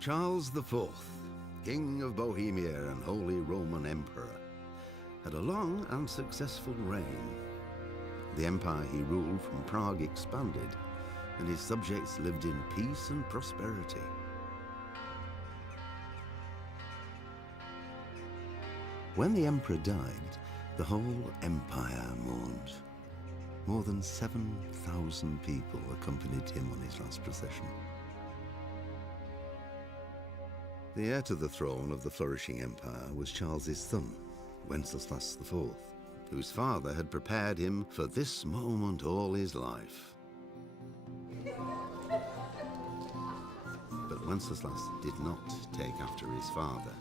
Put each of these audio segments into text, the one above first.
Charles IV, King of Bohemia and Holy Roman Emperor, had a long and successful reign. The empire he ruled from Prague expanded, and his subjects lived in peace and prosperity. When the emperor died, the whole empire mourned. More than 7,000 people accompanied him on his last procession. The heir to the throne of the flourishing empire was Charles's son, Wenceslas IV, whose father had prepared him for this moment all his life. But Wenceslas did not take after his father.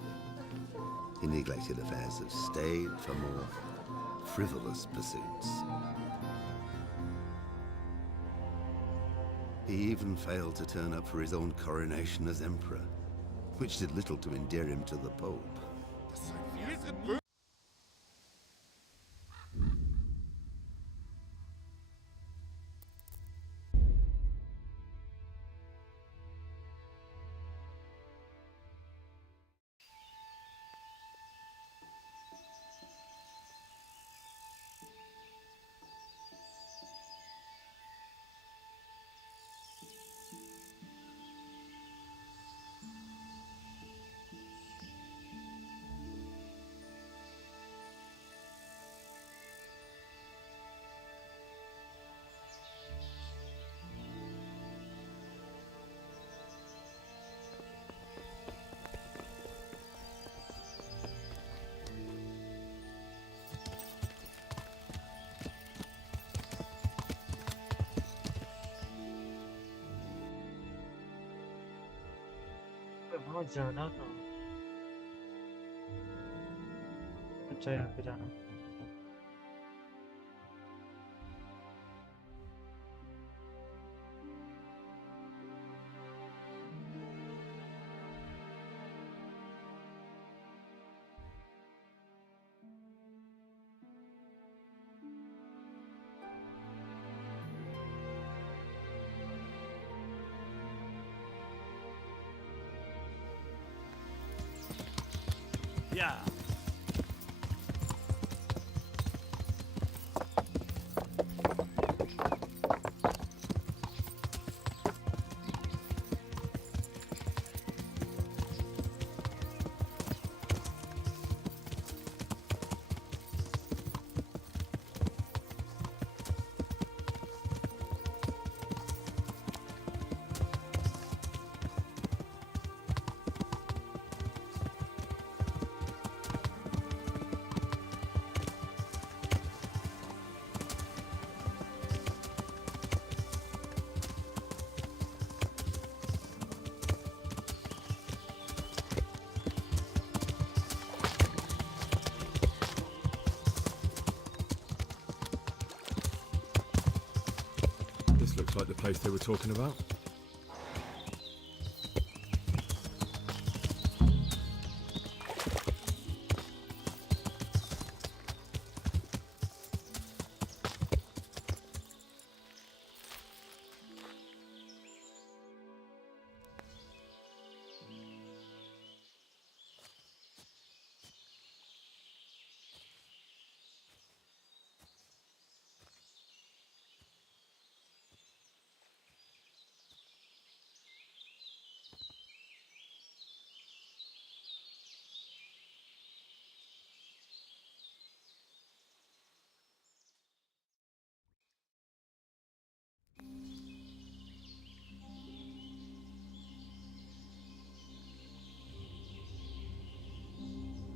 He neglected affairs of state for more frivolous pursuits. He even failed to turn up for his own coronation as emperor, which did little to endear him to the Pope. बहुत ज्यादा था। अच्छा यहाँ पे जाना। Yeah. Looks like the place they were talking about.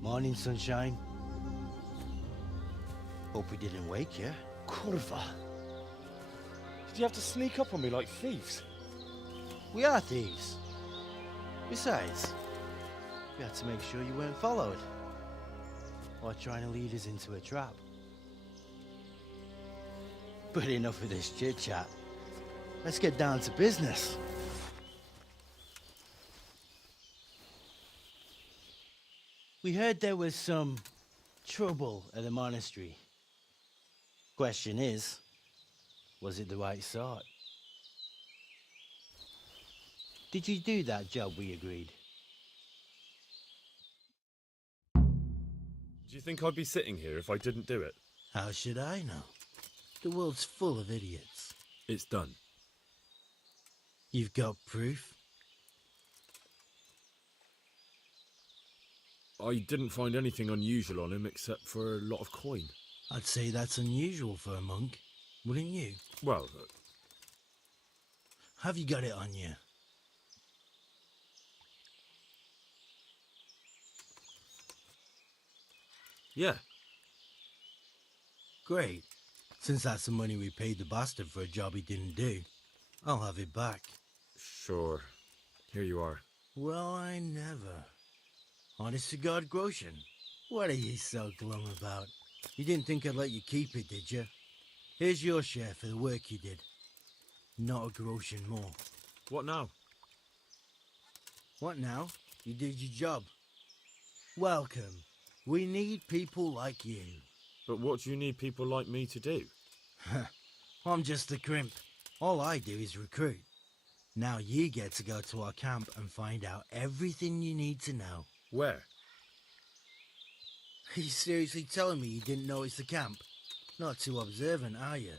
Morning, sunshine. Hope we didn't wake you. Kurva! Did you have to sneak up on me like thieves? We are thieves. Besides, we had to make sure you weren't followed or trying to lead us into a trap. But enough of this chit-chat. Let's get down to business. We heard there was some trouble at the monastery. Question is, was it the right sort? Did you do that job we agreed? Do you think I'd be sitting here if I didn't do it? How should I know? The world's full of idiots. It's done. You've got proof? I didn't find anything unusual on him except for a lot of coin. I'd say that's unusual for a monk, wouldn't you? Well, Have you got it on you? yeah. Great. Since that's the money we paid the bastard for a job he didn't do, I'll have it back. Sure. Here you are. Well, I never. Honest to God, Grosjean, what are you so glum about? You didn't think I'd let you keep it, did you? Here's your share for the work you did. Not a Grosjean more. What now? What now? You did your job. Welcome. We need people like you. But what do you need people like me to do? I'm just a crimp. All I do is recruit. Now you get to go to our camp and find out everything you need to know. Where? Are you seriously telling me you didn't notice the camp? Not too observant, are you?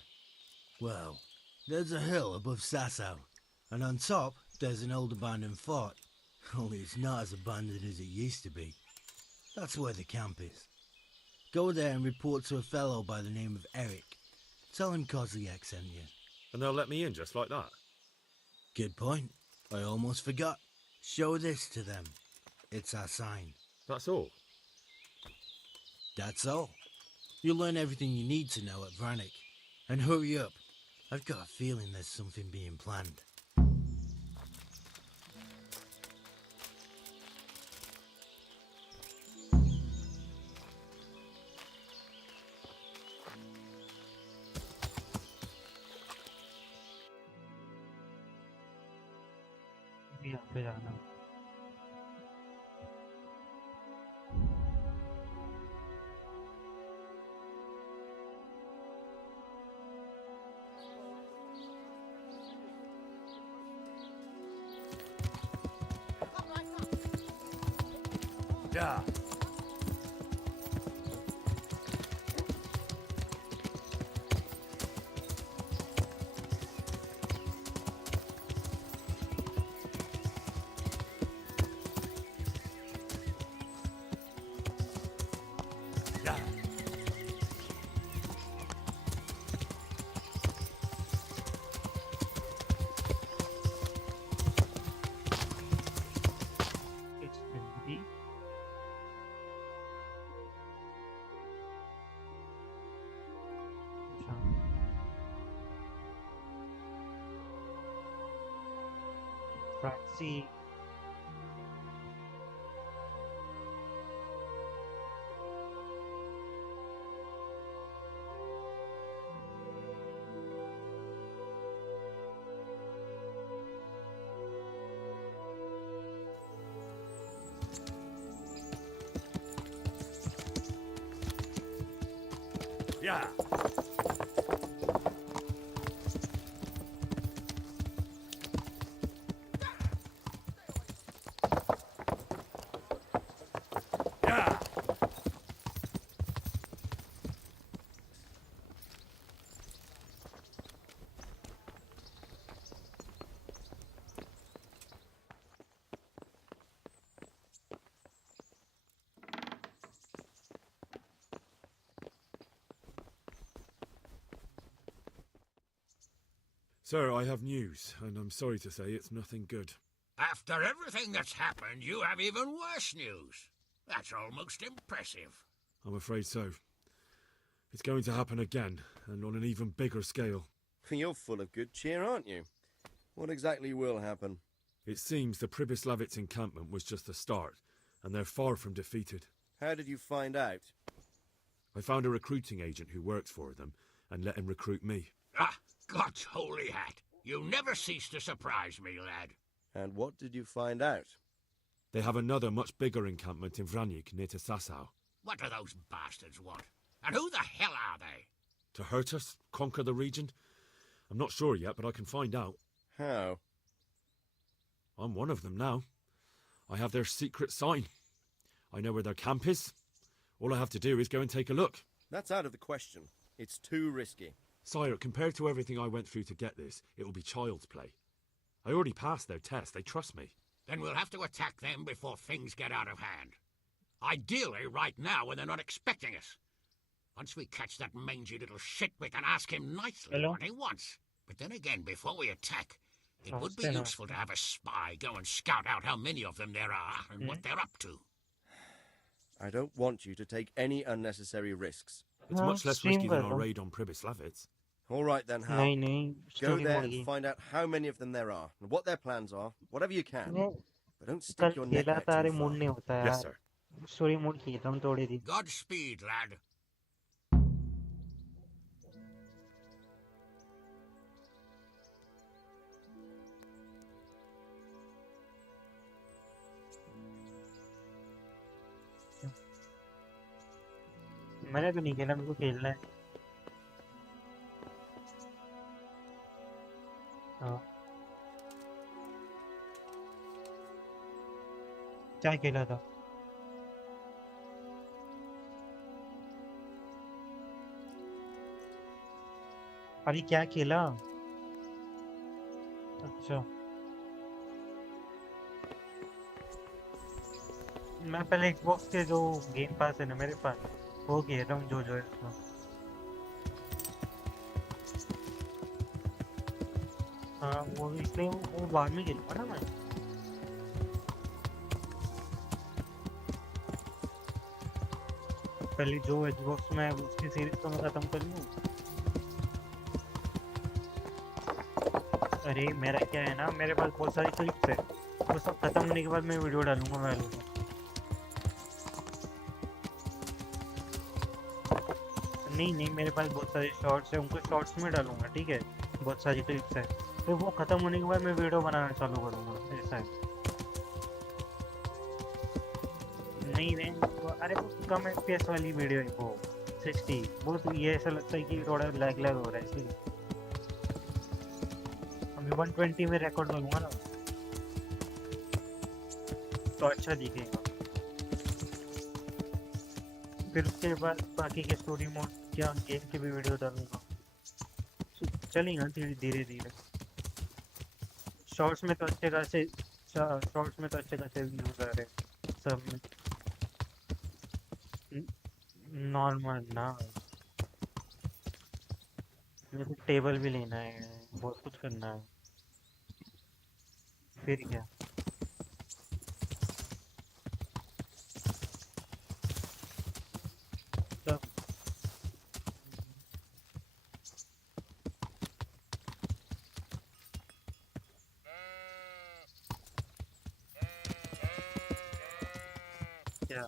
Well, there's a hill above Sasau, and on top there's an old abandoned fort. Only it's not as abandoned as it used to be. That's where the camp is. Go there and report to a fellow by the name of Eric. Tell him Kozliak sent you. And they'll let me in just like that? Good point. I almost forgot. Show this to them. It's our sign. That's all? That's all. You'll learn everything you need to know at Vranik. And hurry up. I've got a feeling there's something being planned. यहाँ पे जाना Yeah. Yeah. it's empty. अच्छा Fraxi Yeah. Yeah. Sir, I have news, and I'm sorry to say it's nothing good. After everything that's happened, you have even worse news. That's almost impressive. I'm afraid so. It's going to happen again, and on an even bigger scale. You're full of good cheer, aren't you? What exactly will happen? It seems the Pribyslavitz encampment was just the start, and they're far from defeated. How did you find out? I found a recruiting agent who works for them, and let him recruit me. Ah, God's holy hat. You never cease to surprise me, lad. And what did you find out? They have another much bigger encampment in Vranik near to Sasau. What do those bastards want? And who the hell are they? To hurt us? Conquer the region? I'm not sure yet, but I can find out. How? I'm one of them now. I have their secret sign. I know where their camp is. All I have to do is go and take a look. That's out of the question. It's too risky. Sire, compared to everything I went through to get this, it will be child's play. I already passed their test. They trust me. Then we'll have to attack them before things get out of hand. Ideally, right now, when they're not expecting us. Once we catch that mangy little shit, we can ask him nicely what he wants. But then again, before we attack, it would be useful to have a spy go and scout out how many of them there are and what they're up to. I don't want you to take any unnecessary risks. It's much less risky than our raid on Pribyslavitz. All right then, Hal. नहीं Go story there mode and की find out how many of them there are and what their plans are, whatever you can. मैं But don't stick कल your neck खेला out था अरे too mood far. नहीं होता Yes, यार sir. Story mode खेलता हूँ थोड़ी सी Godspeed, lad. मैंने तो नहीं खेला मेरे को खेलना है हाँ क्या खेला था अरे क्या खेला अच्छा मैं पहले Xbox के जो गेम पास है ना मेरे पास वो खेल रहा हूँ जो है उसमें हाँ वो इसलिए वो बाद में खेलूंगा ना मैं पहले जो Xbox में है उसकी सीरीज तो मैं खत्म कर लूँ अरे मेरा क्या है ना मेरे पास बहुत सारी क्लिप्स है वो सब खत्म होने के बाद मैं वीडियो डालूंगा मैं नहीं मेरे पास बहुत सारे शॉर्ट्स है उनको शॉर्ट्स में डालूंगा ठीक है बहुत सारी क्लिप्स है फिर वो खत्म होने के बाद मैं वीडियो बनाना चालू करूंगा ऐसा है नहीं अरे वो कम FPS वाली वीडियो है वो 60 वो तो ये ऐसा लगता है कि थोड़ा लैग हो रहा है इसलिए अभी 120 में रिकॉर्ड करूंगा ना तो अच्छा दिखेगा फिर उसके बाद बाकी के स्टोरी मोड क्या गेम की भी वीडियो डालूंगा चलेगा धीरे शॉर्ट्स में तो अच्छे खासे व्यूज आ रहे सब में नॉर्मल ना मेरे को टेबल भी लेना है बहुत कुछ करना है फिर क्या क्या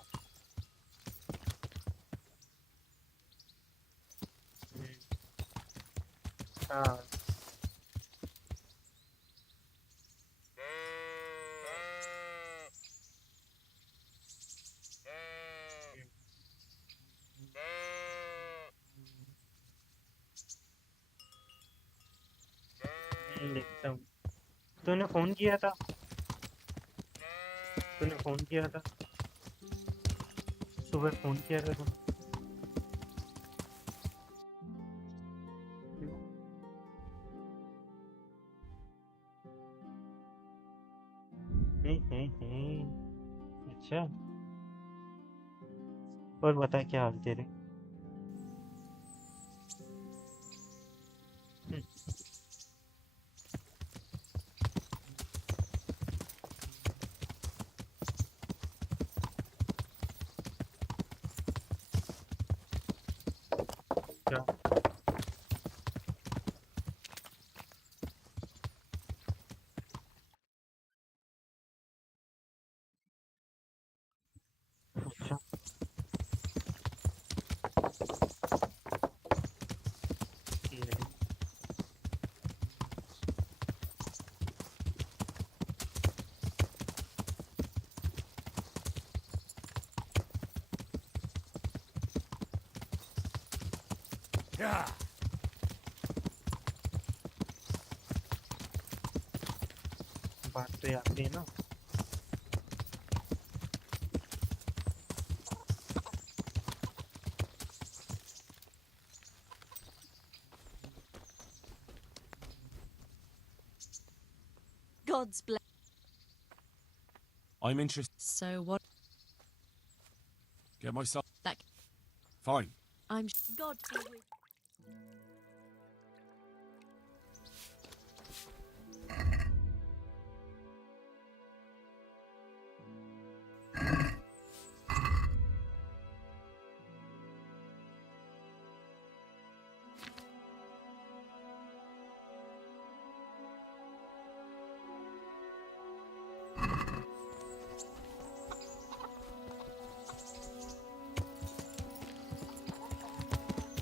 हाँ देखता हूँ तूने फोन किया था सुबह फोन किया था तुम अच्छा और बता क्या हाल तेरे क्या अच्छा ठीक है Yeah. बात तो याद थी ना। God's bless. I'm interested. So what? Get myself. That Fine. I'm. God be with.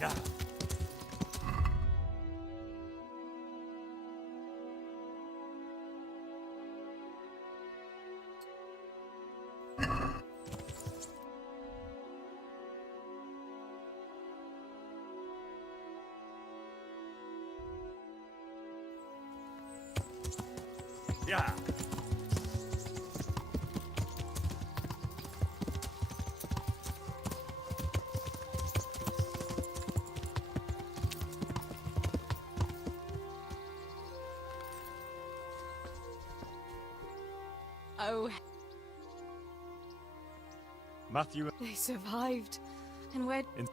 Yeah. Yeah. Oh, Matthew. they survived. And where? In-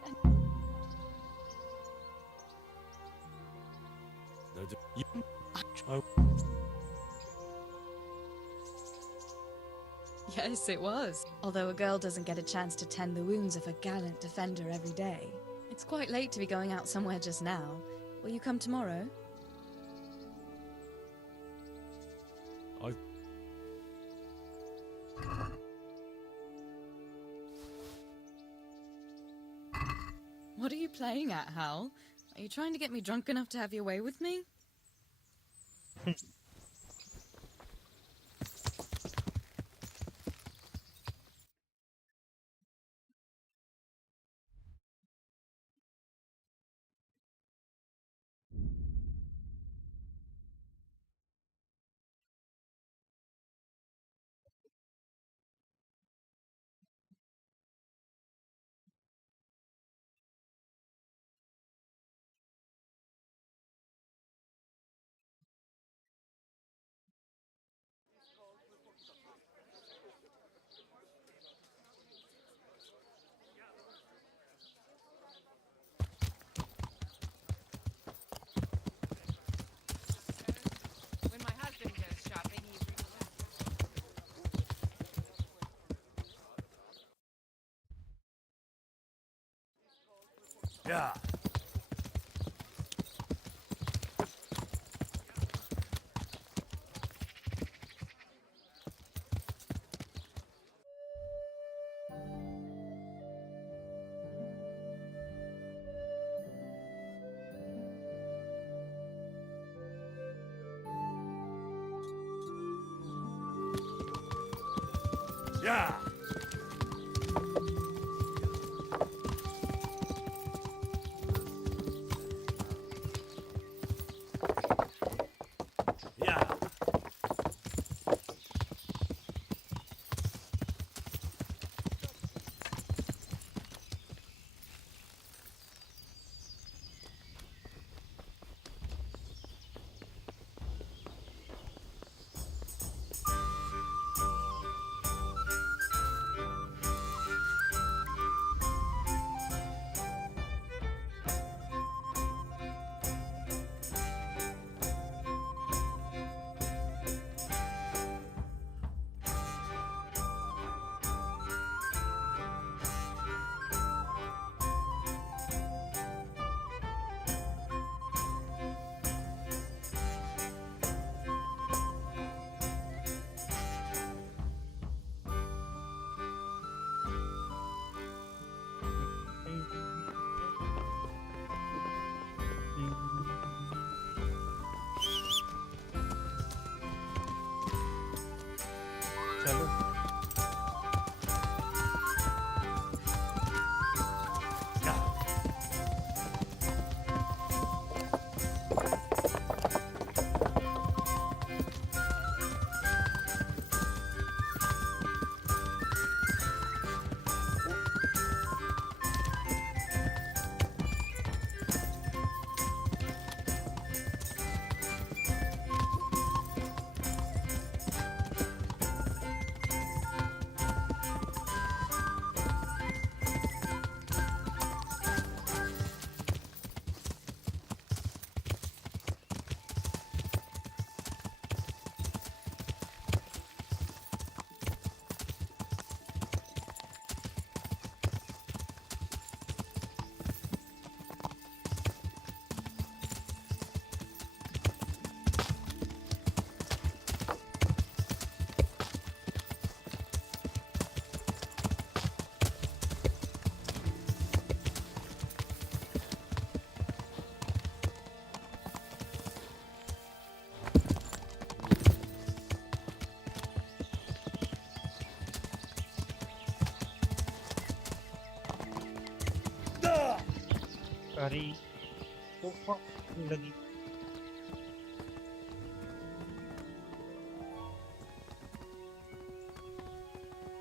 No, you, Yes, it was. Although a girl doesn't get a chance to tend the wounds of a gallant defender every day. It's quite late to be going out somewhere just now. Will you come tomorrow? I. What are you playing at, Hal? Are you trying to get me drunk enough to have your way with me? When my husband goes shopping, he's Yeah. Yeah. Yeah. चलो अरे तो लगी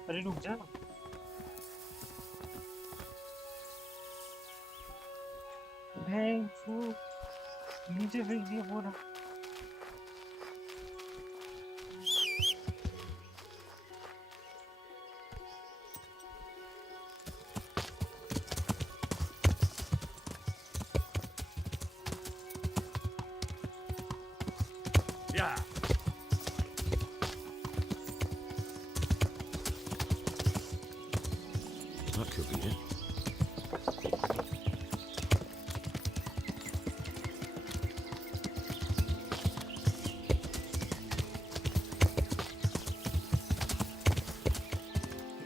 अरे रुक जा वो नीचे फेंक दिया पूरा Yeah. That could be it.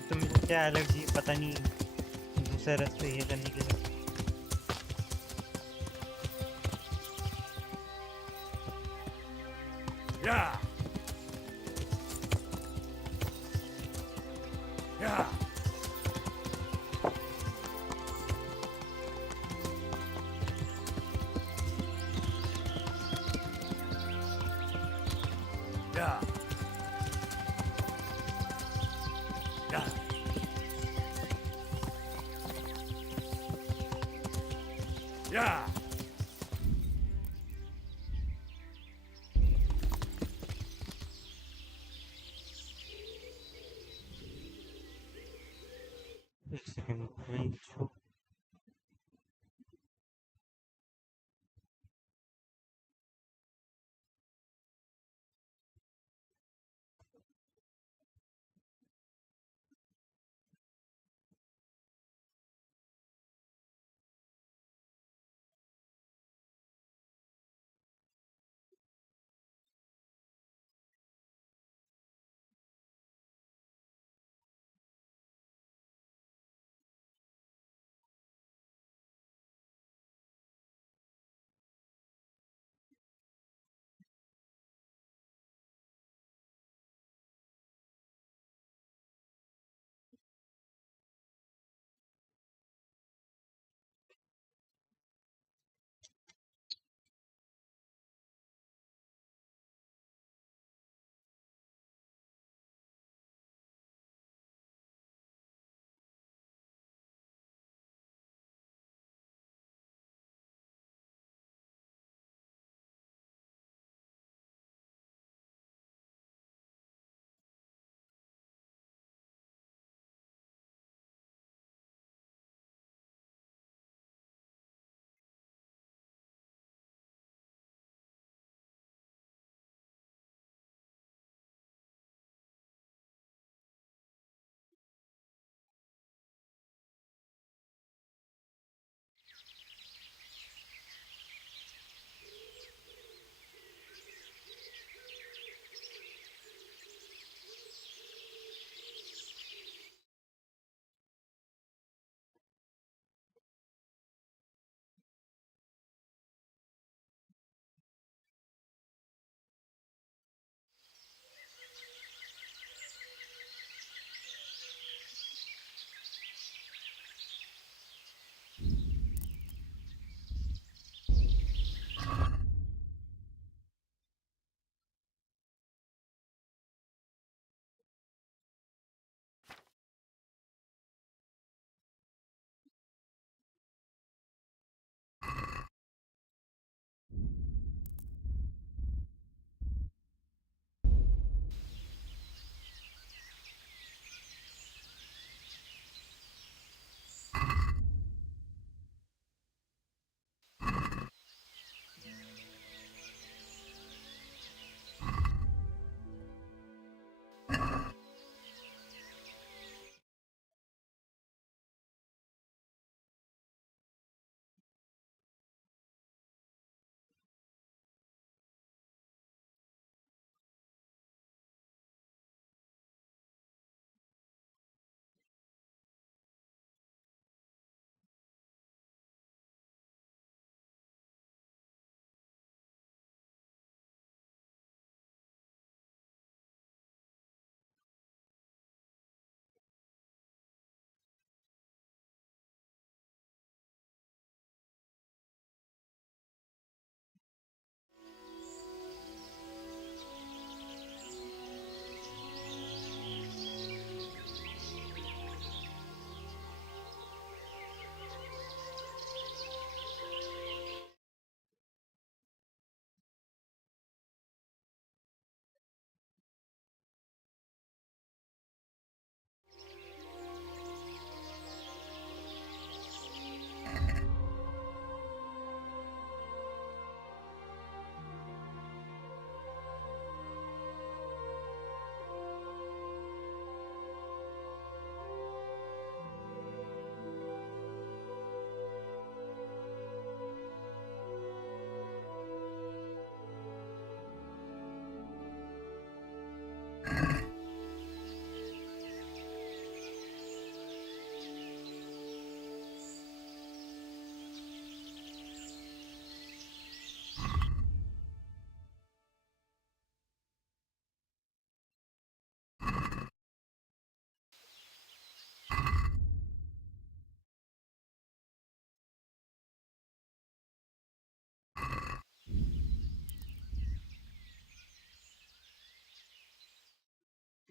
तो मेरे को क्या एलर्जी पता नहीं दूसरे रास्ते ये करने के लिए Yeah. Yeah. Yeah. Yeah. Yeah. एक सेकंड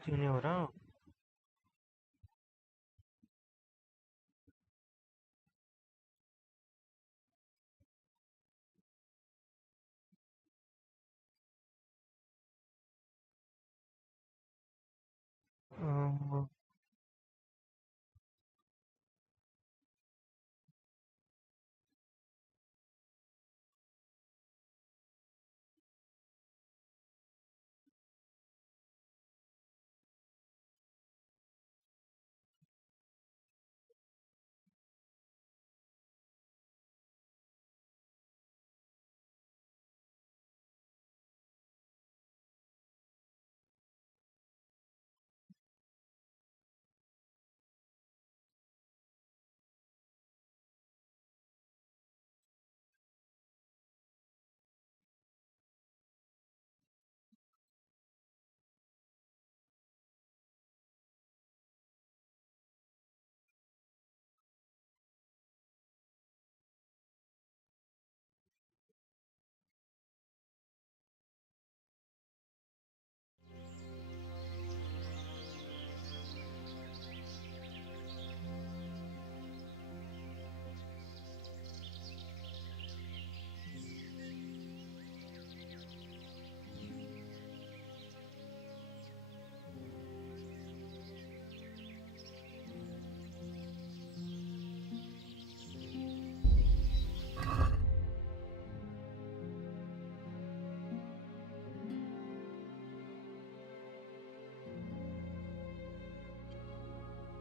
क्यों नहीं हो रहा? अम,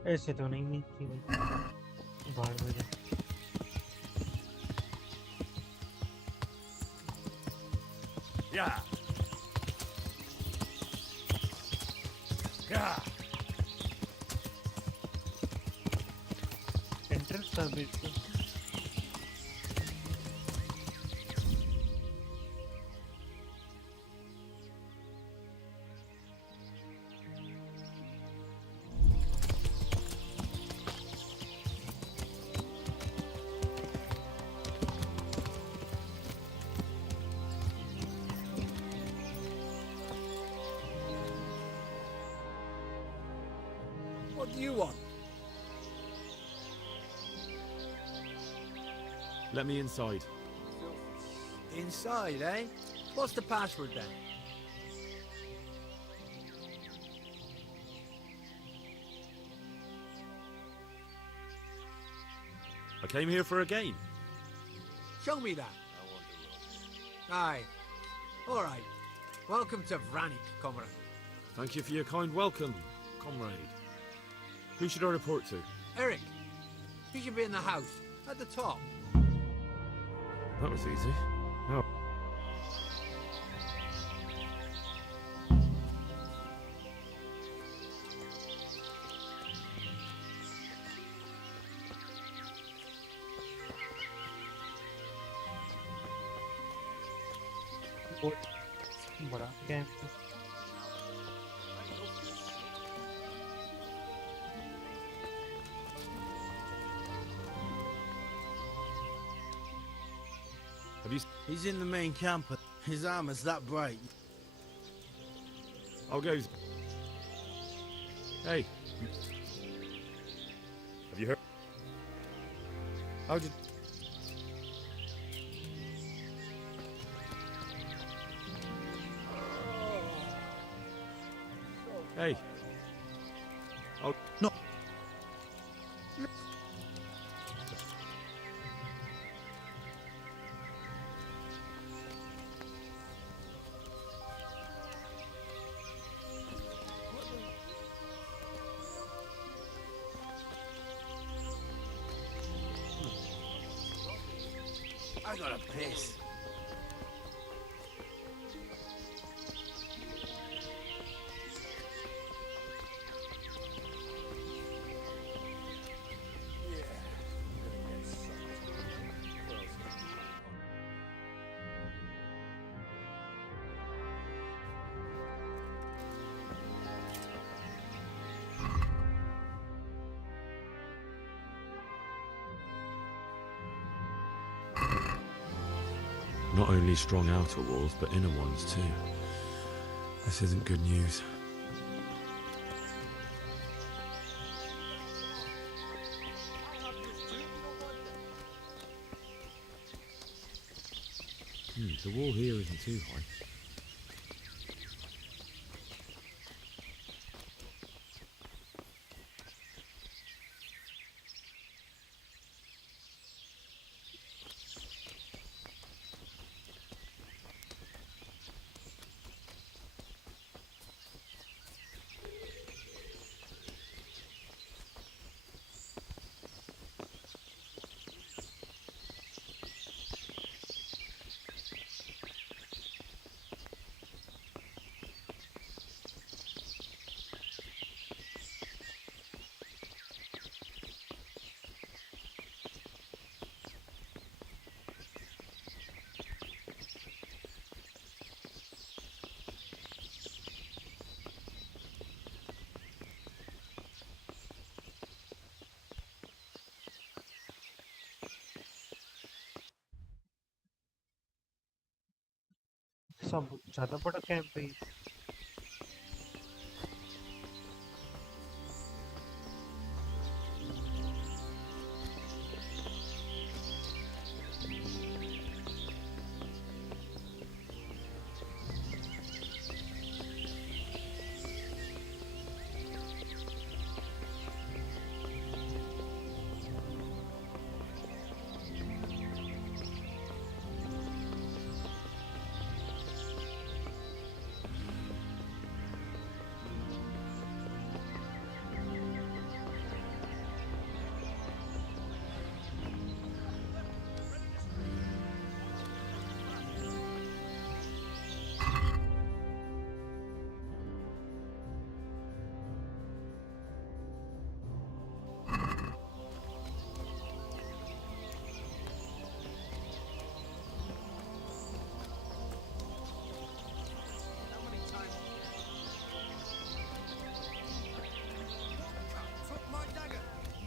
ऐसे तो नहीं थी भाई, बाहर में Yeah. Yeah. Entrance service What do you want? Let me inside. Inside, eh? What's the password then? I came here for a game. Show me that. Aye. All right. Welcome to Vranik, comrade. Thank you for your kind welcome, comrade. Who should I report to? Eric, you should be in the house, at the top. That was easy. Oh. बड़ा camp Have you... He's in the main camp. His armor's that bright. I'll go... Hey. Have you heard... How did... Hey. Oh, No. I gotta piss. not only strong outer walls, but inner ones too. This isn't good news. The wall here isn't too high. सब ज्यादा बड़ा camp है।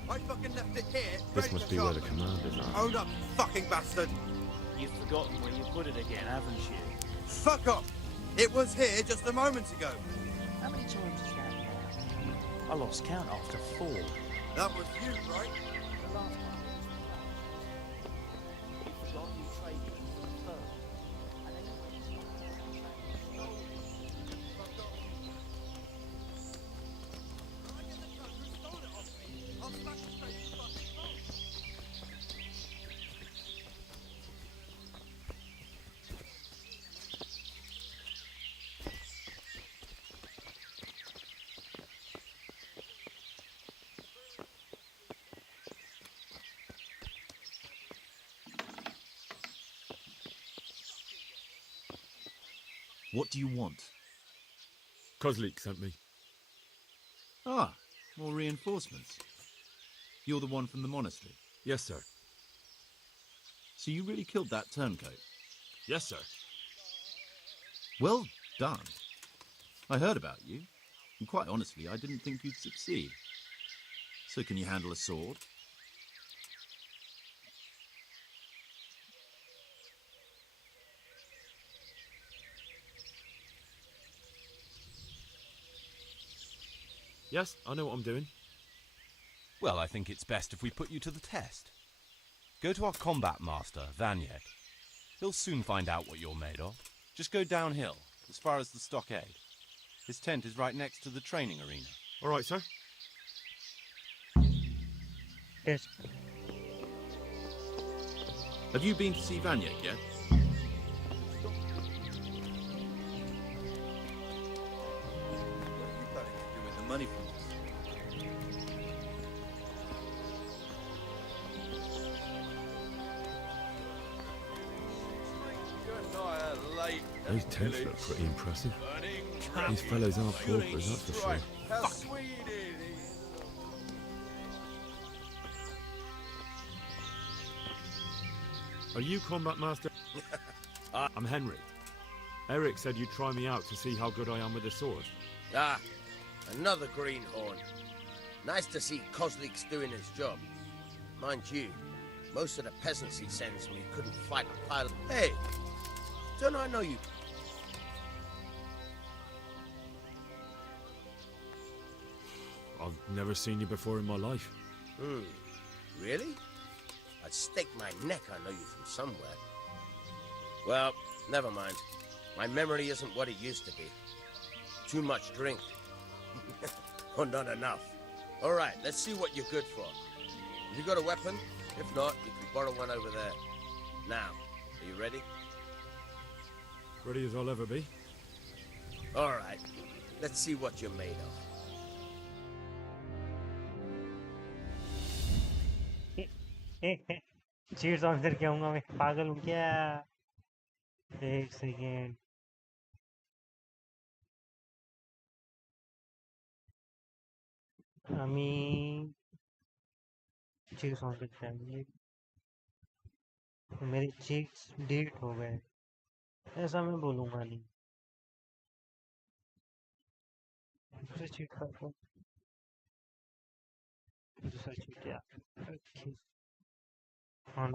I fucking left it here. This must be where the commanders are. Own up, you fucking bastard! You've forgotten where you put it again, haven't you? Fuck off! It was here just a moment ago. How many times is that now? I lost count after 4. That was you, right? The last one. You forgot you traded with the firm. And then you went to Fuck off. I get the cunt who stole it off me. I'll smash his face with fucking phone. What do you want? Kozlik sent me. Ah, more reinforcements. You're the one from the monastery? Yes, sir. So you really killed that turncoat? Yes, sir. Well done. I heard about you, and quite honestly, I didn't think you'd succeed. So can you handle a sword? Yes, I know what I'm doing. Well, I think it's best if we put you to the test. Go to our combat master, Vanyek. He'll soon find out what you're made of. Just go downhill, as far as the stockade. His tent is right next to the training arena. All right, sir. Yes. Have you been to see Vanyek yet? What are you planning to do with the money from this? Those tents look pretty impressive. These fellows aren't paupers, that's for sure. How sweet it is! Are you combat master? I'm Henry. Eric said you'd try me out to see how good I am with the sword. Ah, another greenhorn. Nice to see Kozlik's doing his job. Mind you, most of the peasants he sends me couldn't fight a pile of... Hey, don't I know you? I've never seen you before in my life. Really? I'd stake my neck I know you from somewhere. Well, Never mind. My memory isn't what it used to be. Too much drink. Or not enough. All right, let's see what you're good for. Have you got a weapon? If not, you can borrow one over there. Now, are you ready? Ready as I'll ever be. All right, let's see what you're made of. Cheat on करके आऊंगा मैं पागल हूँ क्या एक second আমি cheats on करके आएंगे मेरी चीट्स डिलीट हो गए ऐसा मैं बोलूँगा नहीं दूसरी चीट का दूसरा चीट क्या हाँ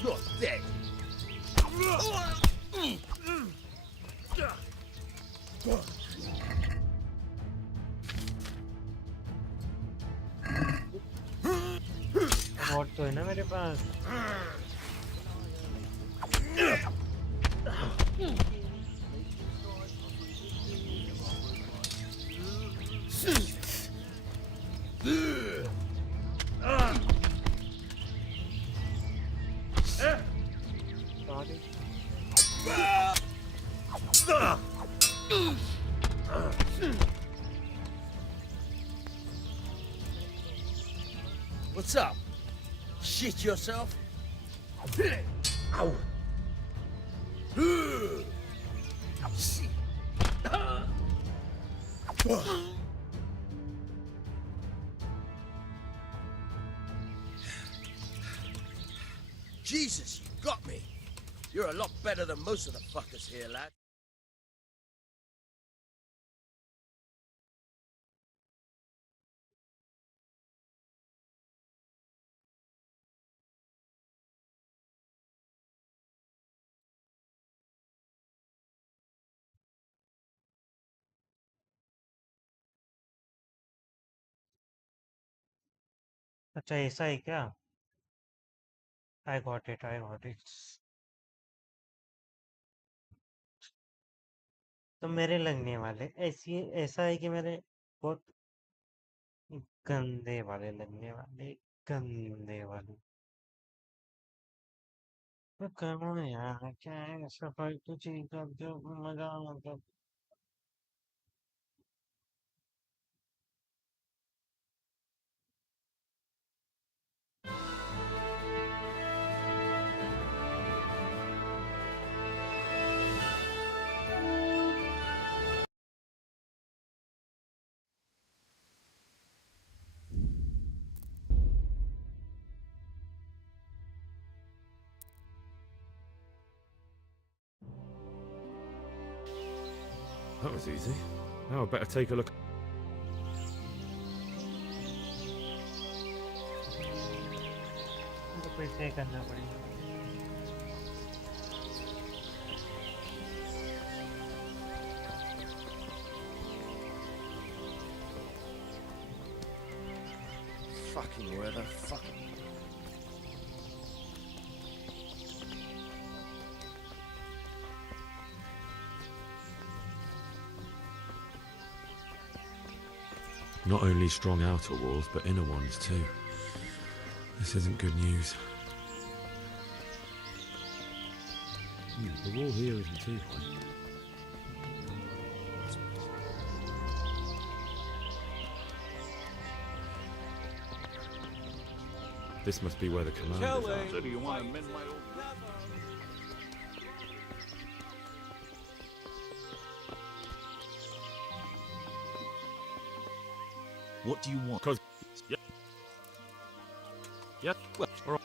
You're dead. और तो है ना मेरे पास। What's up? Shit yourself? Ow. Jesus, you got me. You're a lot better than most of the fuckers here, lad. अच्छा ऐसा है क्या? I got it, I got it. तो मेरे लगने वाले ऐसी ऐसा है कि मेरे बहुत गंदे वाले लगने वाले, गंदे वाले। तो करो यार, क्या है सफाई तो चीज का जो मजा मतलब। That was easy. Now I better take a look. तो पैसे करना पड़ेगा। Fucking where the fuck? Not only strong outer walls, but inner ones too. This isn't good news. The wall here isn't too high. This must be where the commanders are. So do you want to mend my old... What do you want? Cause... Yeah. Yeah, well, all right.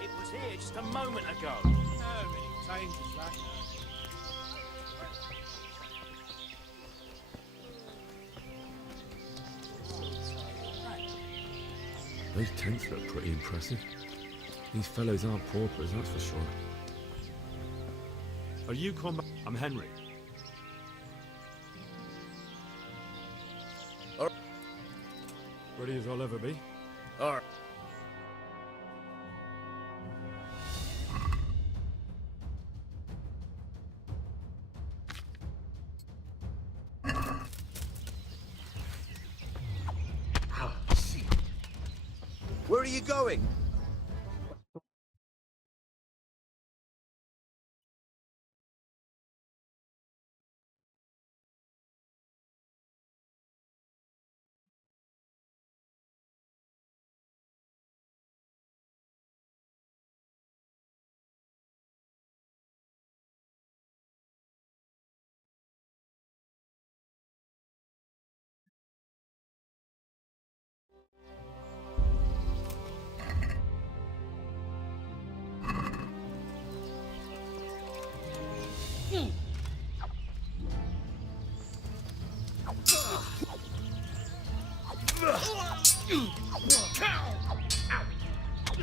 It was here just a moment ago. How many times is that? Those tents look pretty impressive. These fellows aren't paupers, that's for sure. Are you combat? I'm Henry. Ready as I'll ever be. All right. Where are you going?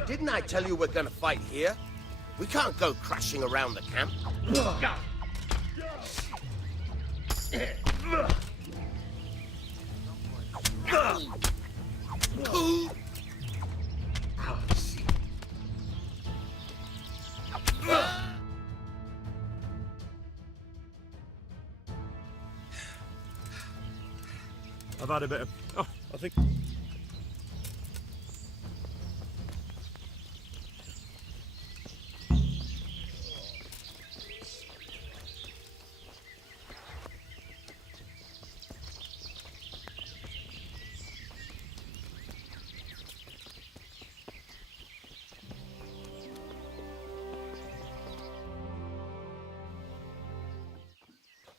Didn't I tell you we're gonna fight here? We can't go crashing around the camp. I've had a bit of... Oh, I think...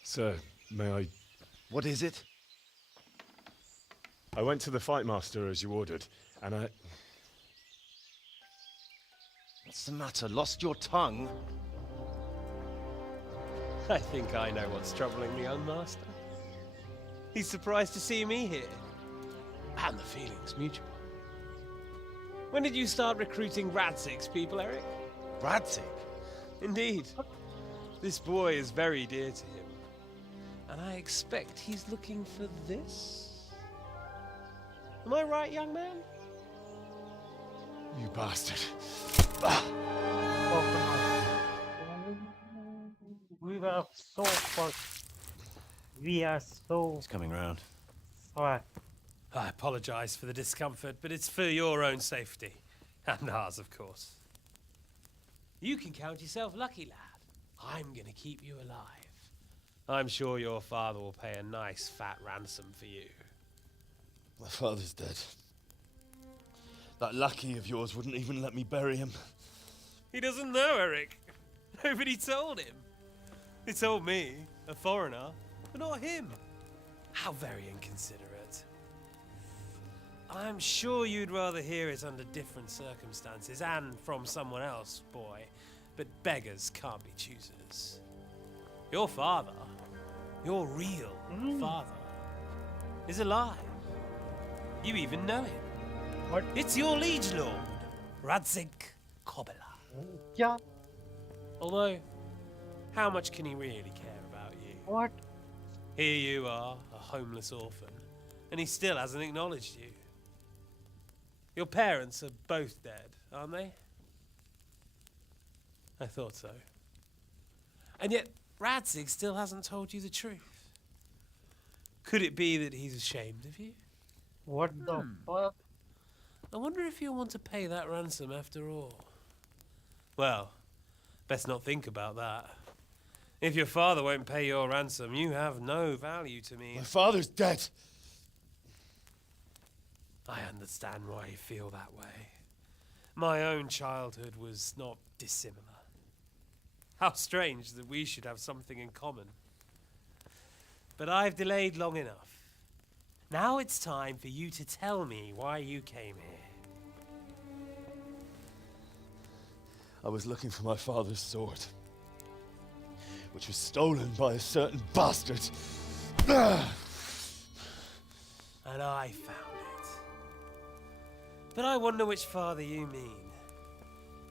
Sir, may I... What is it? I went to the Fight Master as you ordered, and I... What's the matter? Lost your tongue? I think I know what's troubling the young master. He's surprised to see me here. And the feeling's mutual. When did you start recruiting Radzig's people, Eric? Radzig? Indeed. This boy is very dear to him. And I expect he's looking for this? Am I right, young man? You bastard. We are so fucked. We are so... He's coming round. Alright. I apologize for the discomfort, but it's for your own safety. And ours, of course. You can count yourself lucky, lad. I'm gonna keep you alive. I'm sure your father will pay a nice fat ransom for you. My father's dead. That lackey of yours wouldn't even let me bury him. He doesn't know, Eric. Nobody told him. He told me, a foreigner, but not him. How very inconsiderate. I'm sure you'd rather hear it under different circumstances and from someone else, boy. But beggars can't be choosers. Your father, your real father, is alive. You even know him. What? It's your liege lord, Radzig Kobyla. Yeah. Although, how much can he really care about you? What? Here you are, a homeless orphan, and he still hasn't acknowledged you. Your parents are both dead, aren't they? I thought so. And yet, Radzig still hasn't told you the truth. Could it be that he's ashamed of you? What the fuck? I wonder if you'll want to pay that ransom after all. Well, best not think about that. If your father won't pay your ransom, you have no value to me. My father's dead. I understand why you feel that way. My own childhood was not dissimilar. How strange that we should have something in common. But I've delayed long enough. Now it's time for you to tell me why you came here. I was looking for my father's sword, which was stolen by a certain bastard. And I found it. But I wonder which father you mean.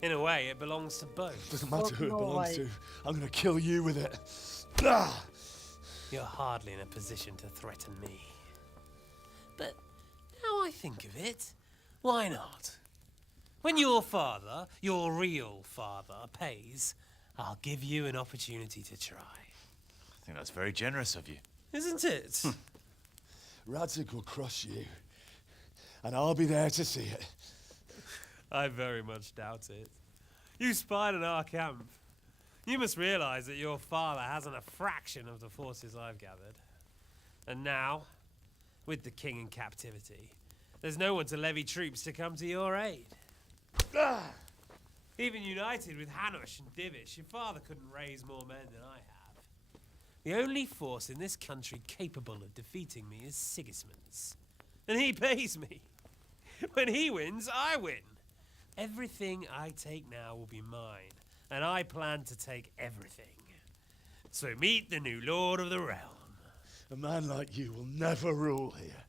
In a way, it belongs to both. Doesn't matter who it belongs to. I'm gonna kill you with it. You're hardly in a position to threaten me. But Now I think of it, why not? When your father, your real father, pays, I'll give you an opportunity to try. I think that's very generous of you. Isn't it? Radzig will crush you, and I'll be there to see it. I very much doubt it. You spied on our camp. You must realize that your father hasn't a fraction of the forces I've gathered. And now, with the king in captivity, there's no one to levy troops to come to your aid. Even united with Hanush and Divish, your father couldn't raise more men than I have. The only force in this country capable of defeating me is Sigismund's. And he pays me. When he wins, I win. Everything I take now will be mine, and I plan to take everything. So meet the new Lord of the Realm. A man like you will never rule here.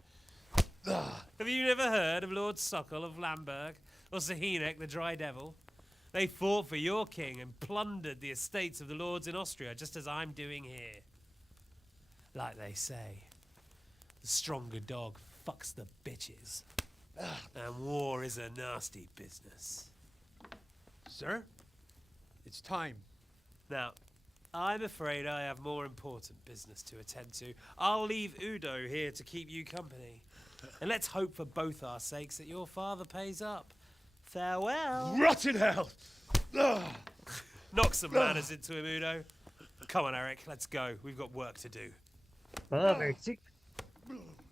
Have you never heard of Lord Sokol of Lamberg, or Sahinek the Dry Devil? They fought for your king and plundered the estates of the lords in Austria, just as I'm doing here. Like they say, the stronger dog fucks the bitches. And war is a nasty business. Sir, it's time. Now, I'm afraid I have more important business to attend to. I'll leave Udo here to keep you company. And let's hope for both our sakes that your father pays up. Farewell. Rot in hell! Knock some manners into him, Udo. Come on, Eric, let's go. We've got work to do. Perfect.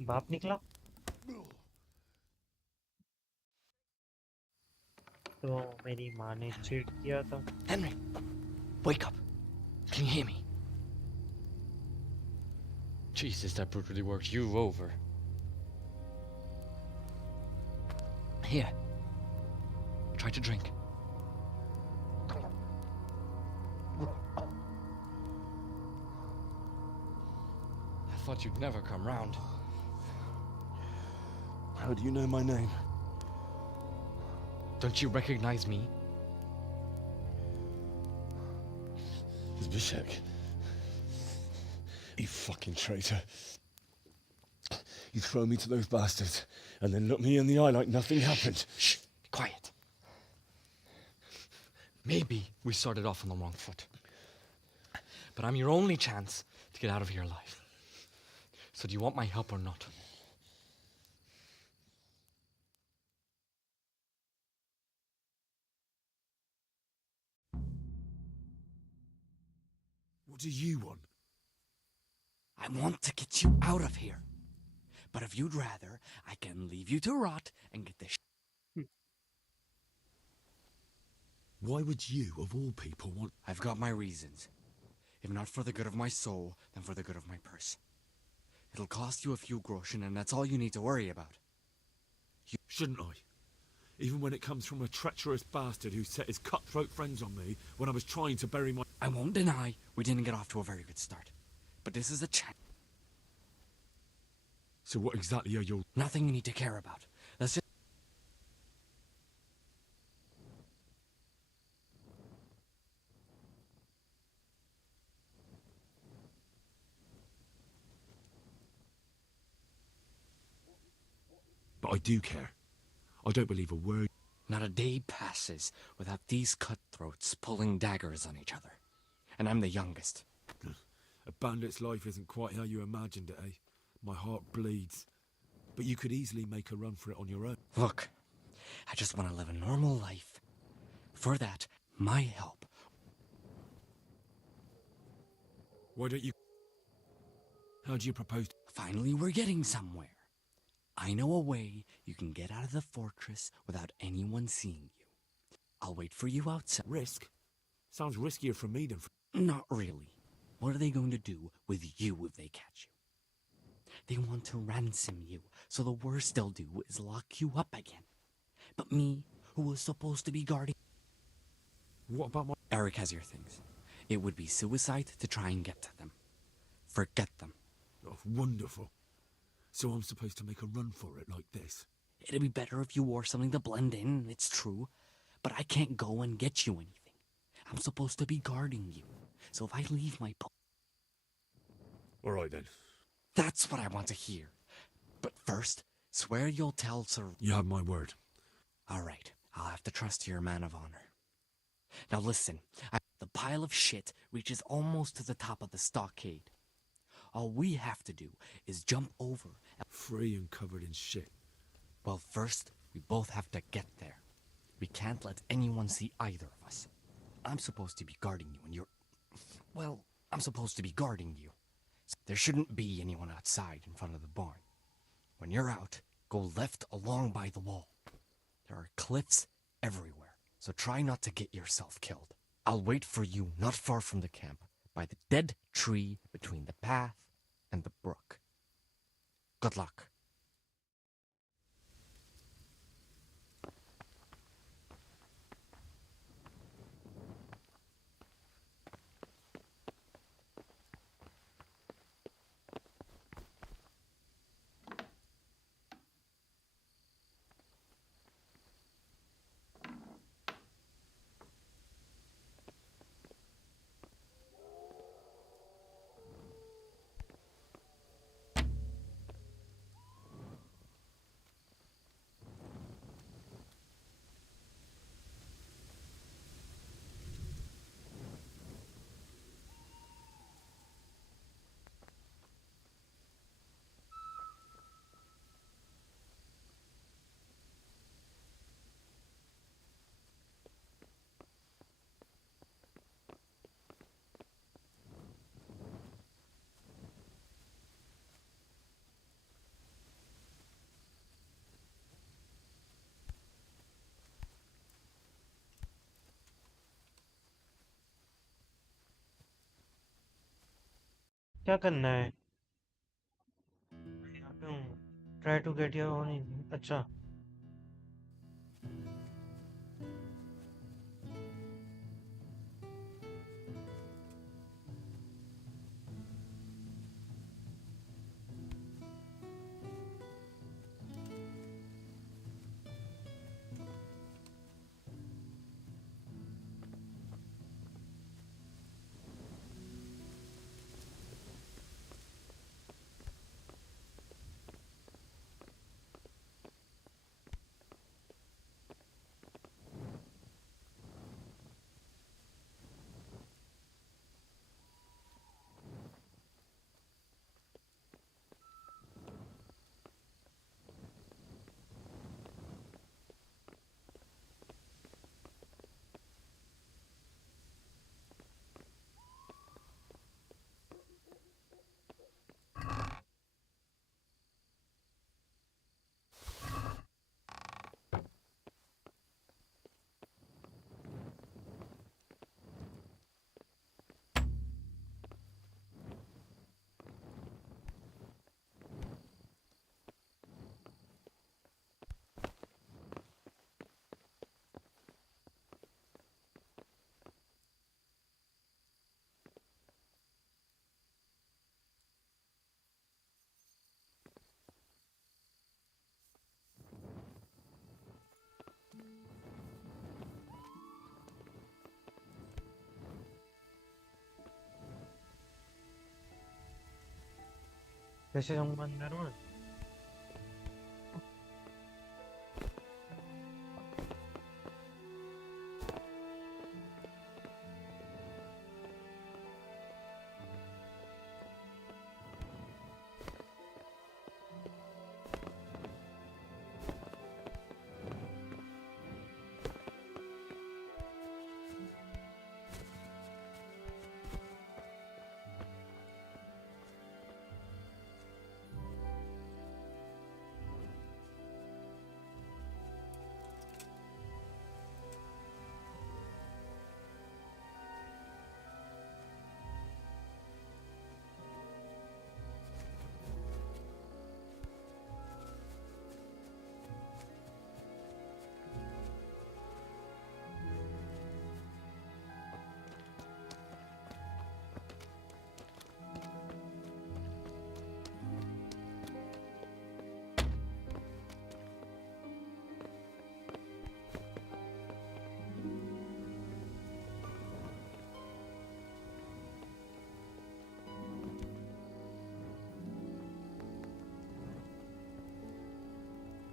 बाप निकला तो मेरी माँ ने cheat किया था. Henry, wake up. Can you hear me? Jesus, that brutally worked you over. Here. Try to drink. I thought you'd never come round. How do you know my name? Don't you recognize me? Zbyszek. You fucking traitor. You throw me to those bastards and then look me in the eye like nothing happened. Shh, be quiet. Maybe we started off on the wrong foot. But I'm your only chance to get out of here alive. So do you want my help or not? What do you want? I want to get you out of here. But if you'd rather, I can leave you to rot and get this. Why would you, of all people, want... I've got my reasons. If not for the good of my soul, then for the good of my purse. It'll cost you a few groschen, and that's all you need to worry about. Shouldn't I? Even when it comes from a treacherous bastard who set his cutthroat friends on me when I was trying to bury my... I won't deny we didn't get off to a very good start. But this is a chance. So what exactly are your... Nothing you need to care about. Let's just... But I do care. I don't believe a word. Not a day passes without these cutthroats pulling daggers on each other. And I'm the youngest. A bandit's life isn't quite how you imagined it, eh? My heart bleeds. But you could easily make a run for it on your own. Look, I just want to live a normal life. For that, my help. Why don't you... How do you propose... Finally, we're getting somewhere. I know a way you can get out of the fortress without anyone seeing you. I'll wait for you outside. Risk? Sounds riskier for me than for... Not really. What are they going to do with you if they catch you? They want to ransom you, so the worst they'll do is lock you up again. But me, who was supposed to be guarding... What about my... Eric has your things. It would be suicide to try and get to them. Forget them. Oh, wonderful. So I'm supposed to make a run for it like this? It'd be better if you wore something to blend in, it's true. But I can't go and get you anything. I'm supposed to be guarding you. So if I leave my... All right then. That's what I want to hear. But first, Swear you'll tell Sir... You have my word. All right, I'll have to trust your man of honor. Now listen, the pile of shit reaches almost to the top of the stockade. All we have to do is jump over. Free and covered in shit. Well, first, we both have to get there. We can't let anyone see either of us. I'm supposed to be guarding you and you're... Well, I'm supposed to be guarding you. There shouldn't be anyone outside in front of the barn. When you're out, go left along by the wall. There are cliffs everywhere, so try not to get yourself killed. I'll wait for you not far from the camp, by the dead tree between the path and the brook. Good luck. क्या करना है? यहाँ पे हूँ. Try to get your own. अच्छा. कैसे जाऊँगा अंदर में?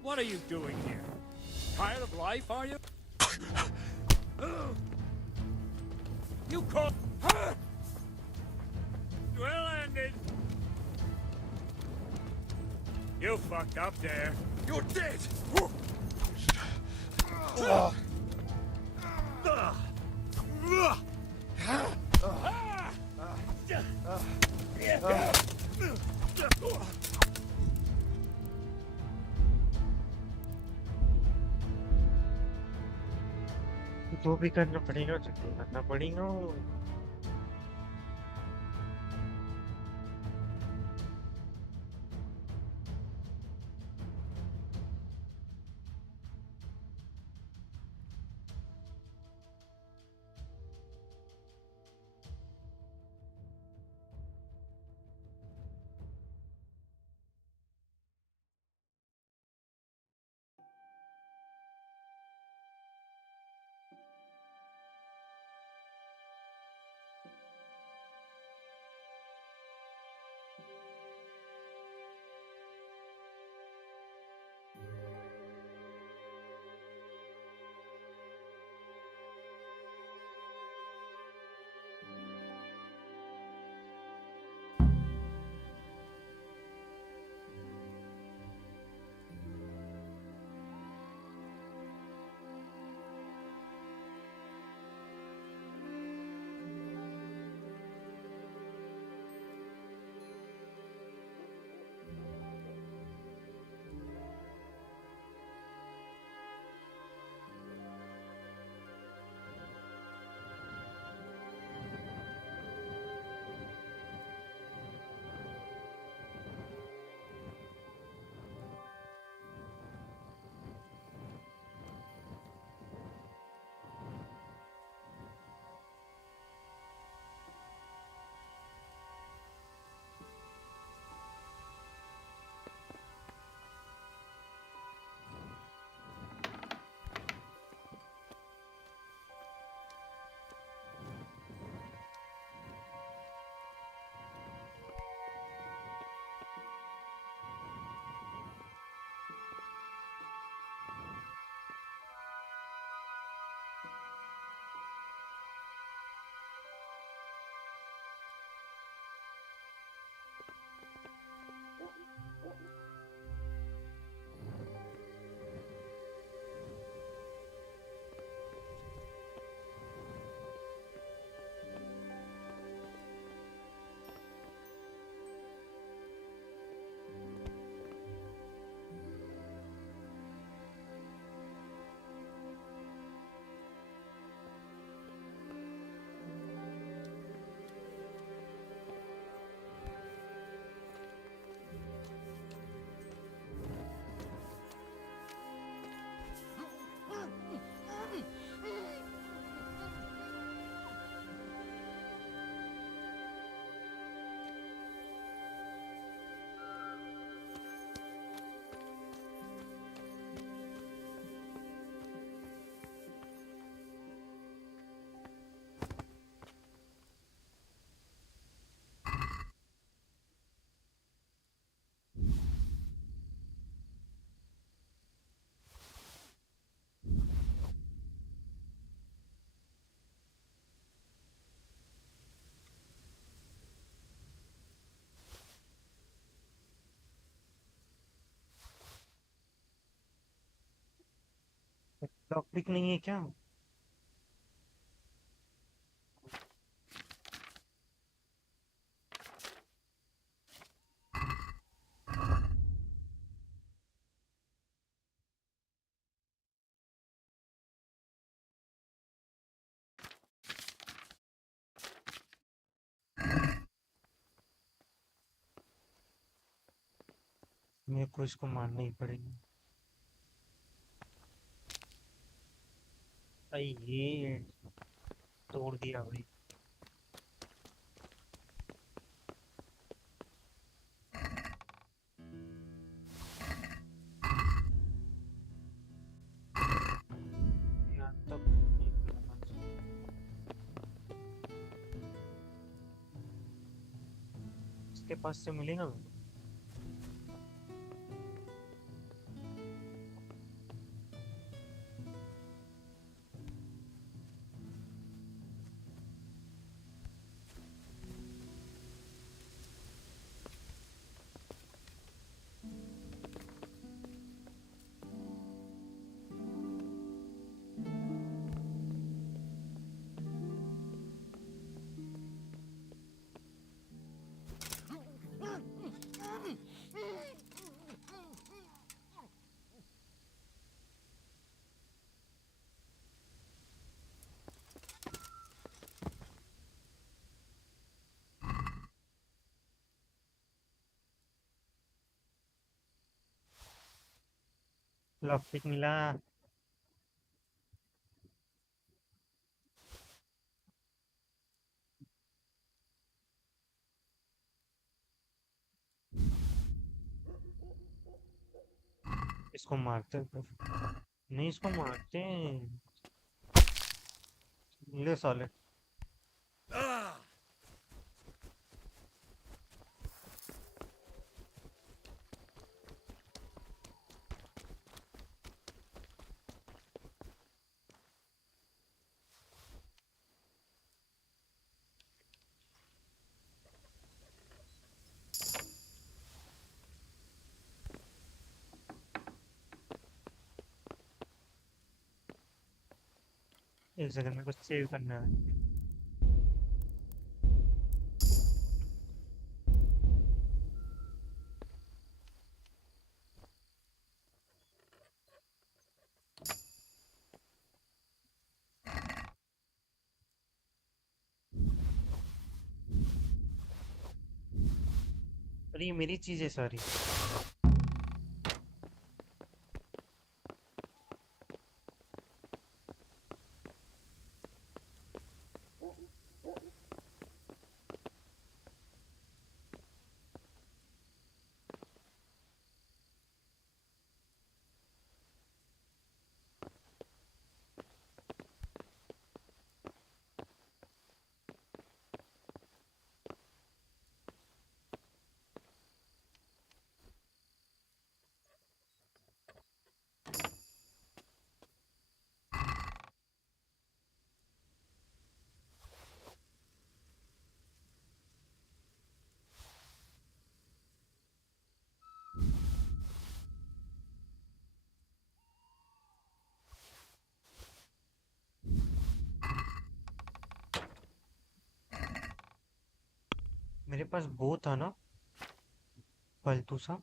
What are you doing here? Tired of life, are you? You call... Well ended. You fucked up there. You're dead. जो भी करना पड़ेगा जो करना पड़ेगा टॉपिक नहीं है क्या मेरे को इसको मारना ही पड़ेगा ये तोड़ दिया भाई इसके पास से मिलेगा लॉकपिक मिला। इसको मारते हैं फिर। नहीं इसको मारते हैं। ले साले। एक सेकंड में कुछ सेव करना है। अरे ये मेरी चीज है सारी। मेरे पास वो था ना फालतू सा।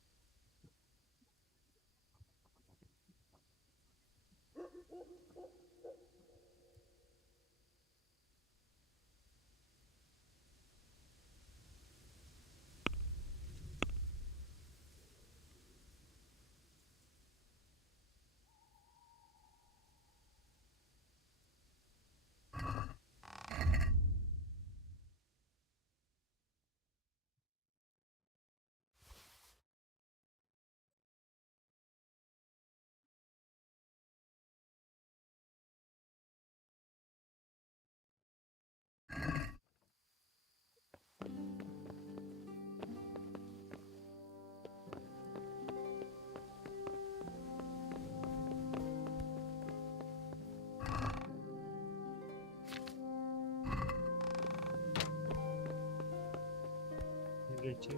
ये चीज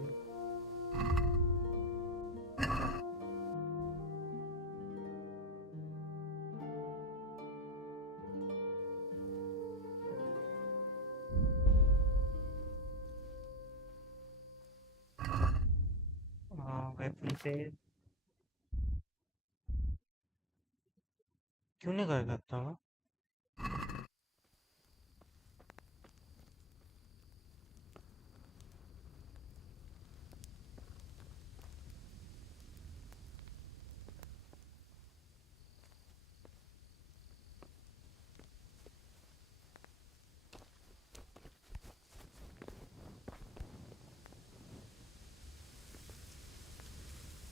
वेपन पे क्यों नहीं कर सकता मैं?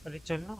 अरे चल ना।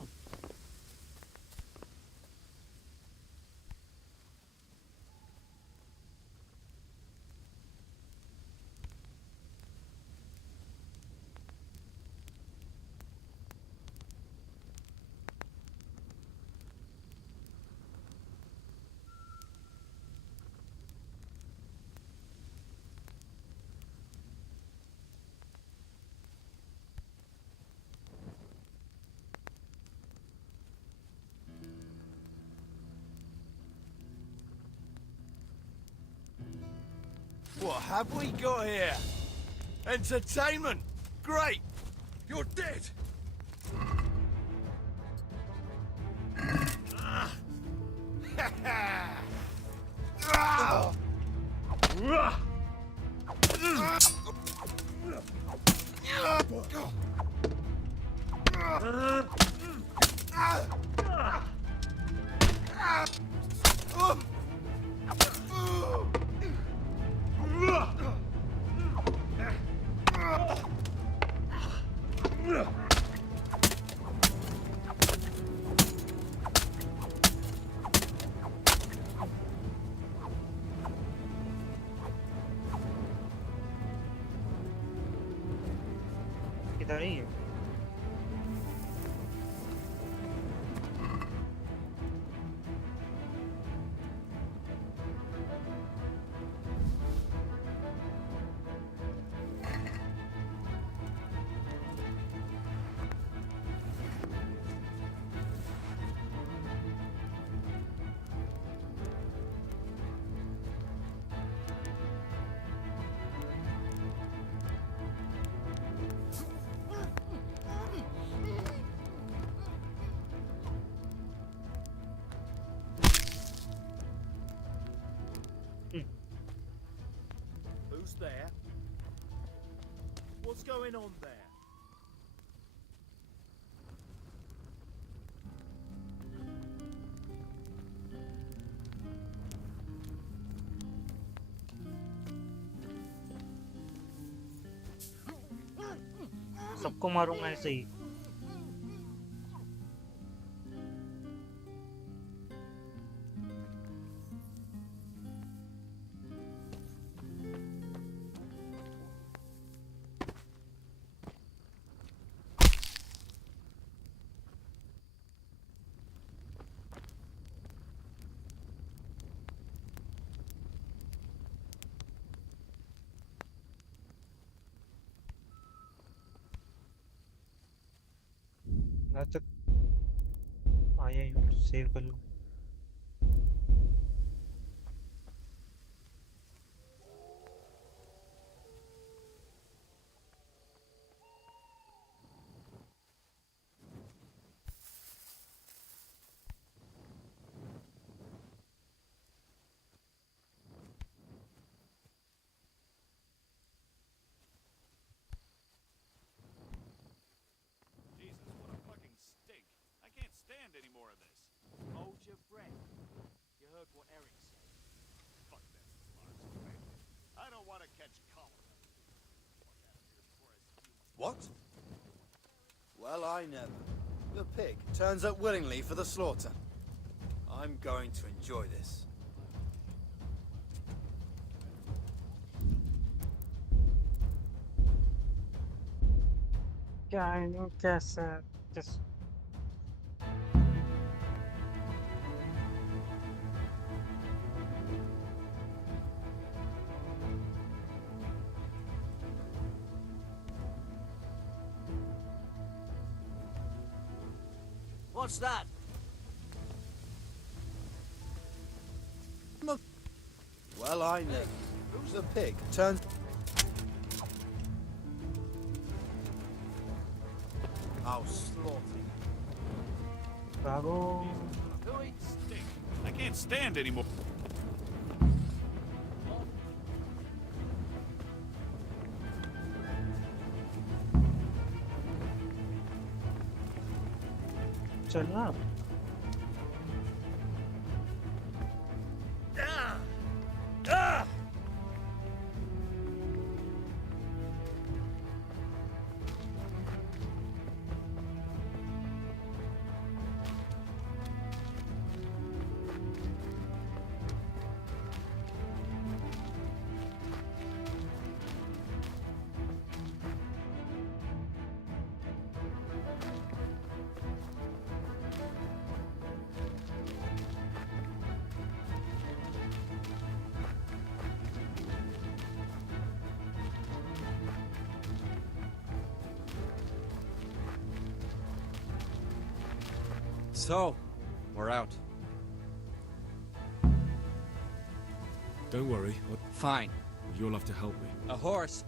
What have we got here? Entertainment! Great! You're dead! किधर है ये? Who's there? What's going on there? सबको मारूंगा ऐसे ही. अच्छा आया हूँ तो सेव कर लूँ. Jesus, what a fucking stink. I can't stand any more of this. Hold your breath. You heard what Eric said. Fuck that Mars thing. I don't want to catch cholera. What? Well, I never. The pig turns up willingly for the slaughter. I'm going to enjoy this. क्या है कैसा just What's that? Well, I never. Who's the pig turns... I'll slaughter you. भागो. Who eats stink? I can't stand anymore. चलना. So, we're out. Don't worry. Fine. You'll have to help me. A horse.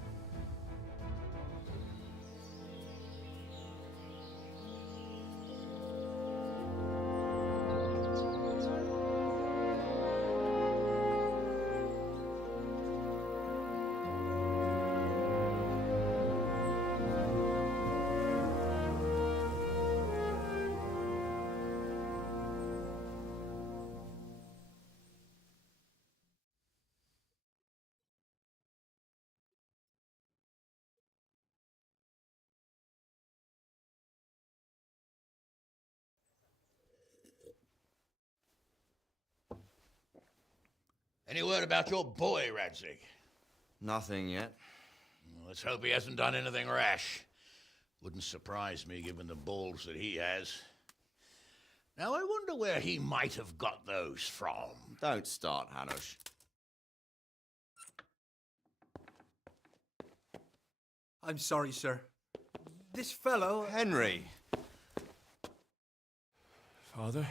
Any word about your boy, Radzig? Nothing yet. Let's hope he hasn't done anything rash. Wouldn't surprise me given the balls that he has. Now I wonder where he might have got those from. Don't start, Hanush. I'm sorry, sir. This fellow... Henry! Father?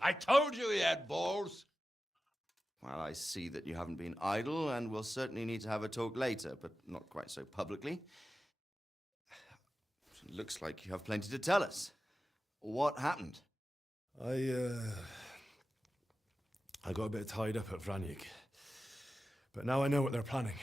I told you he had balls. Well, I see that you haven't been idle, and we'll certainly need to have a talk later, but not quite so publicly. Looks like you have plenty to tell us. What happened? I got a bit tied up at Vranyik. But now I know what they're planning.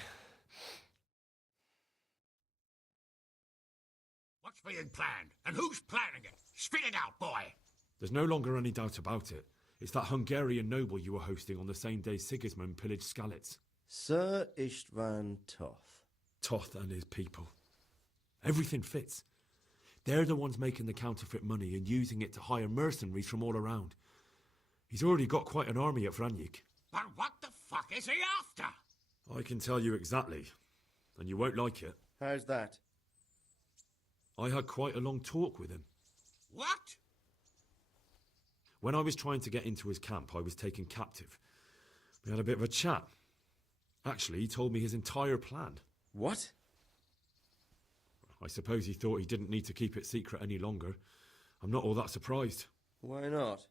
What's being planned? And who's planning it? Spit it out, boy! There's no longer any doubt about it. It's that Hungarian noble you were hosting on the same day Sigismund pillaged Skalitz. Sir Istvan Toth. Toth and his people. Everything fits. They're the ones making the counterfeit money and using it to hire mercenaries from all around. He's already got quite an army at Vranyik. But what the fuck is he after? I can tell you exactly, and you won't like it. How's that? I had quite a long talk with him. What? When I was trying to get into his camp, I was taken captive. We had a bit of a chat. Actually, he told me his entire plan. What? I suppose he thought he didn't need to keep it secret any longer. I'm not all that surprised. Why not?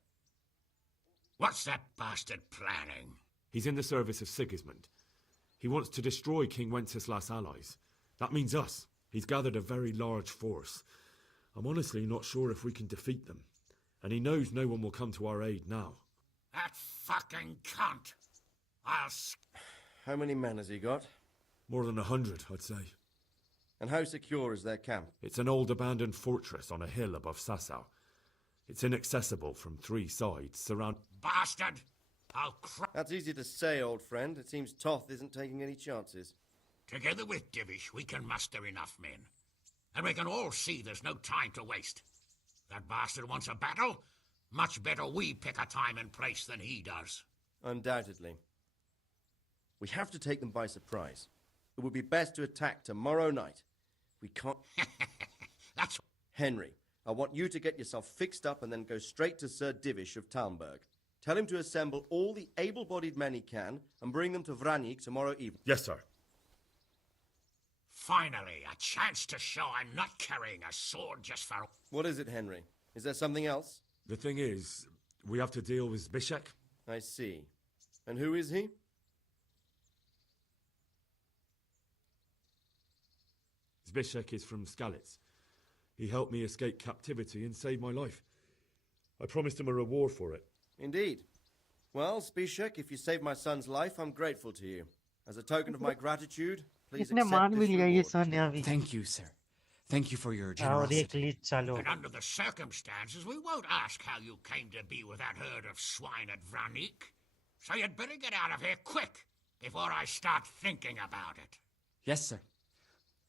What's that bastard planning? He's in the service of Sigismund. He wants to destroy King Wenceslas' allies. That means us. He's gathered a very large force. I'm honestly not sure if we can defeat them. And he knows no one will come to our aid now. That fucking cunt! How many men has he got? More than 100, I'd say. And how secure is their camp? It's an old abandoned fortress on a hill above Sasau. It's inaccessible from 3 sides, surrounded... Bastard! That's easy to say, old friend. It seems Toth isn't taking any chances. Together with Divish, we can muster enough men. And we can all see there's no time to waste. That bastard wants a battle. Much better we pick a time and place than he does. Undoubtedly. We have to take them by surprise. It would be best to attack tomorrow night. We can't... That's... Henry, I want you to get yourself fixed up and then go straight to Sir Divish of Talmberg. Tell him to assemble all the able-bodied men he can and bring them to Vranyik tomorrow evening. Yes, sir. Finally, a chance to show I'm not carrying a sword just for... What is it, Henry? Is there something else? The thing is, we have to deal with Zbyszek. I see. And who is he? Zbyszek is from Skalitz. He helped me escape captivity and saved my life. I promised him a reward for it. Indeed. Well, Zbyszek, if you saved my son's life, I'm grateful to you. As a token of my gratitude, please accept this reward. Thank you, sir. Thank you for your generosity. And under the circumstances, we won't ask how you came to be with that herd of swine at Vranyik. So you'd better get out of here quick, before I start thinking about it. Yes, sir.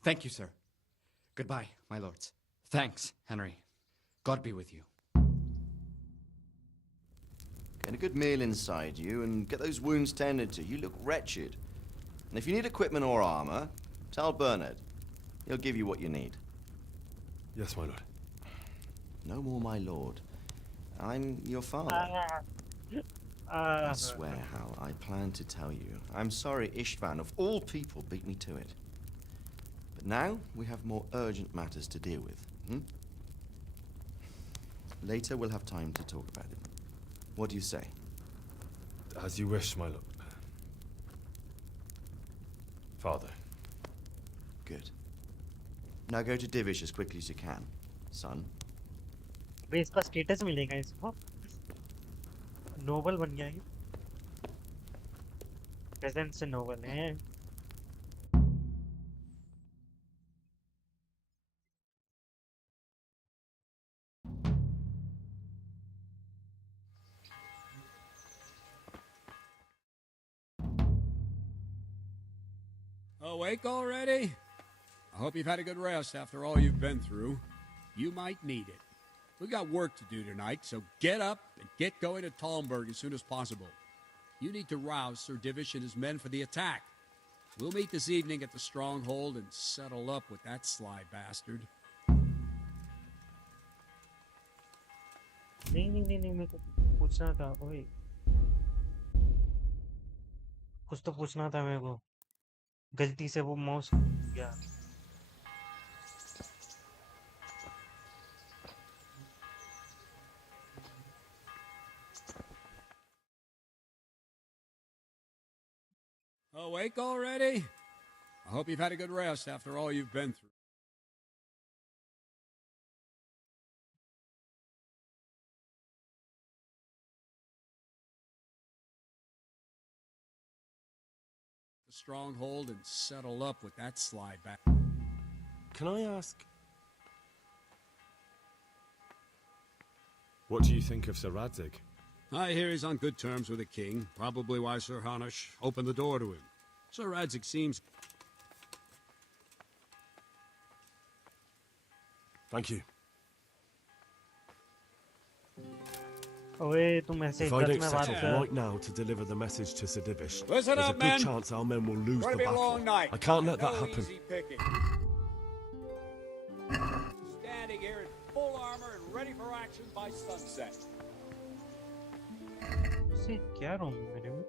Thank you, sir. Goodbye, my lords. Thanks, Henry. God be with you. Get a good meal inside you and get those wounds tended to. You look wretched. And if you need equipment or armor, tell Bernard. He'll give you what you need. Yes, my lord. No more, my lord. I'm your father. I swear, Hal, I plan to tell you. I'm sorry Istvan, of all people, beat me to it. But now, we have more urgent matters to deal with. Later, we'll have time to talk about it. What do you say? As you wish, my lord. Father. Good. Now go to Divish as quickly as you can, son. भाई इसका status मिलेगा इसको Nobel बन गया ये present से Nobel है Awake already? I hope you've had a good rest after all you've been through. You might need it. We got work to do tonight, so get up and get going to Talmberg as soon as possible. You need to rouse Sir Divish and his men for the attack. We'll meet this evening at the stronghold and settle up with that sly bastard. नहीं मेरे को पूछना था ओए कुछ तो पूछना था मेरे को गलती से वो माउस गया Awake already? I hope you've had a good rest after all you've been through. The stronghold and settle up with that sly back. Can I ask? What do you think of Sir Radzig? I hear he's on good terms with the king, probably why Sir Hanush opened the door to him. Sir Radzig seems... Thank you. ओए तुम ऐसे If I इज्जत don't में बात set off कर right now to deliver the message to Sir Divish, Listen there's a up, good men. chance our men will lose Going the to be a battle. long night. I can't let that No happen. easy picking. Standing here in full armor and ready for action by sunset. से क्या रोंग मेरे में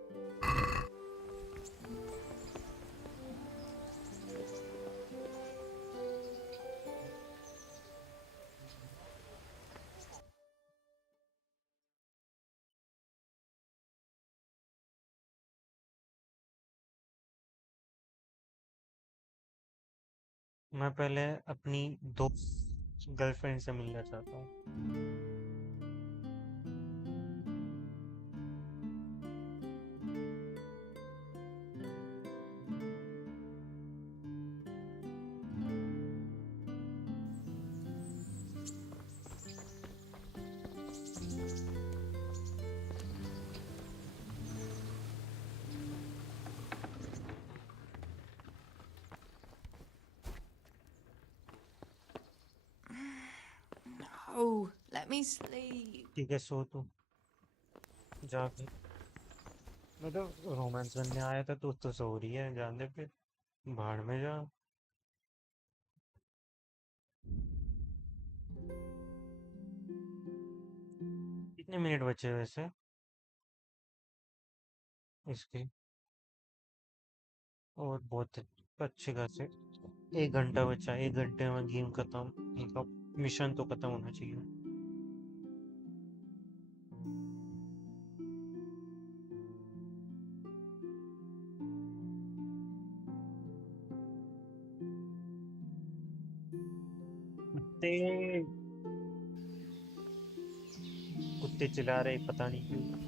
मैं पहले अपनी दोस्त girlfriend से मिलना चाहता हूँ Oh, let me sleep. ठीक है सो तू जाके मैं तो रोमांस बनने आया था तो सो रही है जान दे फिर भाड़ में जा कितने मिनट बचे हैं वैसे इसके और बहुत अच्छे खासे 1 घंटा बचा 1 घंटे में गेम खत्म इनका मिशन तो खत्म होना चाहिए कुत्ते कुत्ते चिल्ला रहे पता नहीं क्यों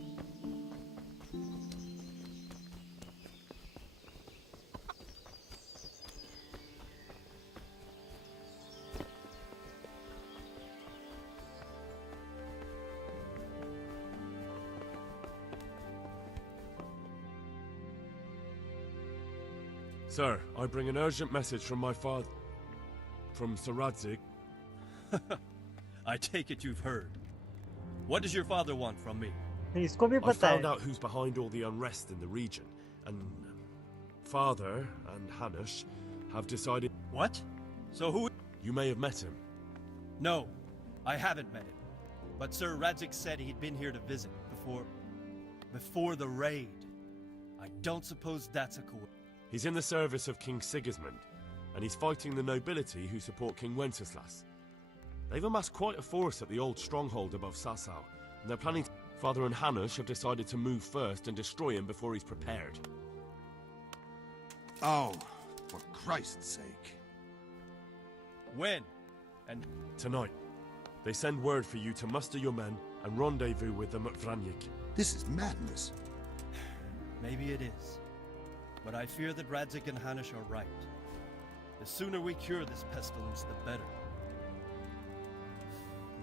Sir, I bring an urgent message from my father, from Sir Radzig. I take it you've heard. What does your father want from me? इसको भी I पता found है out who's behind all the unrest in the region, and Father and Hanush have decided... What? So who... You may have met him. No, I haven't met him. But Sir Radzig said he'd been here to visit before the raid. I don't suppose that's a coincidence. He's in the service of King Sigismund, and he's fighting the nobility who support King Wenceslas. They've amassed quite a force at the old stronghold above Sasau, and they're planning... Father and Hanush have decided to move first and destroy him before he's prepared. Oh, for Christ's sake. When? And... Tonight. They send word for you to muster your men and rendezvous with them at Vranyik. This is madness. Maybe it is. But I fear that Radzig and Hanush are right. The sooner we cure this pestilence, the better.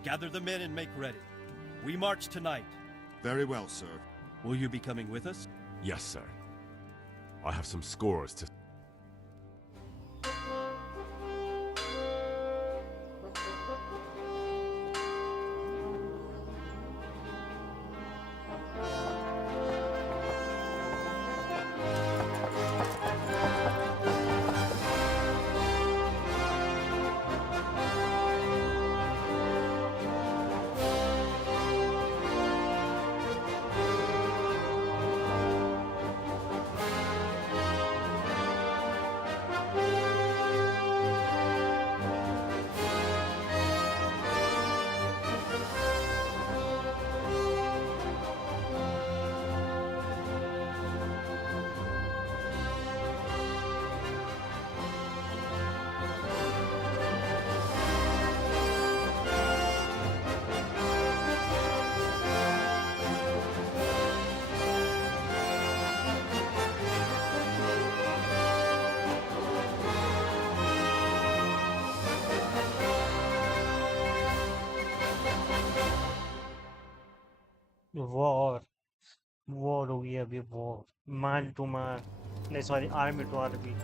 Gather the men and make ready. We march tonight. Very well, sir. Will you be coming with us? Yes, sir. I have some scores to... war हो गई अभी war man to man नहीं sorry army to army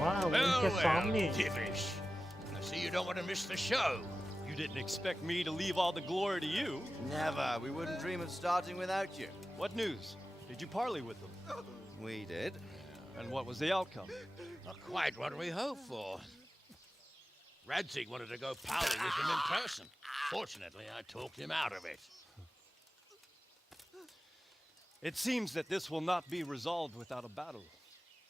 वाह उनके सामने Divish. I see you don't want to miss the show. You didn't expect me to leave all the glory to you. Never. We wouldn't dream of starting without you. What news? Did you parley with them? We did. And what was the outcome? Not quite what we hoped for. Radzig wanted to go parley with him in person. Fortunately, I talked him out of it. It seems that this will not be resolved without a battle.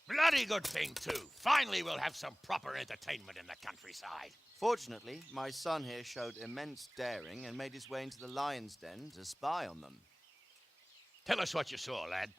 Bloody good thing, too. Finally, we'll have some proper entertainment in the countryside. Fortunately, my son here showed immense daring and made his way into the lion's den to spy on them. Tell us what you saw, lad.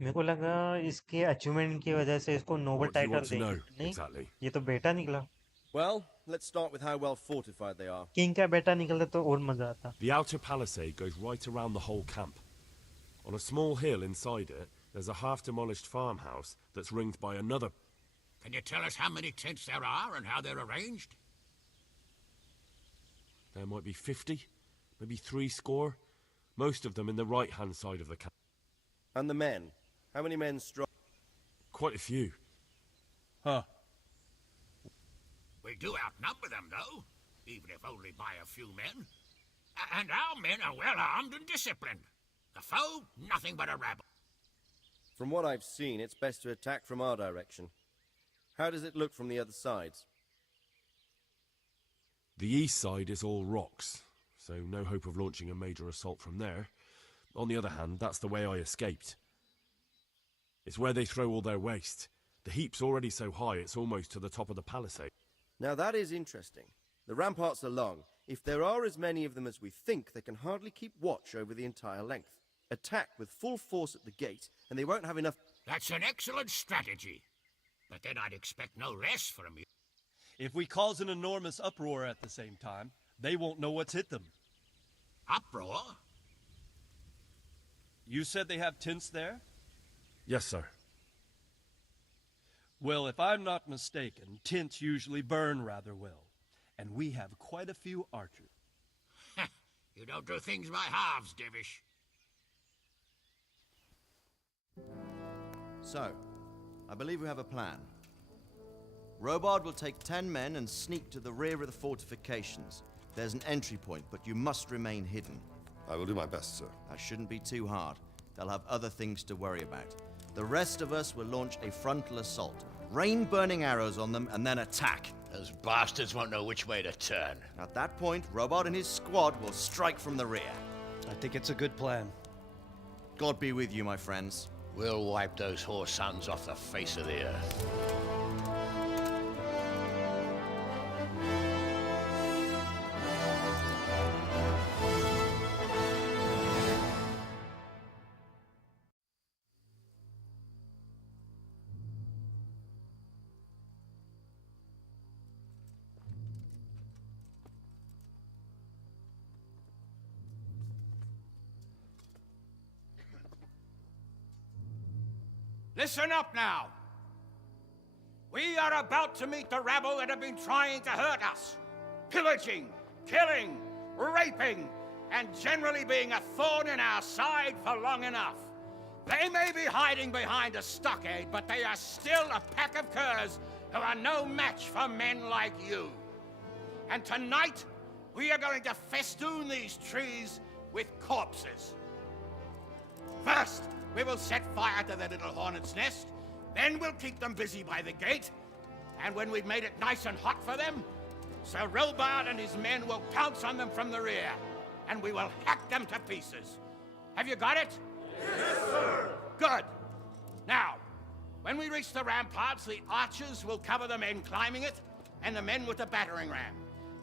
मेरे को लगा इसके achievement की वजह से इसको Nobel What do you want title to देंगे know, नहीं exactly? ये तो बेटा निकला Well, let's start with how well fortified they are. King का बेटा निकलता तो और मजा आता The outer palisade goes right around the whole camp. On a small hill inside it, there's a half-demolished farmhouse that's ringed by another. Can you tell us how many tents there are and how they're arranged? There might be 50, maybe 60. Most of them in the right-hand side of the camp. And the men? How many men strong? Quite a few. Huh. We do outnumber them, though, even if only by a few men. And our men are well armed and disciplined. The foe, nothing but a rabble. From what I've seen, it's best to attack from our direction. How does it look from the other sides? The east side is all rocks, so no hope of launching a major assault from there. On the other hand, that's the way I escaped. It's where they throw all their waste. The heap's already so high it's almost to the top of the palisade. Now that is interesting. The ramparts are long. If there are as many of them as we think, they can hardly keep watch over the entire length. Attack with full force at the gate, and they won't have enough... That's an excellent strategy. But then I'd expect no less from you. If we cause an enormous uproar at the same time, they won't know what's hit them. Uproar? You said they have tents there? Yes, sir. Well, if I'm not mistaken, tents usually burn rather well. And we have quite a few archers. You don't do things by halves, Divish. So, I believe we have a plan. Robard will take 10 men and sneak to the rear of the fortifications. There's an entry point, but you must remain hidden. I will do my best, sir. That shouldn't be too hard. They'll have other things to worry about. The rest of us will launch a frontal assault. Rain burning arrows on them and then attack. Those bastards won't know which way to turn. At that point, Robard and his squad will strike from the rear. I think it's a good plan. God be with you, my friends. We'll wipe those whore sons off the face of the earth. Listen up now. We are about to meet the rabble that have been trying to hurt us. Pillaging, killing, raping, and generally being a thorn in our side for long enough. They may be hiding behind a stockade, but they are still a pack of curs who are no match for men like you. And tonight, we are going to festoon these trees with corpses. First, we will set fire to the little hornet's nest. Then we'll keep them busy by the gate. And when we've made it nice and hot for them, Sir Robard and his men will pounce on them from the rear. And we will hack them to pieces. Have you got it? Yes, sir! Good. Now, when we reach the ramparts, the archers will cover the men climbing it, and the men with the battering ram.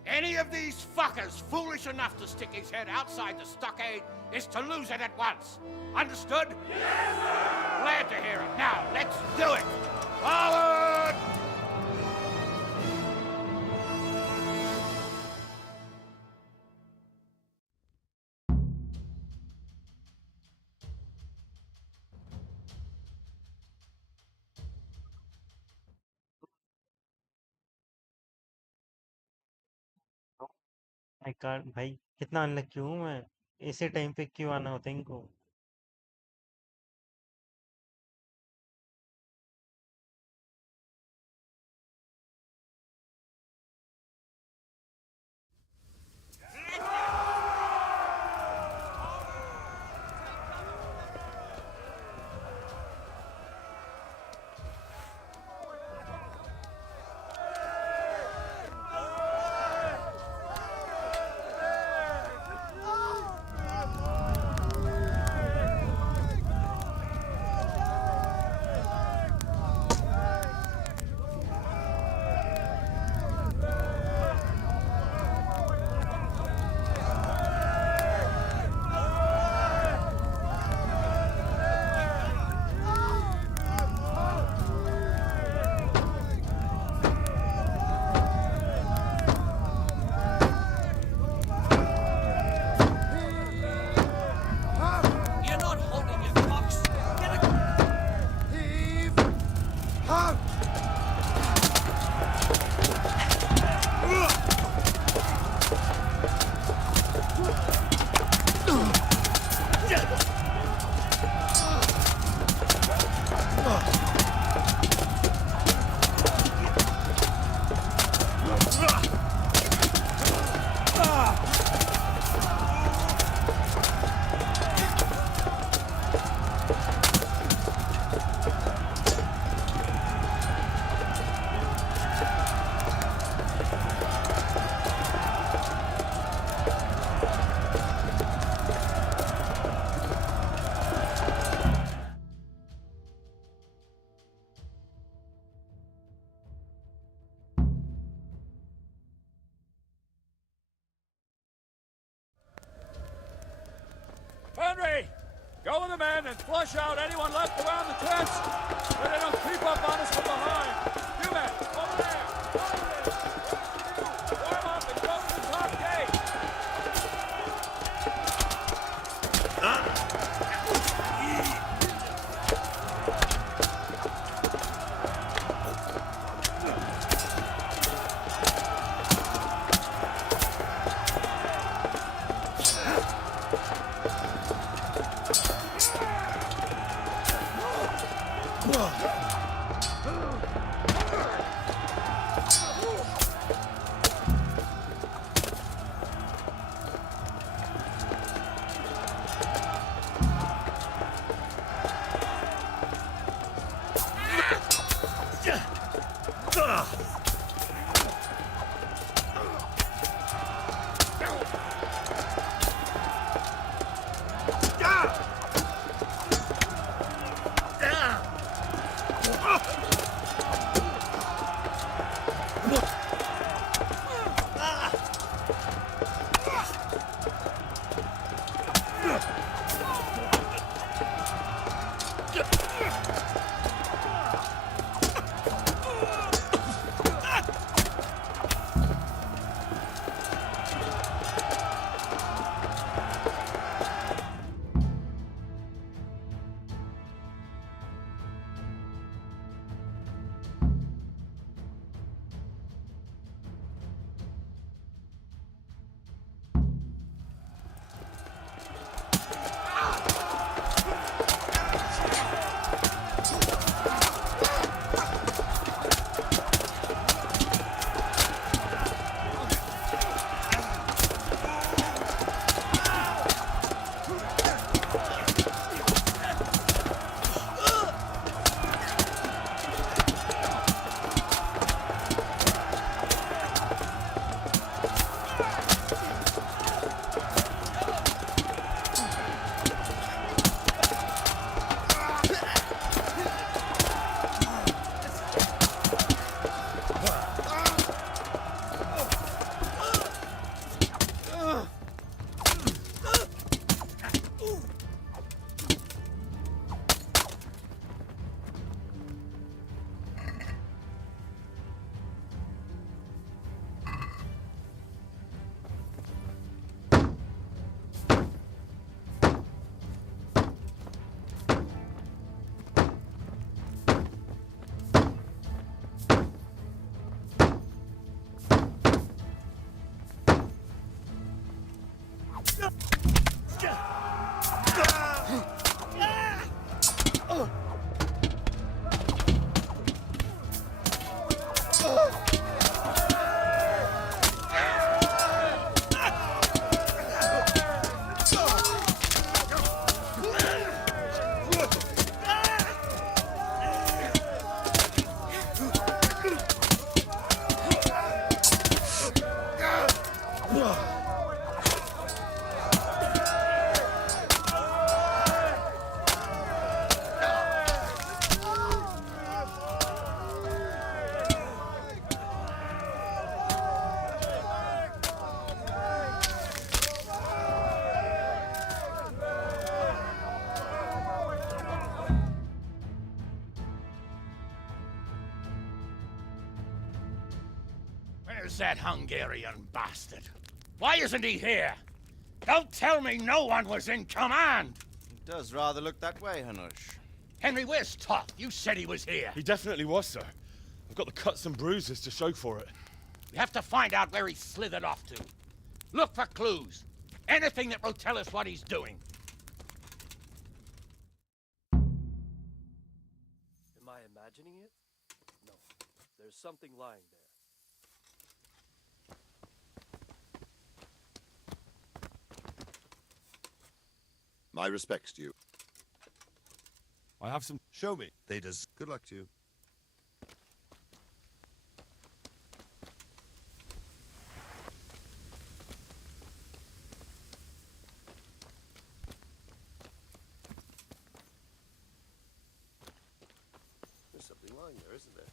Any of these fuckers foolish enough to stick his head outside the stockade is to lose it at once. Understood? Yes, sir! Glad to hear it. Now, let's do it! Forward! I can't भाई कितना unlucky हूँ मैं ऐसे time पे क्यों आना होता है इनको Henry! Go with the men and flush out anyone left around the tents so they don't creep up on us from behind. You men, over there! Warm up and go to the top gate! Where's that Hungarian bastard? Why isn't he here? Don't tell me no one was in command! It does rather look that way, Hanush. Henry, where's Toth? You said he was here. He definitely was, sir. I've got the cuts and bruises to show for it. We have to find out where he slithered off to. Look for clues. Anything that will tell us what he's doing. Am I imagining it? No. There's something lying there. My respects to you. I have some... Show me. They does. Good luck to you. There's something lying there, isn't there?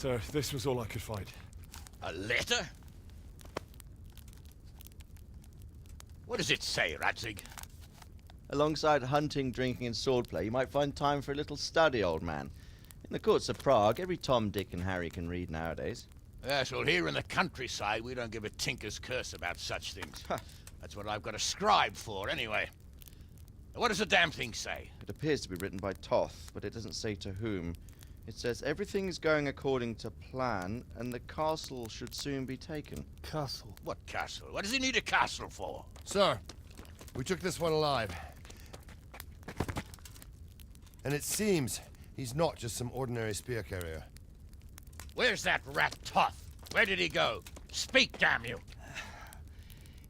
Sir, this was all I could find. A letter? What does it say, Radzig? Alongside hunting, drinking, and swordplay, you might find time for a little study, old man. In the courts of Prague, every Tom, Dick, and Harry can read nowadays. Yes, well, here in the countryside, we don't give a tinker's curse about such things. That's what I've got a scribe for, anyway. What does the damn thing say? It appears to be written by Toth, but it doesn't say to whom. It says everything's going according to plan, and the castle should soon be taken. Castle? What castle? What does he need a castle for? Sir, we took this one alive. And it seems he's not just some ordinary spear carrier. Where's that rat Toth? Where did he go? Speak, damn you!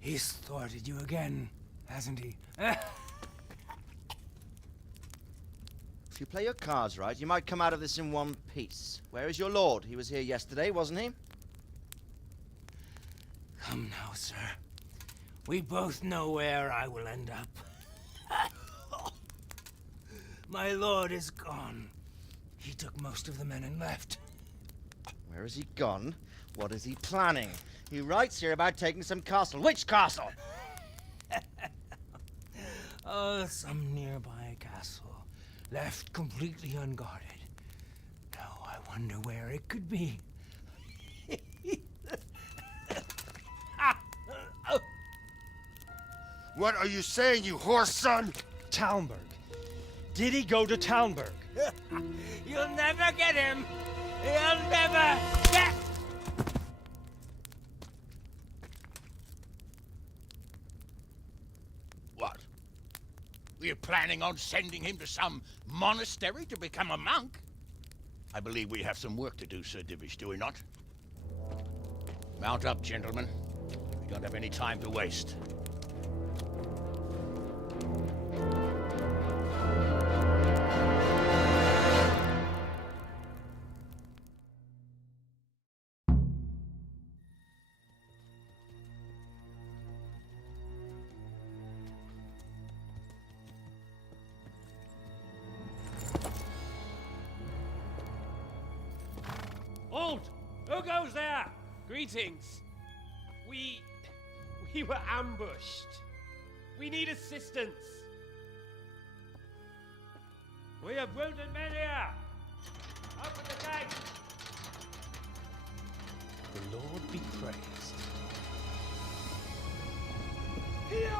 He's thwarted you again, hasn't he? If you play your cards right, you might come out of this in one piece. Where is your lord? He was here yesterday, wasn't he? Come now, sir. We both know where I will end up. My lord is gone. He took most of the men and left. Where has he gone? What is he planning? He writes here about taking some castle. Which castle? Oh, some nearby castle. Left completely unguarded. Now I wonder where it could be. What are you saying, you horse son? Talmberg. Did he go to Talmberg? You'll never get him! You'll never get... What? Were you planning on sending him to some monastery to become a monk? I believe we have some work to do, Sir Divish, do we not? Mount up, gentlemen. We don't have any time to waste. Halt! Who goes there? Greetings. We were ambushed. We need assistance. We have wounded men here. Open the gate. The Lord be praised. Here!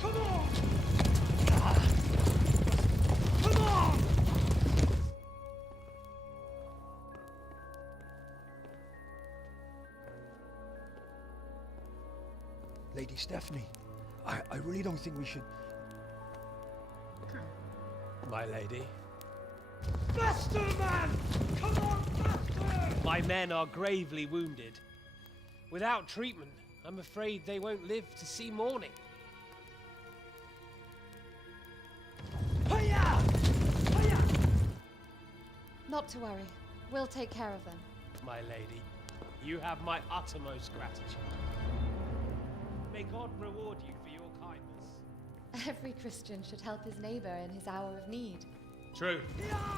Come on! Come on! Lady Stephanie, I really don't think we should... My lady. Faster, man! Come on, faster! My men are gravely wounded. Without treatment, I'm afraid they won't live to see morning. Hiya! Hiya! Not to worry. We'll take care of them. My lady, you have my uttermost gratitude. May God reward you for your kindness. Every Christian should help his neighbor in his hour of need. True.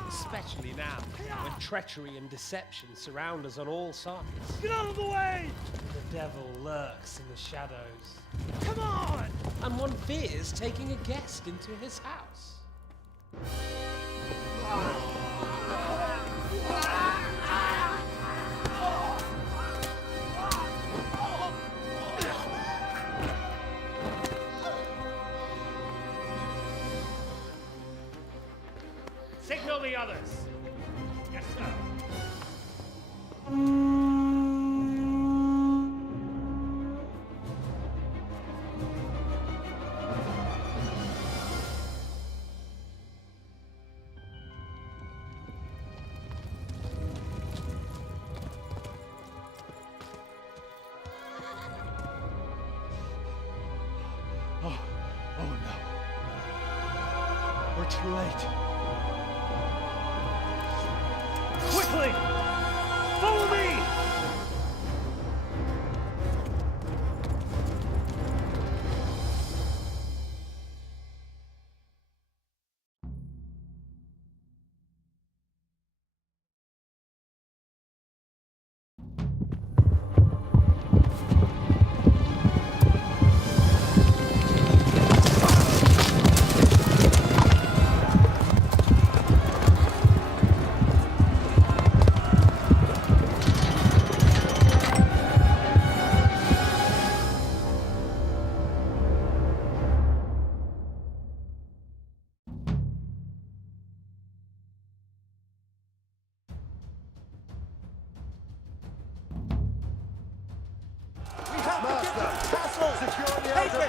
Especially now, when treachery and deception surround us on all sides. Get out of the way! The devil lurks in the shadows. Come on! And one fears taking a guest into his house. Signal the others. Yes, sir. Oh no. We're too late. Quickly! Follow me!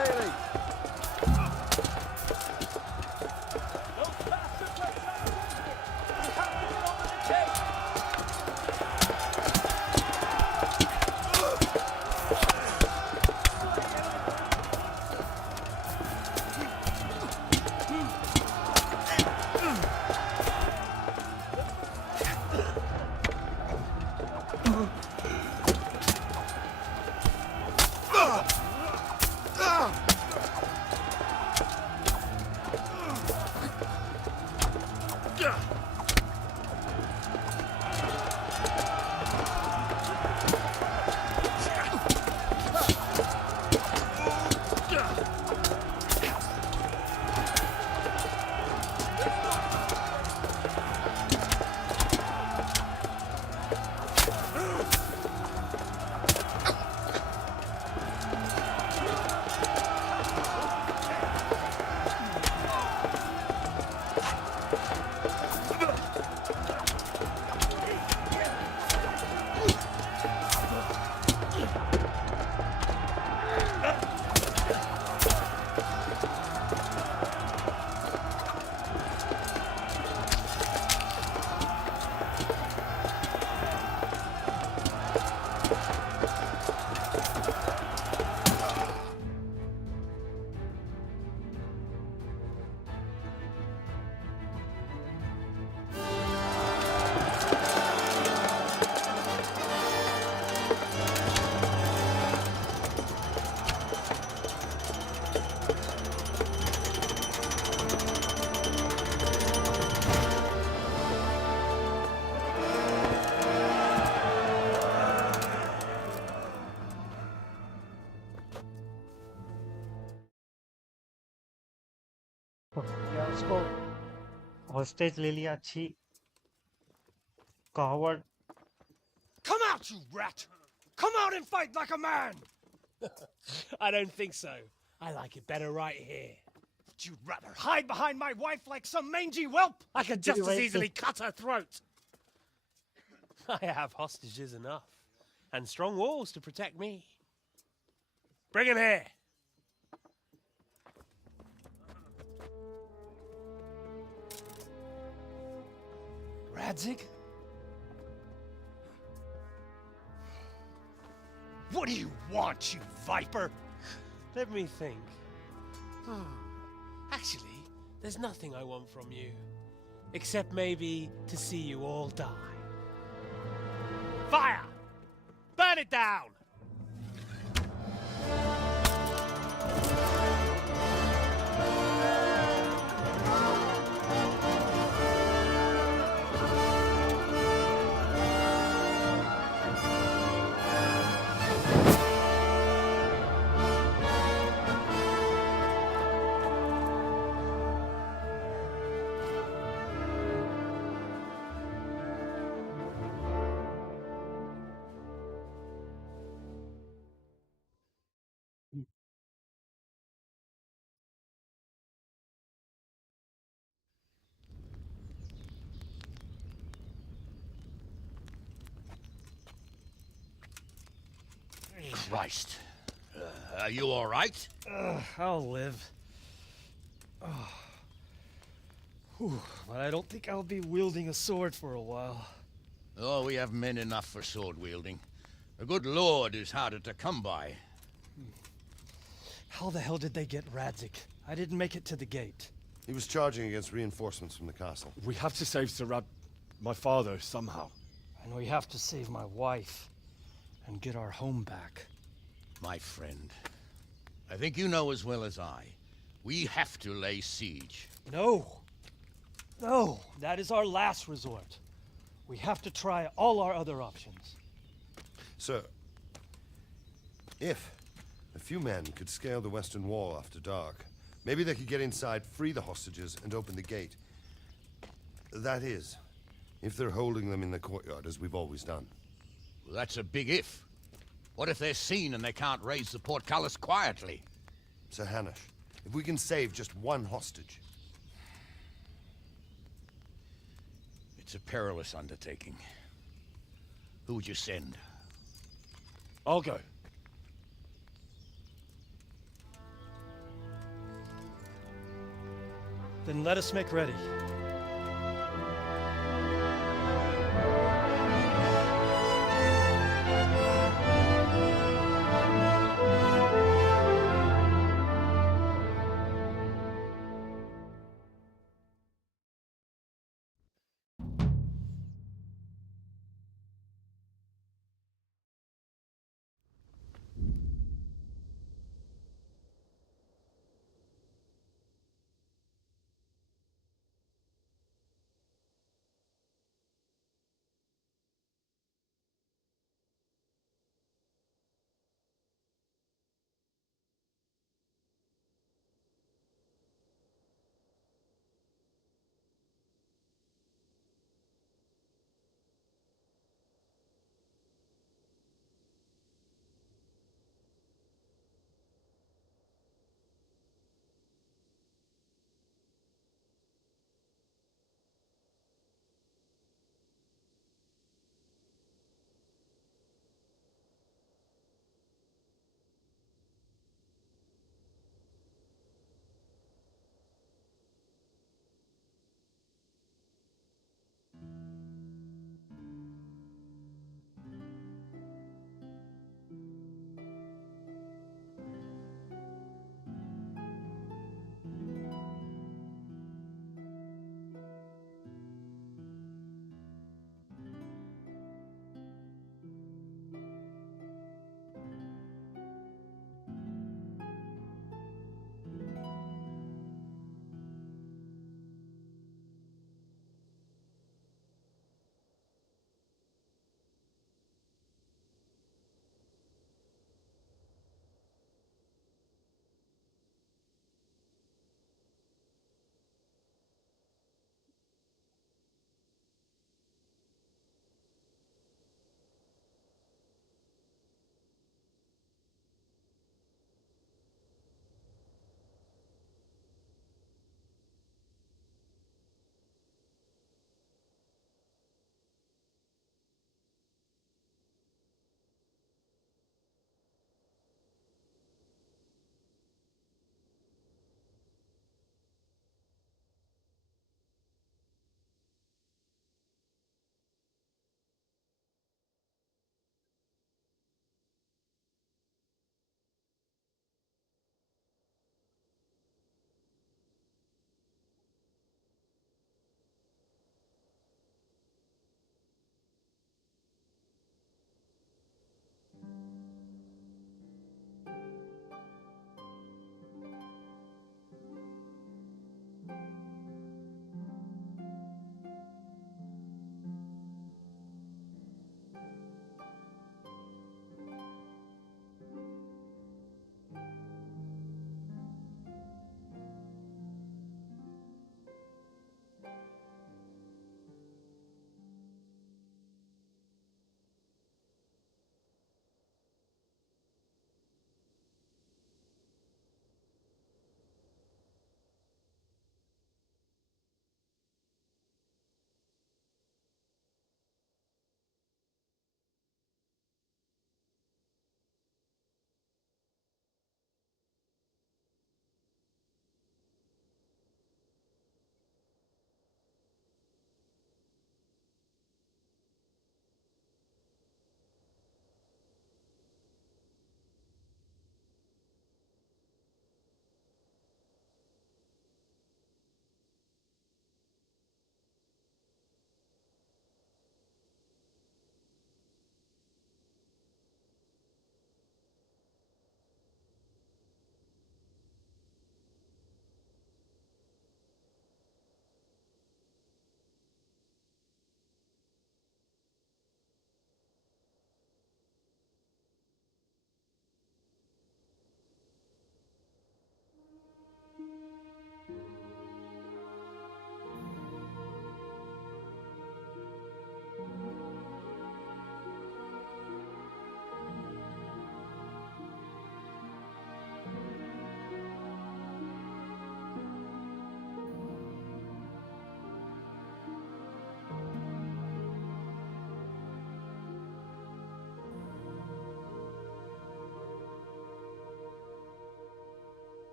Bailey! या उसको hostage ले लिया अच्छी कहावत Come out, you rat! Come out and fight like a man! I don't think so. I like it better right here. Would you rather hide behind my wife like some mangy whelp? I could just as easily cut her throat. I have hostages enough. And strong walls to protect me. Bring him here. Radzig? What do you want, you viper? Let me think. Actually, there's nothing I want from you. Except maybe to see you all die. Fire! Burn it down! Christ. Are you all right? I'll live. Whew, but I don't think I'll be wielding a sword for a while. Oh, we have men enough for sword wielding. The good Lord is harder to come by. How the hell did they get Radzig? I didn't make it to the gate. He was charging against reinforcements from the castle. We have to save Sir my father, somehow. And we have to save my wife and get our home back. My friend, I think you know as well as I. We have to lay siege. No. No, that is our last resort. We have to try all our other options. Sir, if a few men could scale the western wall after dark, maybe they could get inside, free the hostages, and open the gate. That is, if they're holding them in the courtyard, as we've always done. Well, that's a big if. What if they're seen and they can't raise the portcullis quietly? Sir Hanush, if we can save just one hostage... It's a perilous undertaking. Who would you send? I'll go. Then let us make ready.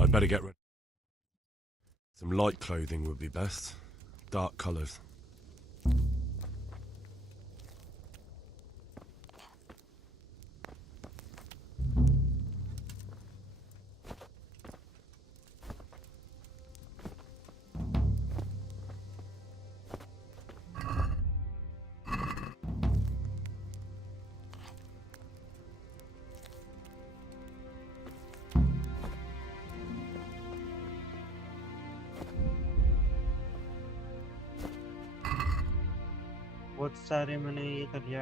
I'd better get ready. Some light clothing would be best. Dark colours. बहुत सारे मैंने ये कर लिया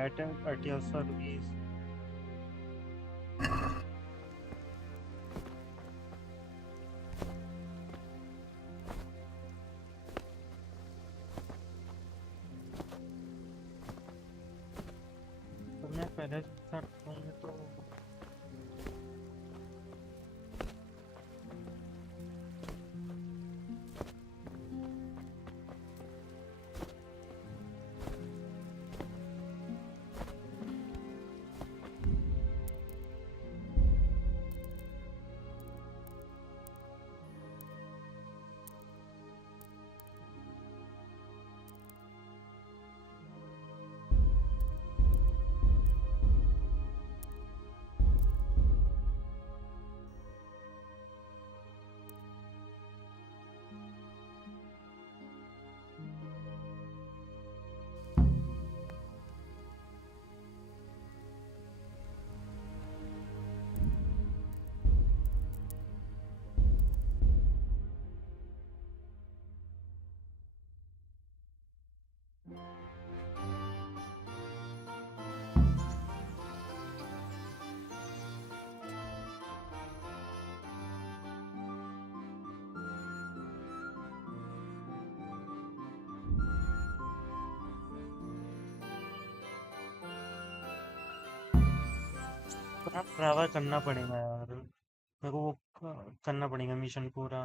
RTX service तो मैं पहले start करूँगा तो ट्रैवल करना पड़ेगा यार मेरे को वो करना पड़ेगा मिशन पूरा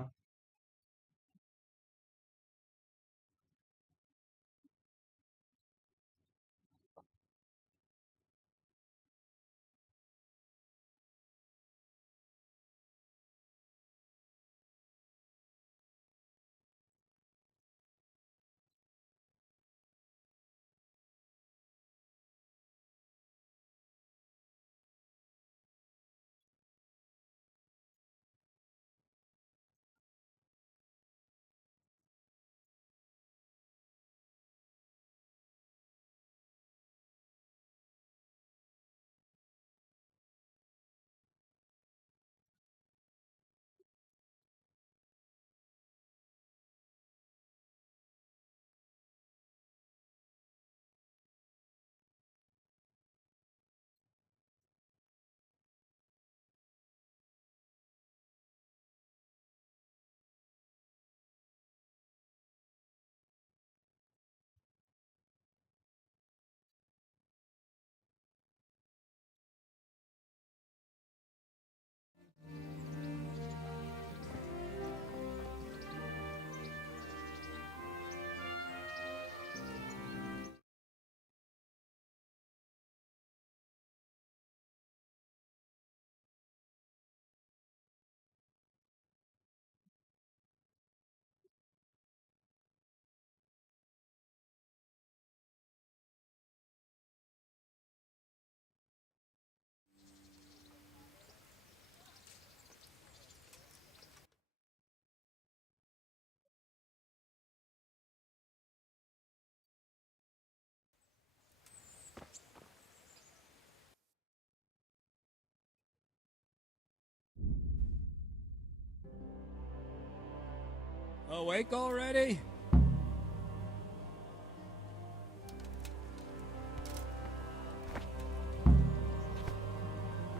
Awake already?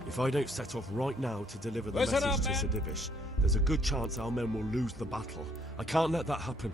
If I don't set off right now to deliver the Listen message up, to man. Sedivish, there's a good chance our men will lose the battle. I can't let that happen.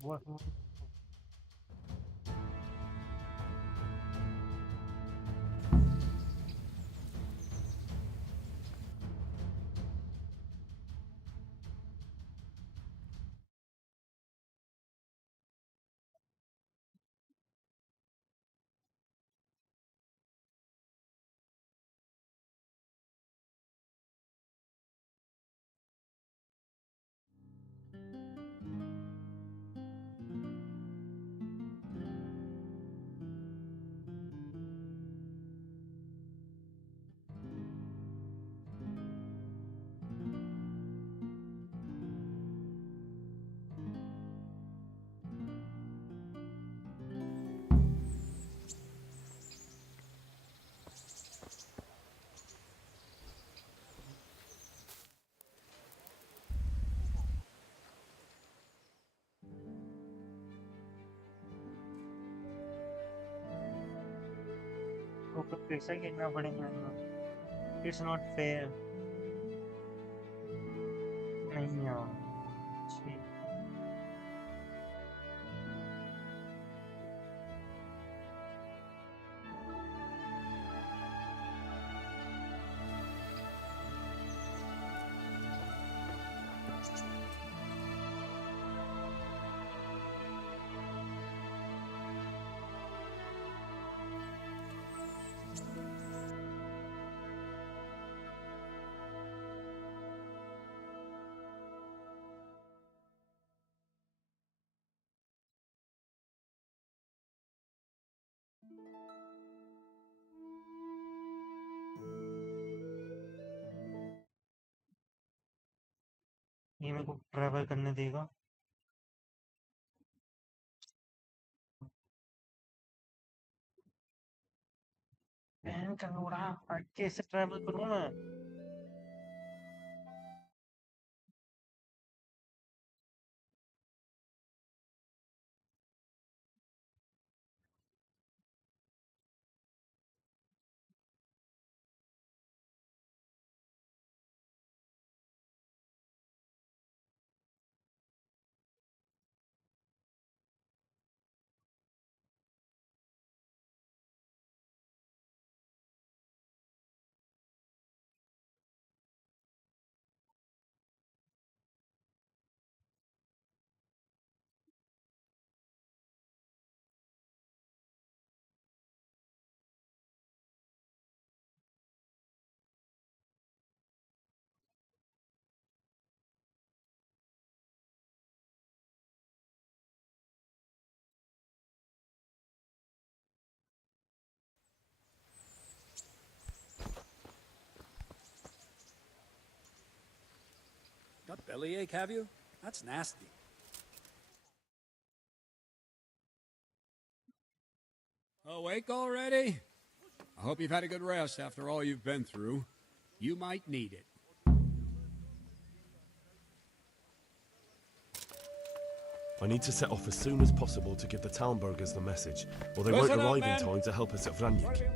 what? तो पैसा कितना पड़ेगा? It's not fair. नहीं यार, छी। ये मेरे को ट्रैवल करने देगा? बहन का लोड़ा, कैसे ट्रैवल करूँ मैं? Got bellyache, have you? That's nasty. Awake already? I hope you've had a good rest after all you've been through. You might need it. I need to set off as soon as possible to give the town burghers the message, or they won't Listen up, arrive in men. time to help us at Vranyik.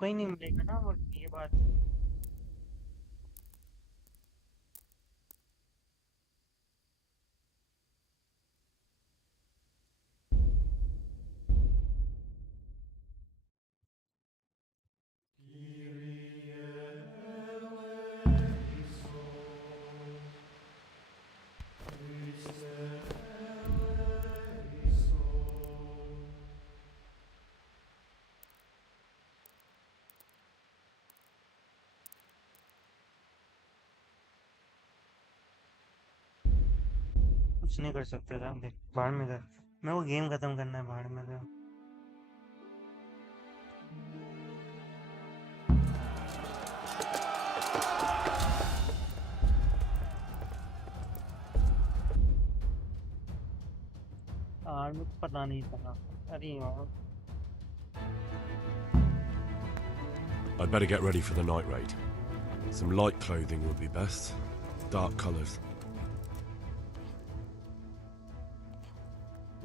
कोई नहीं मिलेगा ना वो ये बात कुछ नहीं कर सकते थे देख बाहर में गए मैं वो गेम खत्म करना है बाहर में गया यार मुझे पता नहीं था अरे यार I'd better get ready for the night raid. Some light clothing would be best. Dark colours.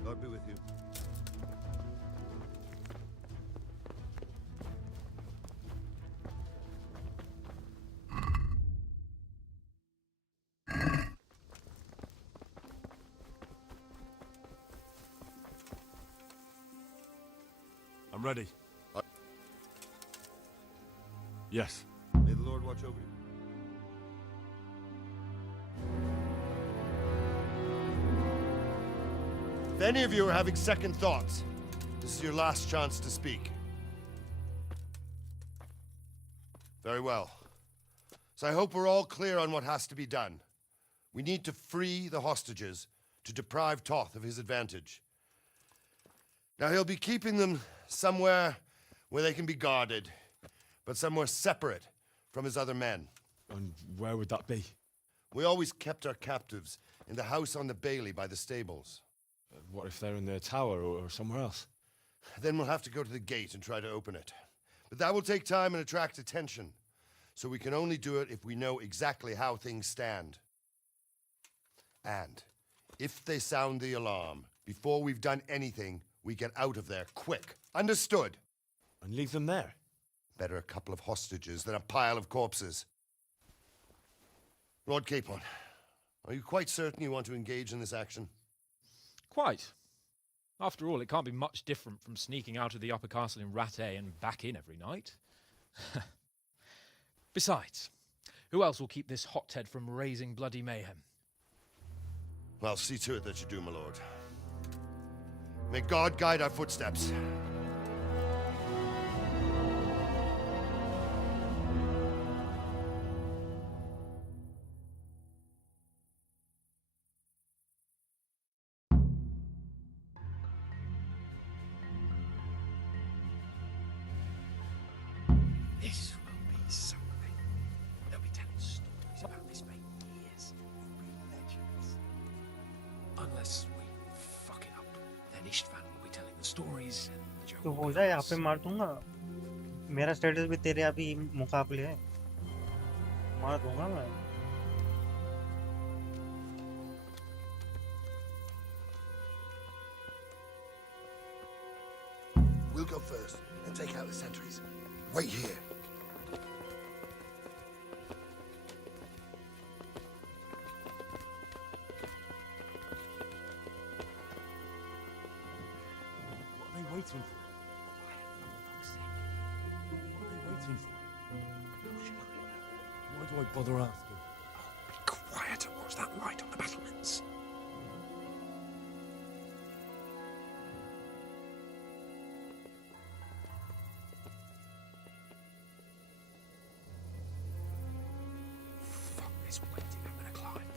God be with you. I'm ready. Yes. May the Lord watch over you. If any of you are having second thoughts, this is your last chance to speak. Very well. So I hope we're all clear on what has to be done. We need to free the hostages to deprive Toth of his advantage. Now he'll be keeping them somewhere where they can be guarded, but somewhere separate from his other men. And where would that be? We always kept our captives in the house on the Bailey by the stables. What if they're in the tower or somewhere else? Then we'll have to go to the gate and try to open it. But that will take time and attract attention. So we can only do it if we know exactly how things stand. And if they sound the alarm, before we've done anything, we get out of there quick. Understood? And leave them there? Better a couple of hostages than a pile of corpses. Lord Capon, are you quite certain you want to engage in this action? Quite. After all, it can't be much different from sneaking out of the upper castle in Rattay and back in every night. Besides, who else will keep this hothead from raising bloody mayhem? Well, see to it that you do, my lord. May God guide our footsteps. This will be something. They'll be telling stories about this for years. Real legends. Unless we fuck it up, then Istvan will be telling the stories and the joke. तो हो जाए यहाँ पे मार दूंगा मेरा status भी तेरे अभी मुकाबले है मार दूंगा मैं We'll go first and take out the sentries. Wait here. What are they waiting for? What are they waiting for? Why do I bother asking? Be quiet and watch that light on the battlements. Fuck this waiting, I'm gonna climb.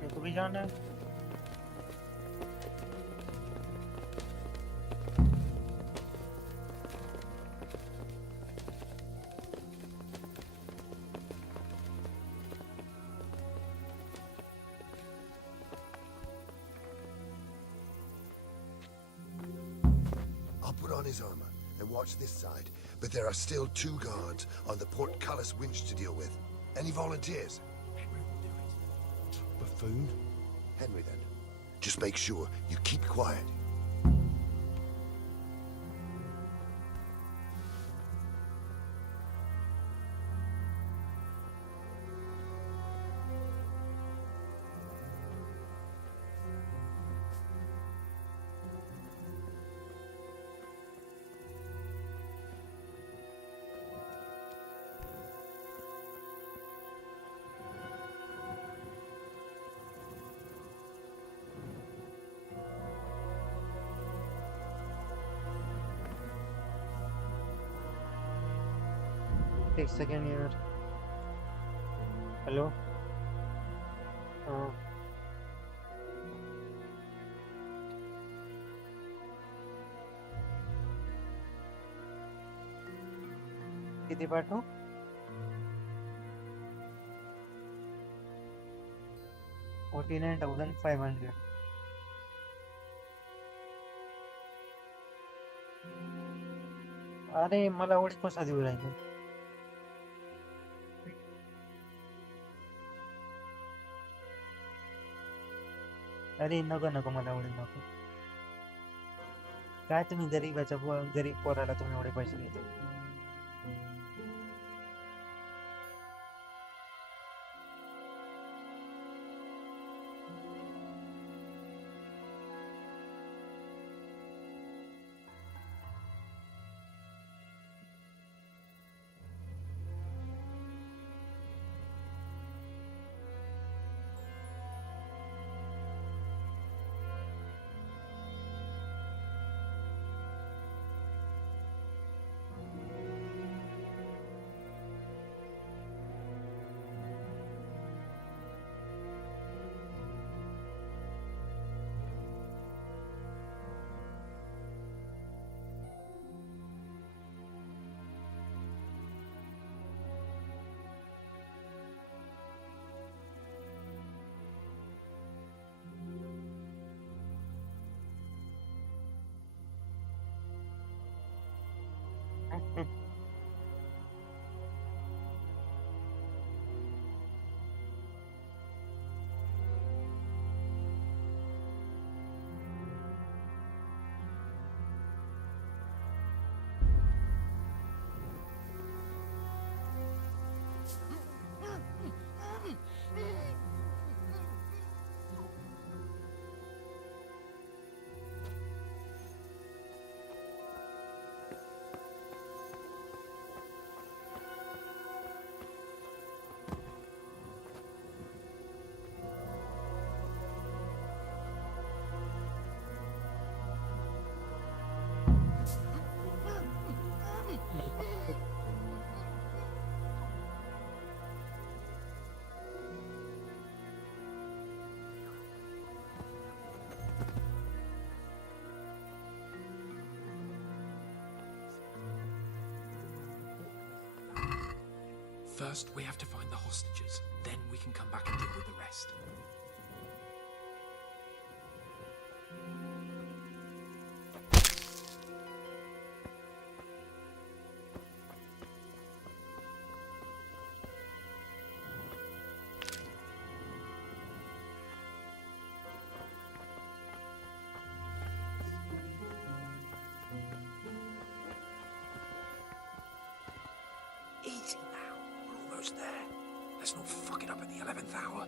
मेरे को भी जाना है I'll put on his armor and walk watch this side, but there are still 2 guards on the portcullis winch to deal with. Any volunteers? Henry will do it. Buffoon. Henry, then. Just make sure you keep quiet. एक second यार hello हाँ किती पाठवू 49,500 अरे मला एवढी कसा देऊ राहिले अरे नको नको मला एवढे नको काय तुम्ही गरीब पोराला तुम्ही एवढे पैसे देते First, we have to find the hostages. Then we can come back and deal with the rest. Easy now. We're almost there. Let's not fuck it up at the 11th hour.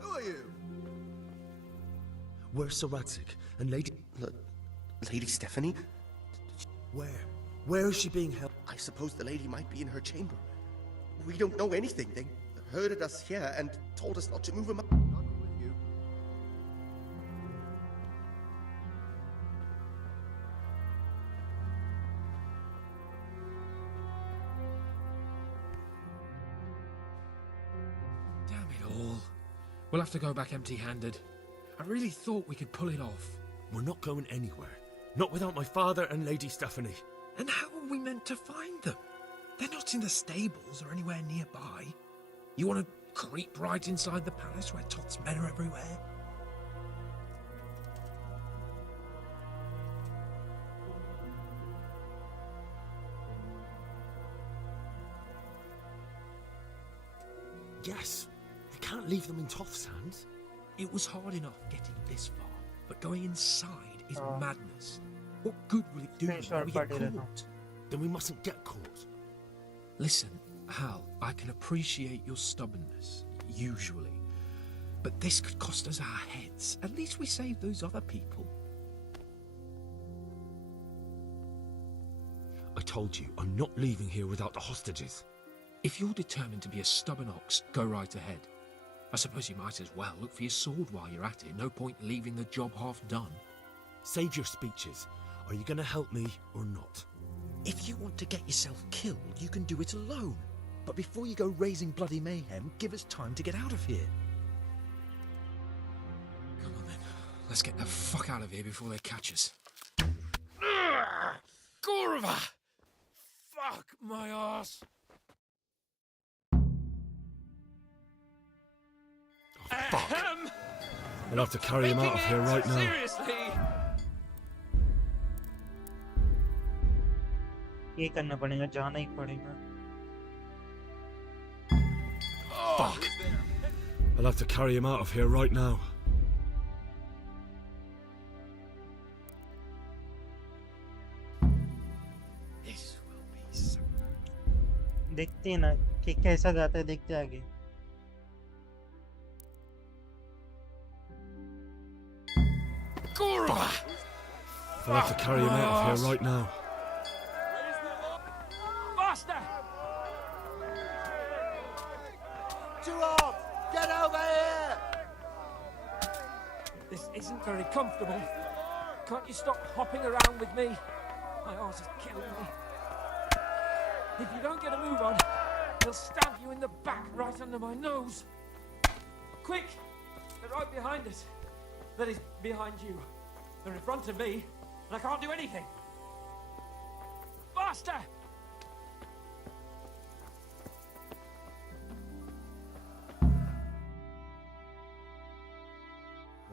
Who are you? Where's Sir Radzik and Lady Stephanie? Where? Where is she being held? I suppose the lady might be in her chamber. We don't know anything. They herded us here and told us not to move him up. Damn it all. We'll have to go back empty-handed. I really thought we could pull it off. We're not going anywhere. Not without my father and Lady Stephanie. And how are we meant to find them? They're not in the stables or anywhere nearby. You want to creep right inside the palace where Toth's men are everywhere? Yes. We can't leave them in Toth's hands. It was hard enough getting this far, but going inside is madness. What good will it do if we get caught? Then we mustn't get caught. Listen, Hal, I can appreciate your stubbornness, usually. But this could cost us our heads. At least we saved those other people. I told you, I'm not leaving here without the hostages. If you're determined to be a stubborn ox, go right ahead. I suppose you might as well look for your sword while you're at it. No point leaving the job half done. Save your speeches. Are you going to help me or not? If you want to get yourself killed, you can do it alone. But before you go raising bloody mayhem, give us time to get out of here. Come on then. Let's get the fuck out of here before they catch us. Gorva! Fuck my ass! Fuck! I'll have to carry him out of here right now. Seriously? ये करना पड़ेगा, जाना ही पड़ेगा. Fuck! I'll have to carry him out of here right now. This will be so... देखते हैं ना कि कैसा जाता है, देखते आगे. Gorva! I'll have to carry him out of here right now. Faster! Two arms! Get over here! This isn't very comfortable. Can't you stop hopping around with me? My arse is killing me. If you don't get a move on, they'll stab you in the back right under my nose. Quick! They're right behind us. That is, behind you. They're in front of me, and I can't do anything. Faster!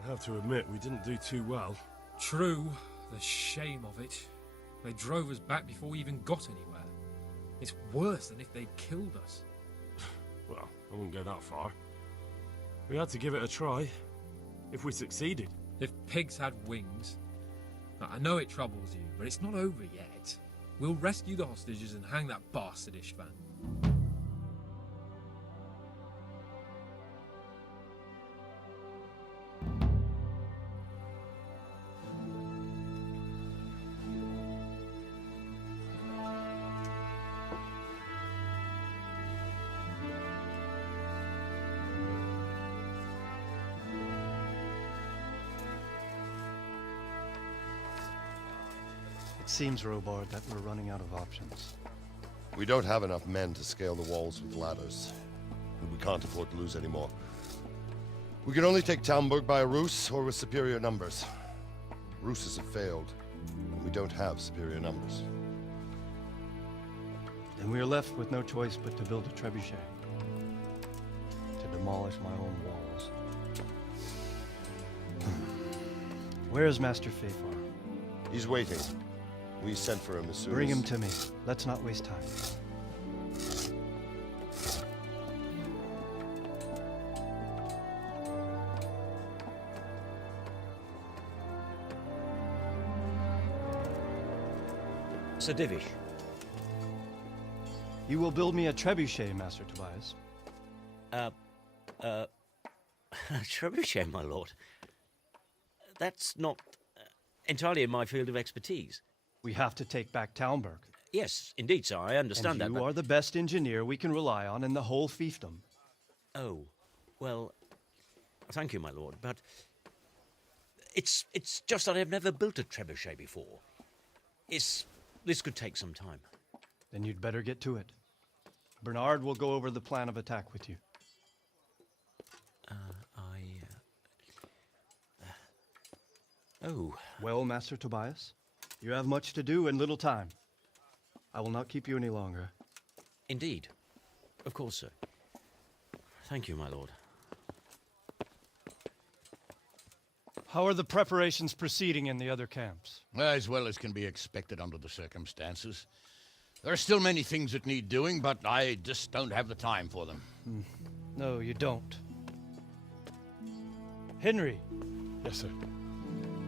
I have to admit, we didn't do too well. True, the shame of it. They drove us back before we even got anywhere. It's worse than if they'd killed us. Well, I wouldn't go that far. We had to give it a try. If we succeeded. If pigs had wings. I know it troubles you, but it's not over yet. We'll rescue the hostages and hang that bastard Ishvan. It seems, Robard, that we're running out of options. We don't have enough men to scale the walls with ladders. And we can't afford to lose any more. We can only take Talmberg by a ruse or with superior numbers. Ruses have failed, and we don't have superior numbers. And we are left with no choice but to build a trebuchet. To demolish my own walls. Where is Master Fafar? He's waiting. We sent for him as soon as... Bring him to me. Let's not waste time. Sir Divish. You will build me a trebuchet, Master Tobias. Trebuchet, my lord. That's not entirely in my field of expertise. We have to take back Talmberg. Yes, indeed, sir. I understand that. You but... are the best engineer we can rely on in the whole fiefdom. Oh, well, thank you, my lord, but it's just that I've never built a trebuchet before. This could take some time. Then you'd better get to it. Bernard will go over the plan of attack with you. Oh. Well, Master Tobias, you have much to do and little time. I will not keep you any longer. Indeed. Of course, sir. Thank you, my lord. How are the preparations proceeding in the other camps? As well as can be expected under the circumstances. There are still many things that need doing, but I just don't have the time for them. No, you don't. Henry. Yes, sir.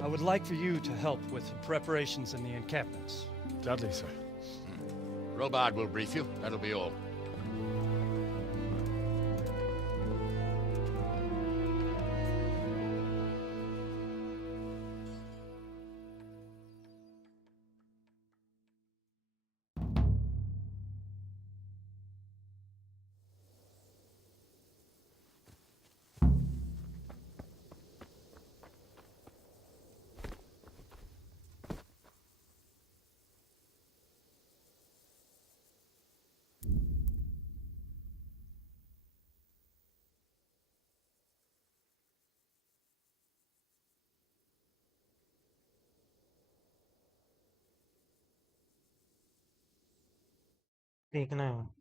I would like for you to help with the preparations in the encampments. Gladly, sir. Robard will brief you. That'll be all. देखना है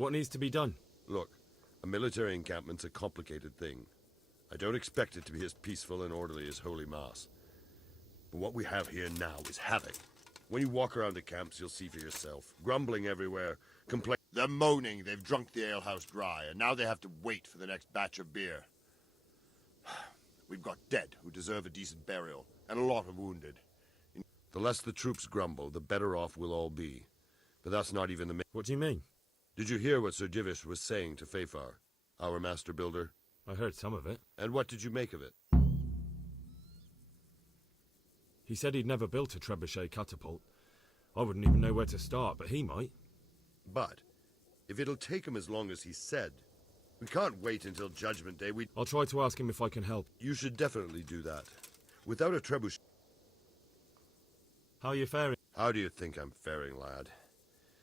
What needs to be done? Look, a military encampment's a complicated thing. I don't expect it to be as peaceful and orderly as Holy Mass. But what we have here now is havoc. When you walk around the camps, you'll see for yourself. Grumbling everywhere, They're moaning they've drunk the alehouse dry, and now they have to wait for the next batch of beer. We've got dead who deserve a decent burial, and a lot of wounded. The less the troops grumble, the better off we'll all be. But that's not even the main... What do you mean? Did you hear what Sir Divish was saying to Fafar, our master builder? I heard some of it. And what did you make of it? He said he'd never built a trebuchet catapult. I wouldn't even know where to start, but he might. But, if it'll take him as long as he said, we can't wait until Judgment Day. I'll try to ask him if I can help. You should definitely do that. Without a trebuchet... How are you faring? How do you think I'm faring, lad?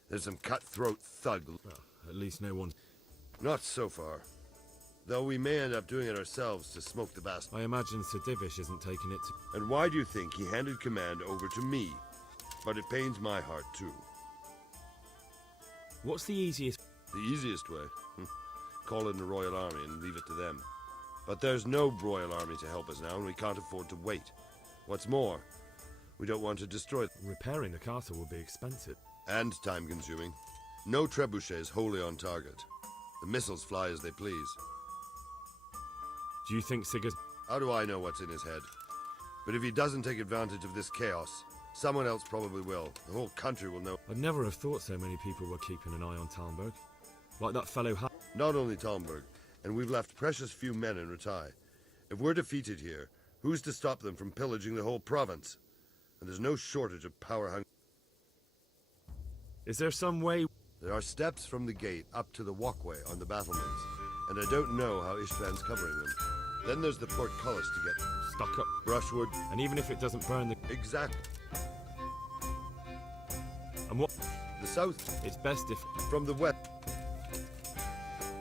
There's some cutthroat thug... Well, at least no one... Not so far. Though we may end up doing it ourselves to smoke the bastard. I imagine Sir Divish isn't taking it to... And why do you think he handed command over to me? But it pains my heart too. What's the easiest... The easiest way? Call in the Royal Army and leave it to them. But there's no Royal Army to help us now, and we can't afford to wait. What's more, we don't want to destroy... Repairing the castle will be expensive. And time-consuming. No trebuchets wholly on target. The missiles fly as they please. Do you think Sigurd... How do I know what's in his head? But if he doesn't take advantage of this chaos, someone else probably will. The whole country will know. I'd never have thought so many people were keeping an eye on Talmberg. Like that fellow Not only Talmberg, and we've left precious few men in Ratai. If we're defeated here, who's to stop them from pillaging the whole province? And there's no shortage of power. Is there some way... There are steps from the gate up to the walkway on the battlements, and I don't know how Istvan's covering them. Then there's the portcullis to get... Stuck up. Brushwood. And even if it doesn't burn the... Exactly. And what... The south. It's best if... From the west.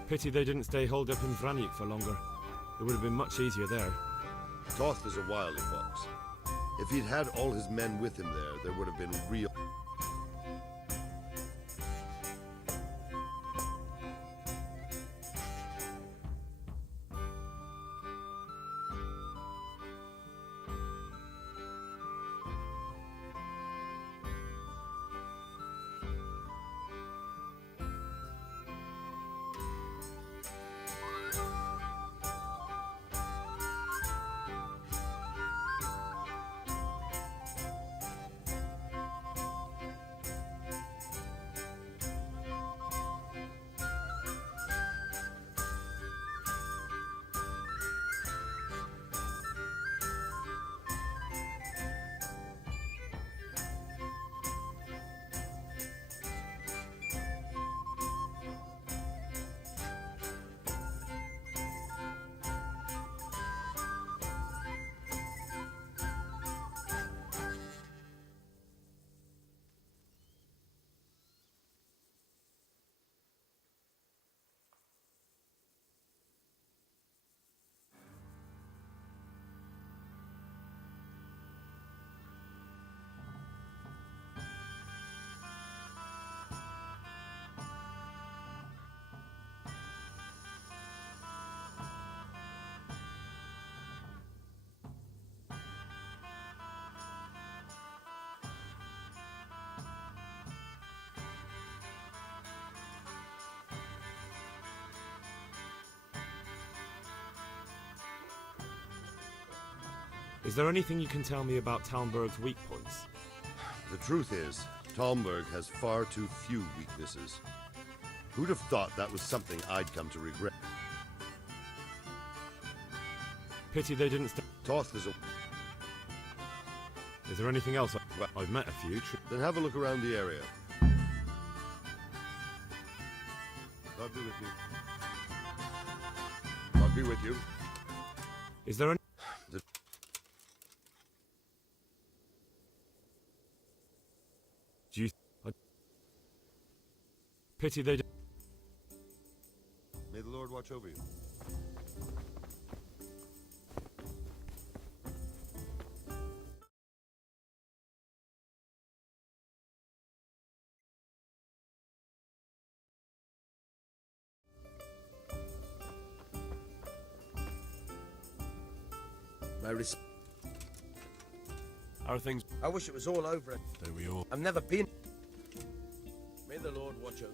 Pity they didn't stay holed up in Vranyuk for longer. It would have been much easier there. Toth is a wily fox. If he'd had all his men with him there would have been real... Is there anything you can tell me about Talmberg's weak points? The truth is, Talmberg has far too few weaknesses. Who'd have thought that was something I'd come to regret? Pity they didn't... Toth is a... Is there anything else? Well, I've met a few. Then have a look around the area. God be with you. God be with you. Is there any... Do you... Pity they... May the Lord watch over you. How are things? I wish it was all over. There we all. I've never been. May the Lord watch over.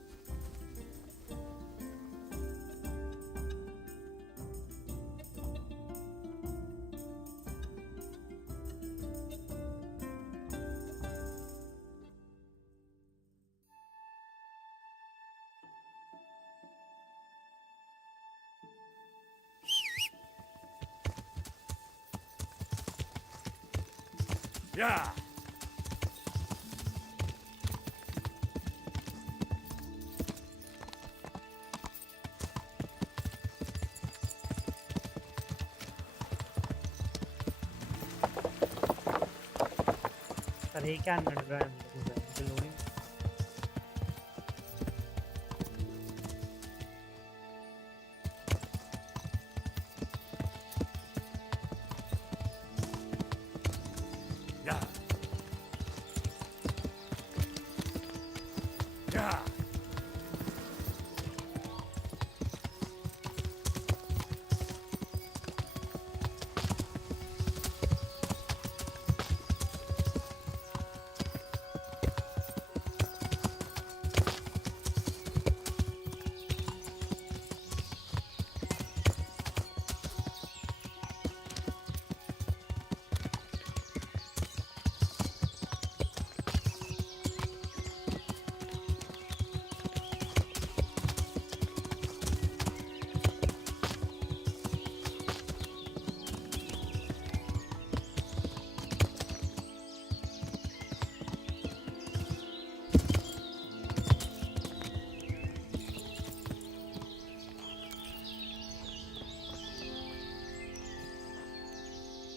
Yeah. अरे क्या मिल रहा है मुझे loading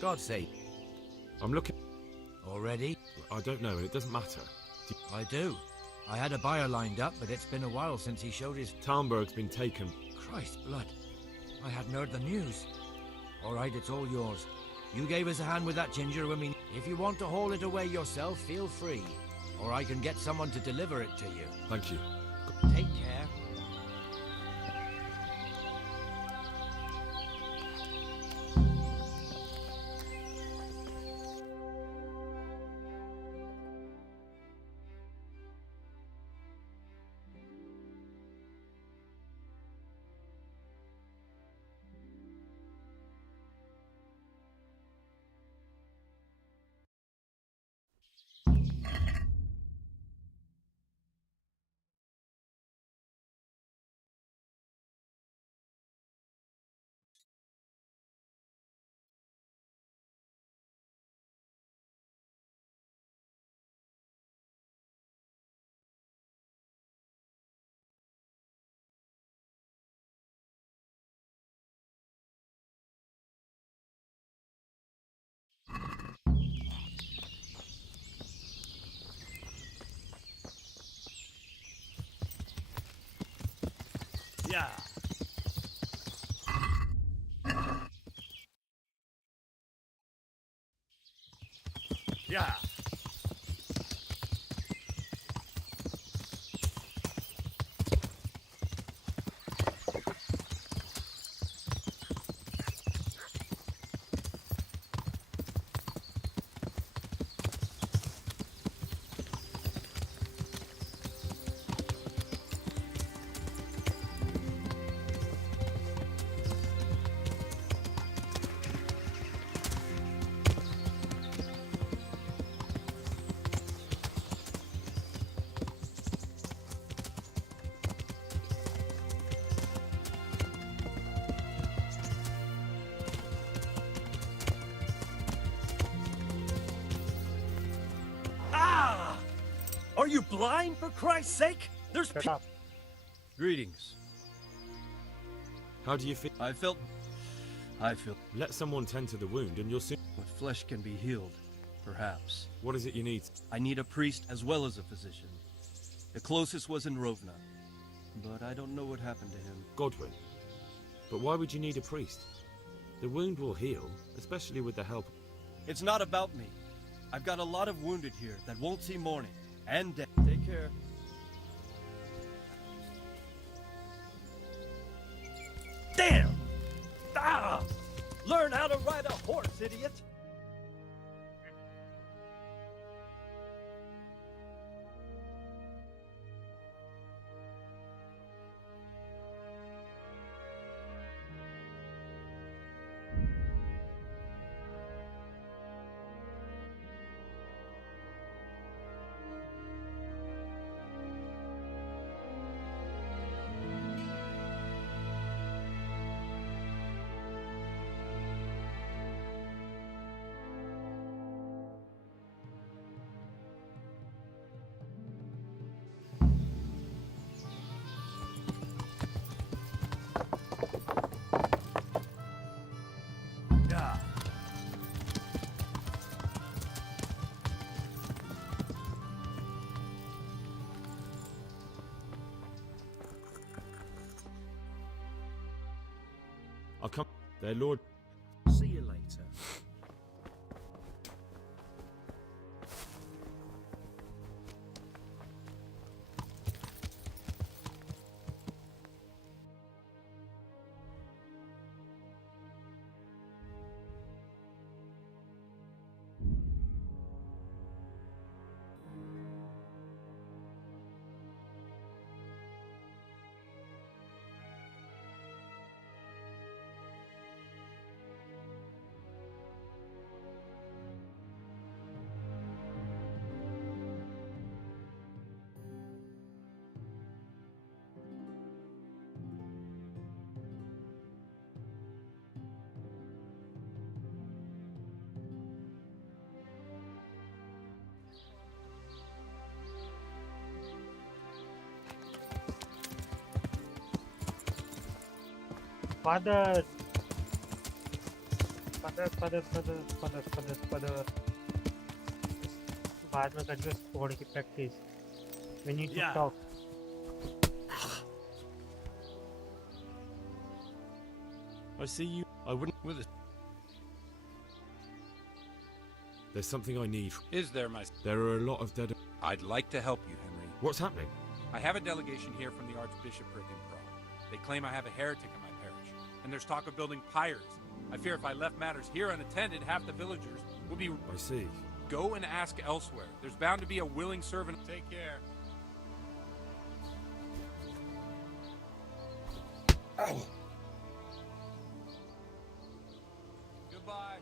God's sake. I'm looking. Already? I don't know, and it doesn't matter. I do. I had a buyer lined up, but it's been a while since he showed his... Talmberg's been taken. Christ blood. I hadn't heard the news. All right, it's all yours. You gave us a hand with that ginger when we... If you want to haul it away yourself, feel free. Or I can get someone to deliver it to you. Thank you. Take care. Yeah. Yeah. Are you blind, for Christ's sake? There's Greetings. How do you feel? I feel... Let someone tend to the wound and you'll soon... What flesh can be healed, perhaps. What is it you need? I need a priest as well as a physician. The closest was in Rovna, but I don't know what happened to him. Godwin. But why would you need a priest? The wound will heal, especially with the help... It's not about me. I've got a lot of wounded here that won't see morning and death. Take care. Damn! Ah! Learn how to ride a horse, idiot! I'll come. Their lord. See you later. Father. बाद में कर थोड़ी की practice. We need to talk. I see you. I wouldn't with it. There's something I need. Is there, my... There are a lot of dead... I'd like to help you, Henry. What's happening? I have a delegation here from the Archbishopric in Prague. They claim I have a heretic in my parish, and there's talk of building pyres. I fear if I left matters here unattended, half the villagers will be... I see. Go and ask elsewhere. There's bound to be a willing servant. Take care. Ow! Goodbye.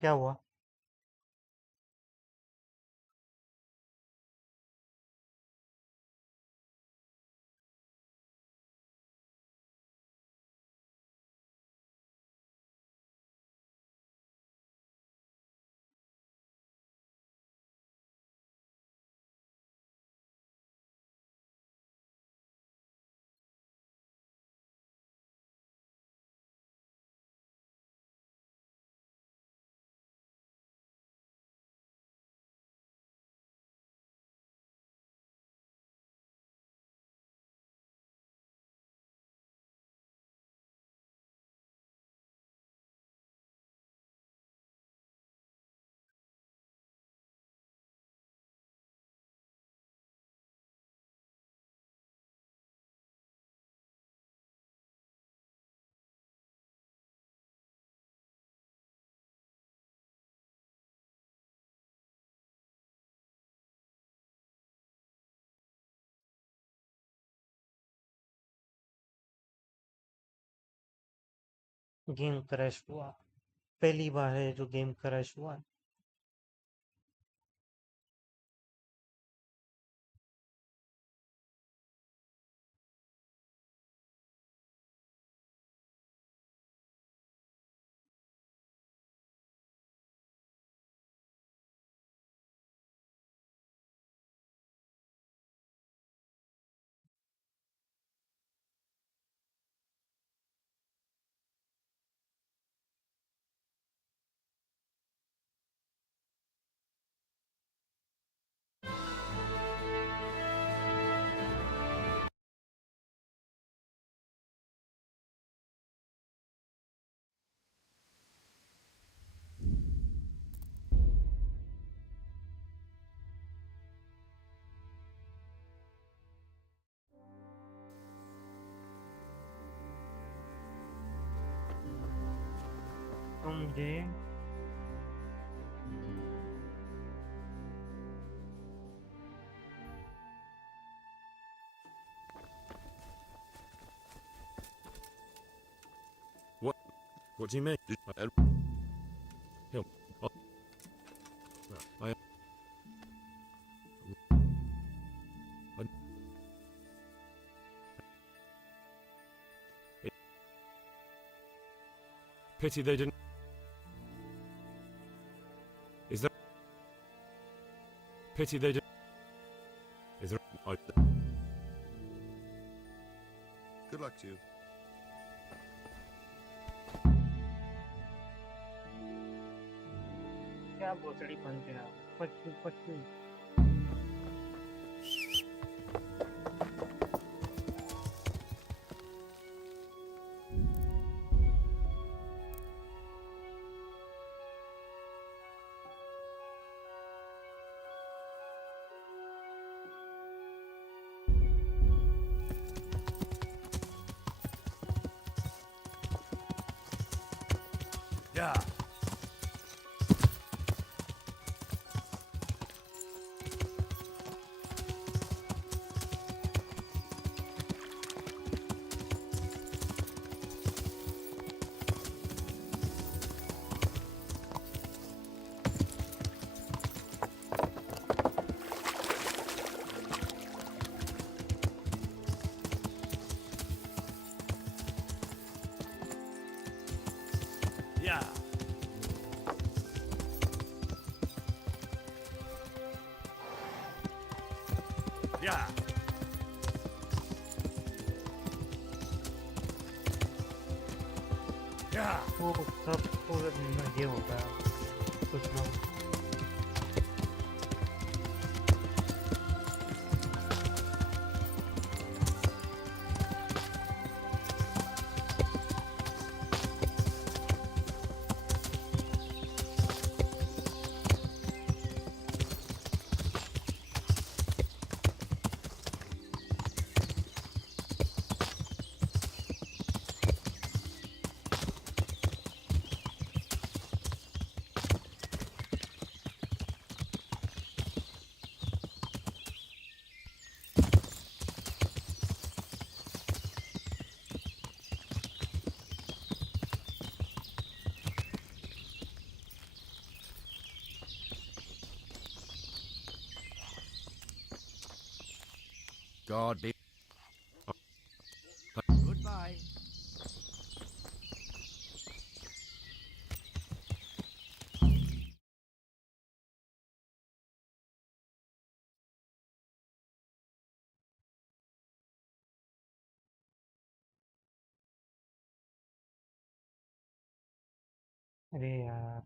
क्या हुआ? Game crash हुआ. पहली बार है जो game crash हुआ. तो मुझे What do you mean? Hill. Oh. I Pity they didn't. Is there? Pity they didn't. Is there? Good luck to you. क्या भोसड़ी पंच है पक्की Yeah. Yeah. Yeah. Yeah. वो सब ये होता है कुछ ना God be. Goodbye. अरे यार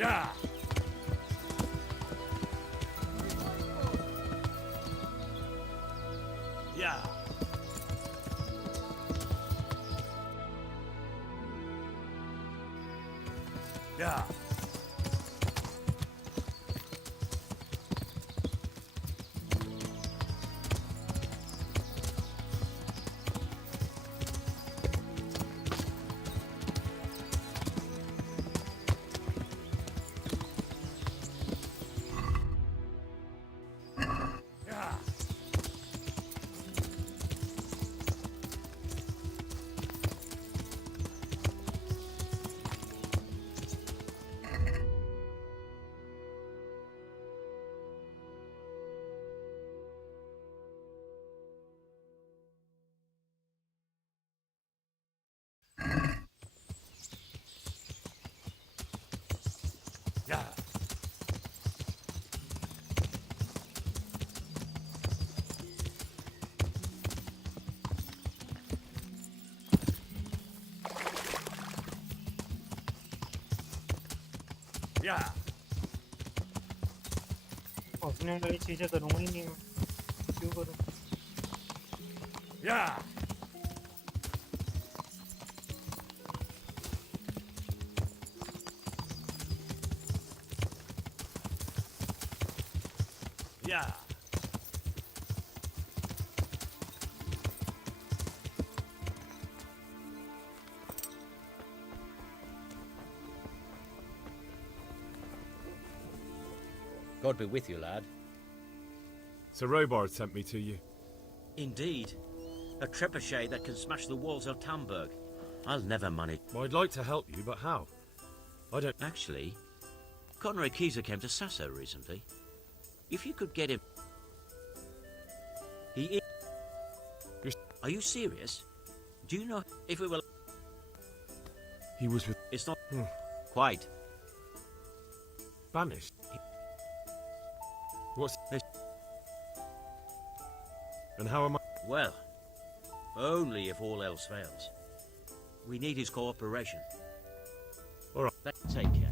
Yeah. Yeah. Yeah. Yeah. Yeah. अपने वाली चीजें करूँगा ही नहीं मैं क्यों करूँ Yeah. Yeah. God be with you, lad. Sir Robard sent me to you. Indeed. A trebuchet that can smash the walls of Tamburg. I'll never manage. Well, I'd like to help you, but how? I don't... Actually, Conrad Keyser came to Sasso recently. If you could get him... He is... Are you serious? Do you know if we will... He was with... It's not... Quite. Banished? What's... And how am I... Well, only if all else fails. We need his cooperation. All right. Take care.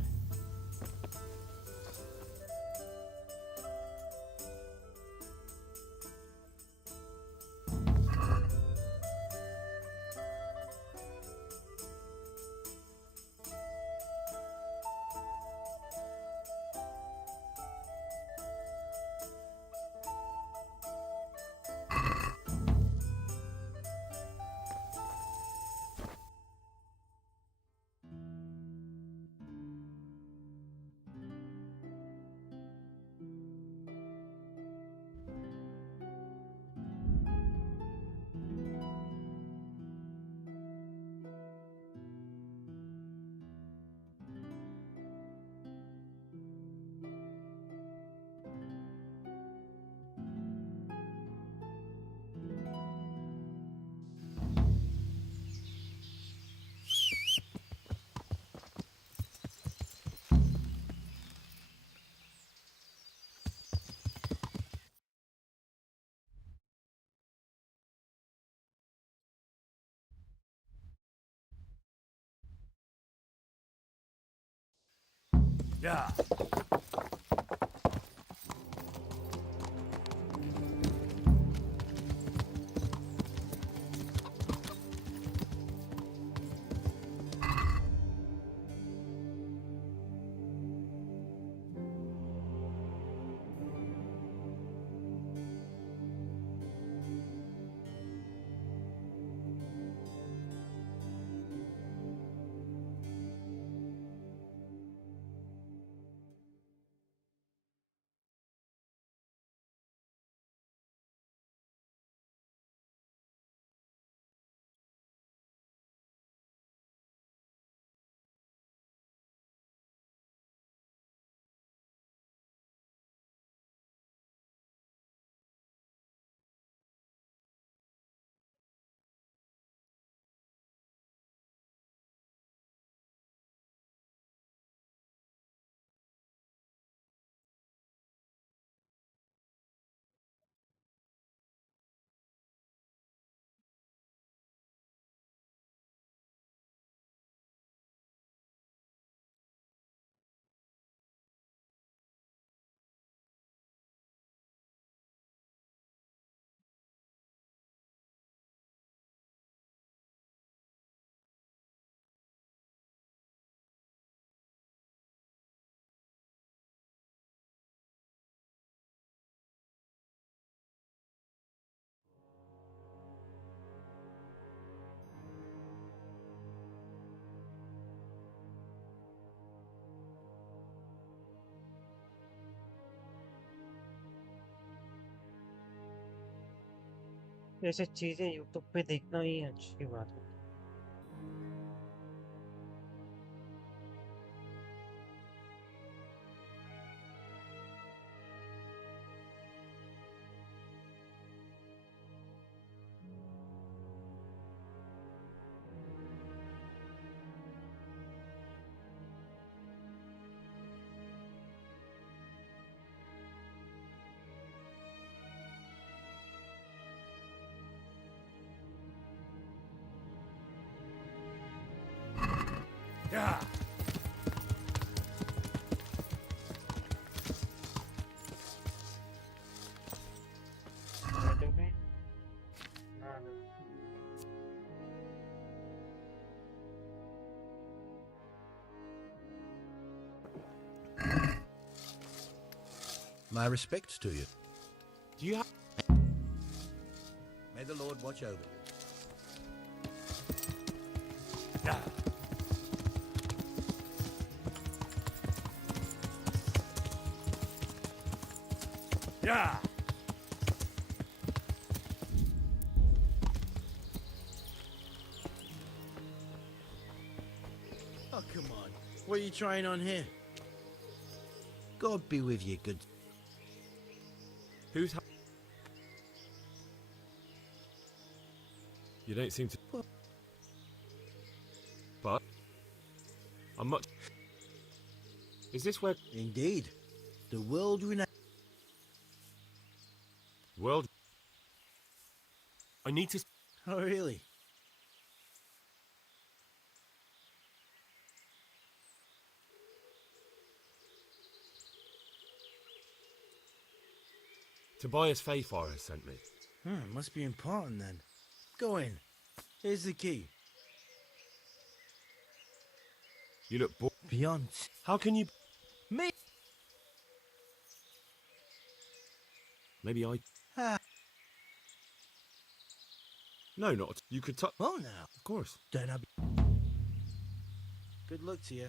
Yeah. ऐसे चीजें YouTube पे देखना ही अच्छी बात है Yeah. My respects to you. Do you have... May the Lord watch over you. Yeah. Yeah. Oh, come on. What are you trying on here? God be with you, good... Who's... You don't seem to... But... I'm much... Is this where... Indeed. The world renowned... World... I need to... Oh, really? Tobias Fayfire has sent me. Must be important then. Go in. Here's the key. You look bored. Beyond. How can you... Me? Maybe I... No, not... You could touch... Well now. Of course. Don't I be... Good luck to you.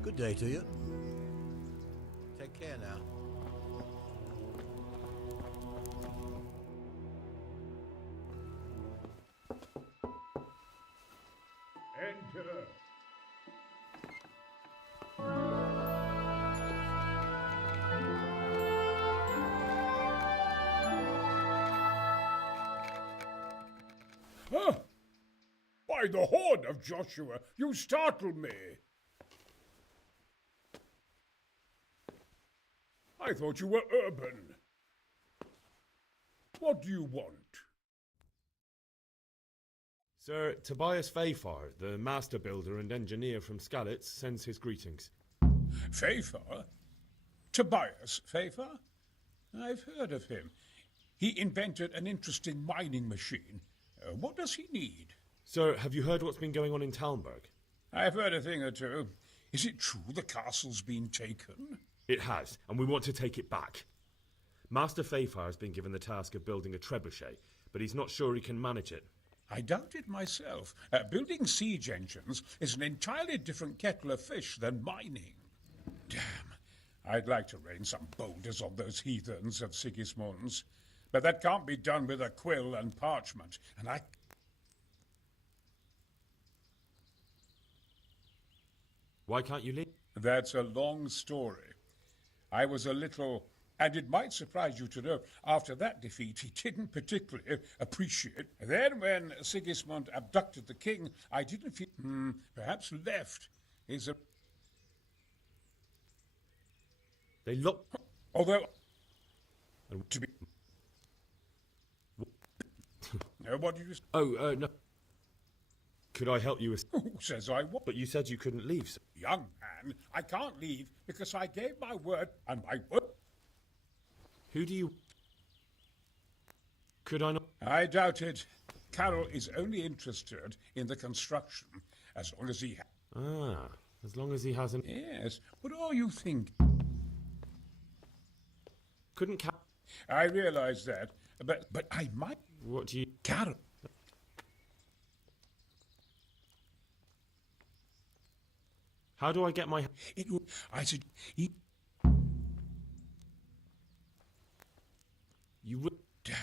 Good day to you. Take care now. Enter. Huh? By the horn of Joshua, you startled me. I thought you were urban. What do you want? Sir, Tobias Fayfire, the master builder and engineer from Skalitz, sends his greetings. Fayfire? Tobias Fayfire? I've heard of him. He invented an interesting mining machine. What does he need? Sir, have you heard what's been going on in Talmberg? I've heard a thing or two. Is it true the castle's been taken? It has, and we want to take it back. Master Fayfire has been given the task of building a trebuchet, but he's not sure he can manage it. I doubt it myself. Building siege engines is an entirely different kettle of fish than mining. Damn. I'd like to rain some boulders on those heathens of Sigismund's. But that can't be done with a quill and parchment, and I... Why can't you leave? That's a long story. I was a little... And it might surprise you to know, after that defeat, he didn't particularly appreciate. Then when Sigismund abducted the king, I didn't feel... perhaps left is a... They look... Although... To be... What did you say? Oh, no. Could I help you with... Who says I want? But you said you couldn't leave, sir. Young man, I can't leave because I gave my word, and my word... Who do you... Could I not... I doubt it. Carol is only interested in the construction, as long as he... as long as he hasn't... Yes, what are you thinking? Couldn't I realize that, but I might... What do you... Carol. How do I get my... I said... You would... Damn.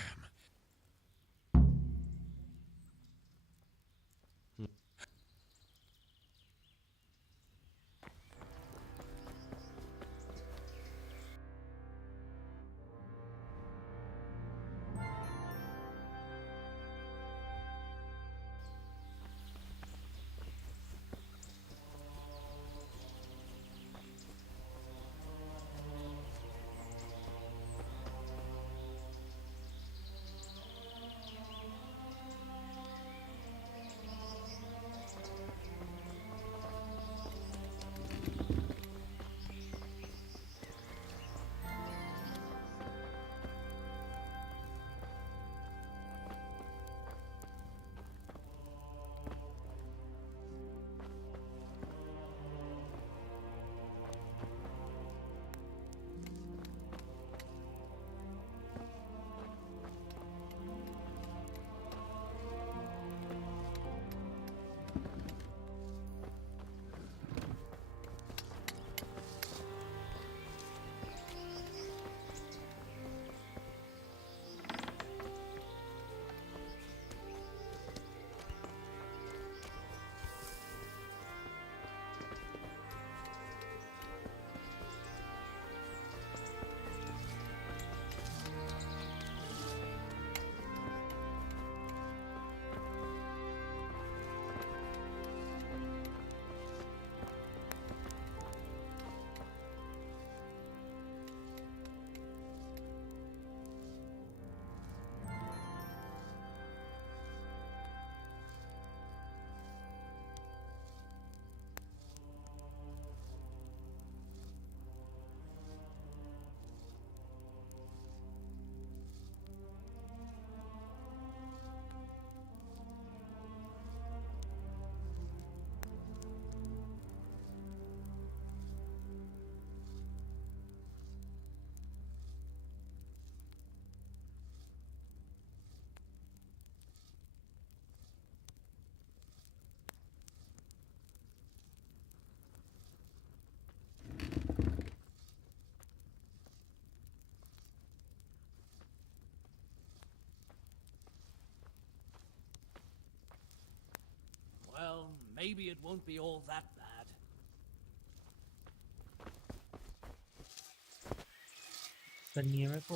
maybe it won't be all that bad. करनी है मेरे को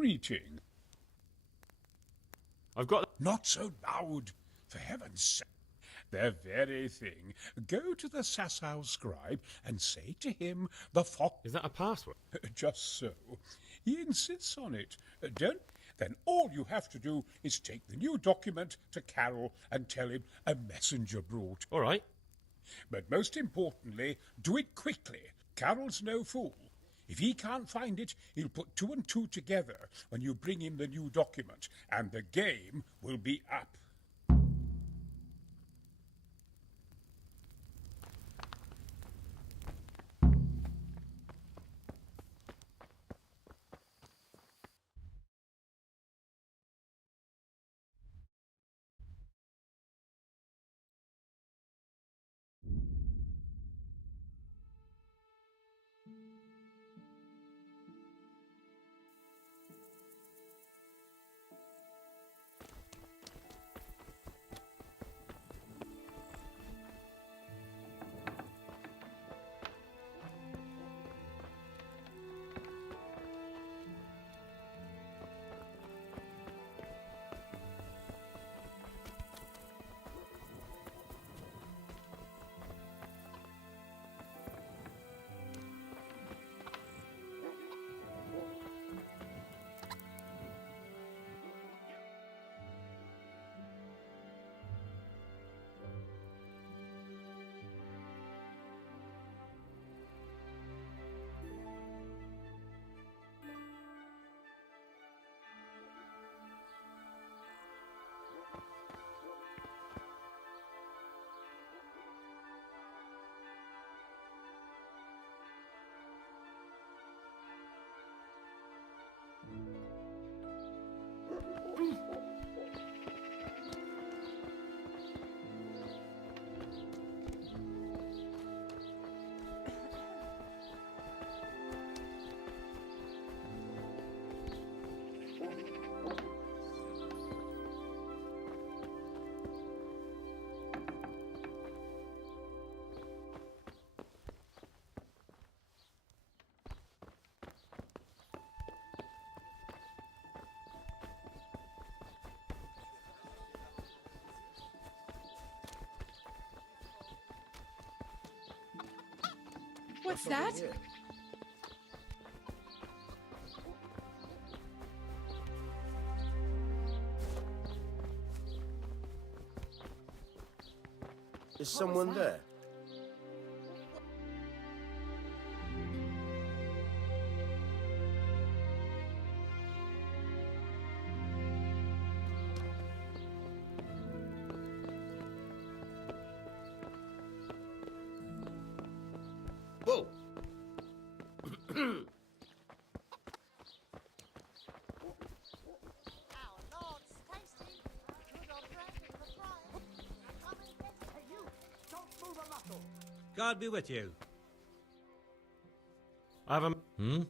Greeting. I've got... Not so loud, for heaven's sake. The very thing. Go to the Sasau scribe and say to him the fox... Is that a password? Just so. He insists on it. Don't... Then all you have to do is take the new document to Carol and tell him a messenger brought. All right. But most importantly, do it quickly. Carol's no fool. If he can't find it, he'll put 2 and 2 together when you bring him the new document, and the game will be up. What's that? Here. Is someone there? Whoa! God be with you. I have a... Hmm?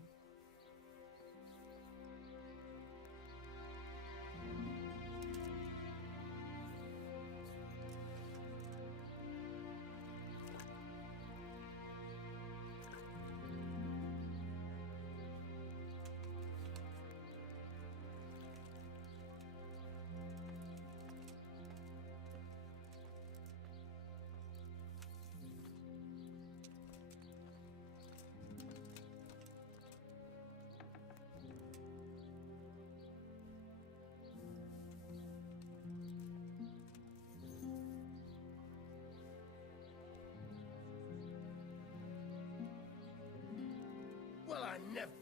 Well, I never...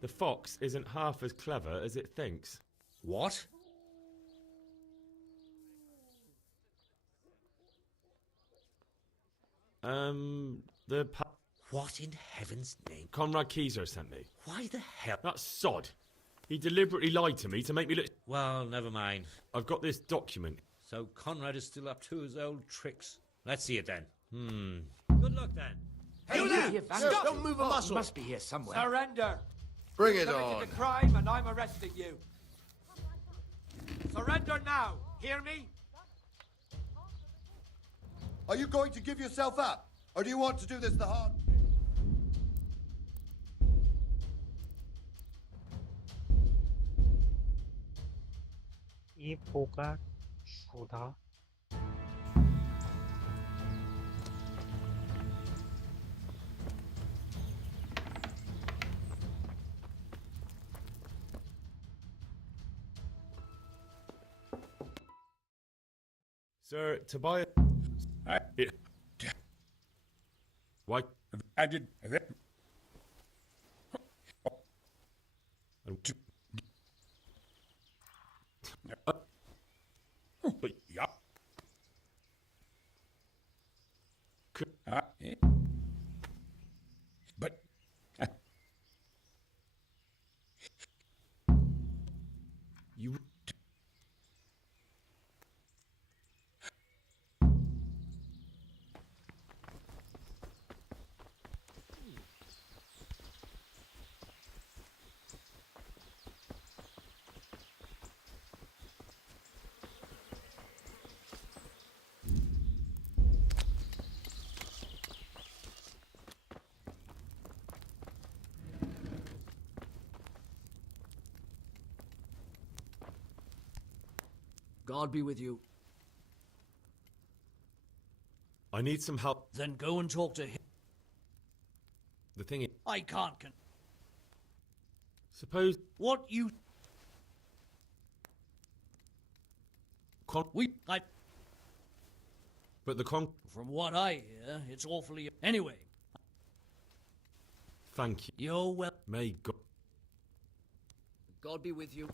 The fox isn't half as clever as it thinks. What? The What in heaven's name? Conrad Keyser sent me. Why the hell? That sod. He deliberately lied to me to make me look... Well, never mind. I've got this document. So Conrad is still up to his old tricks. Let's see it then. Good luck then. Hey, you there! Stop! Don't move a muscle! Must be here somewhere. Surrender! Bring it Committed on. a crime and I'm arresting you. Surrender now! Hear me? Are you going to give yourself up? Or do you want to do this the hard way? ये पोका शोधा Sir, Tobias... Why? I did... But... Yeah. But... You... God be with you. I need some help. Then go and talk to him. The thing is... I can't Suppose... What you... But the From what I hear, it's awfully... Anyway. Thank you. You're well... May God... God be with you.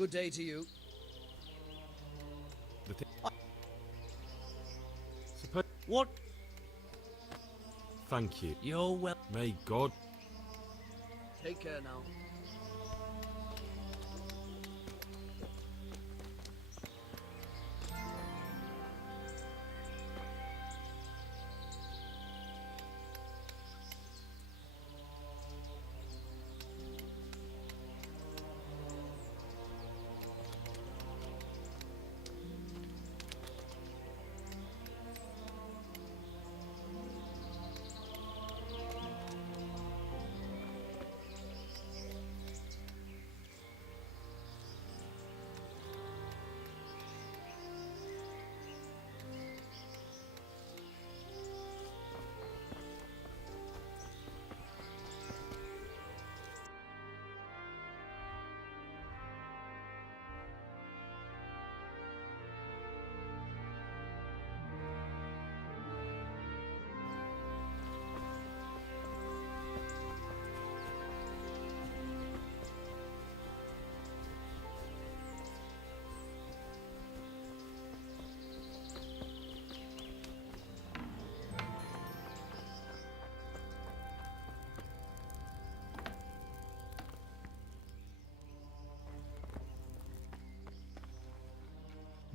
Good day to you. What? Thank you. You're well. May God. Take care now.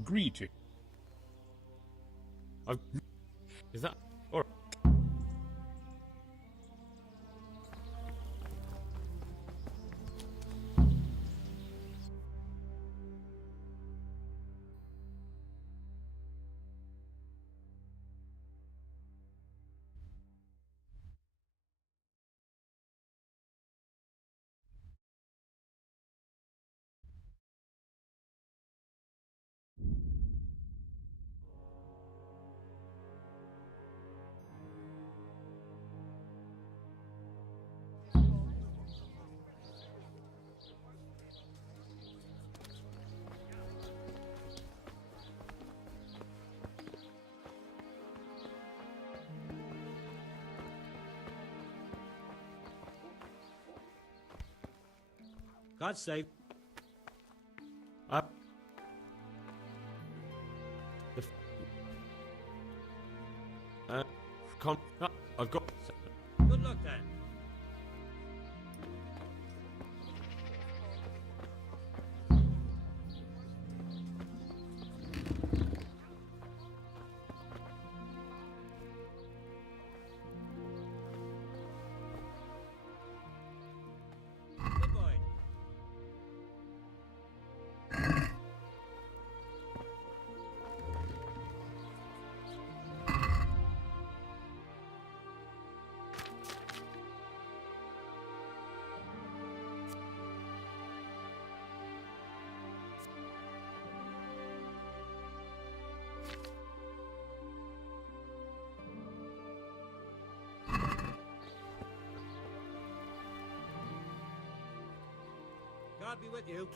Greeting. Is that or? God save. I've got. Good luck then. Good boy. God be with you.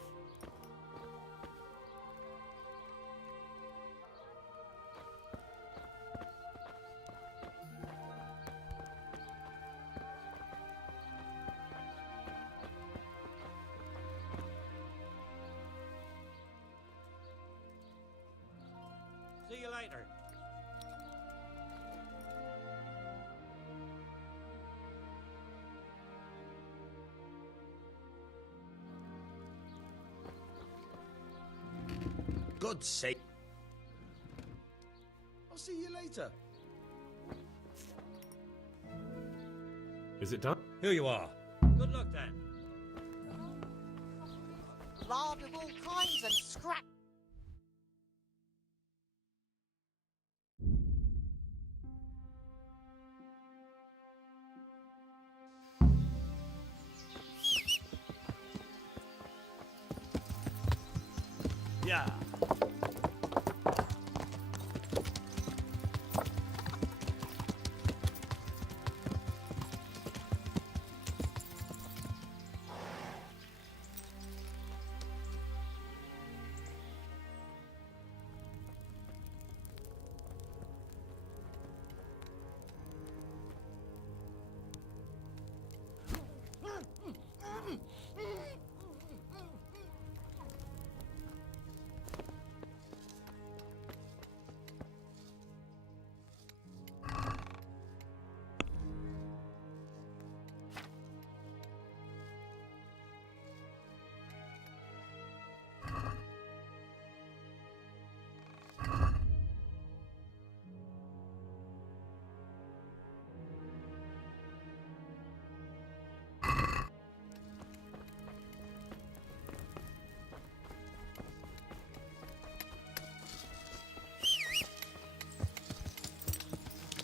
See you later. God's sake. I'll see you later. Is it done? Here you are. Good luck then. Lard of all kinds and scrap. Yeah.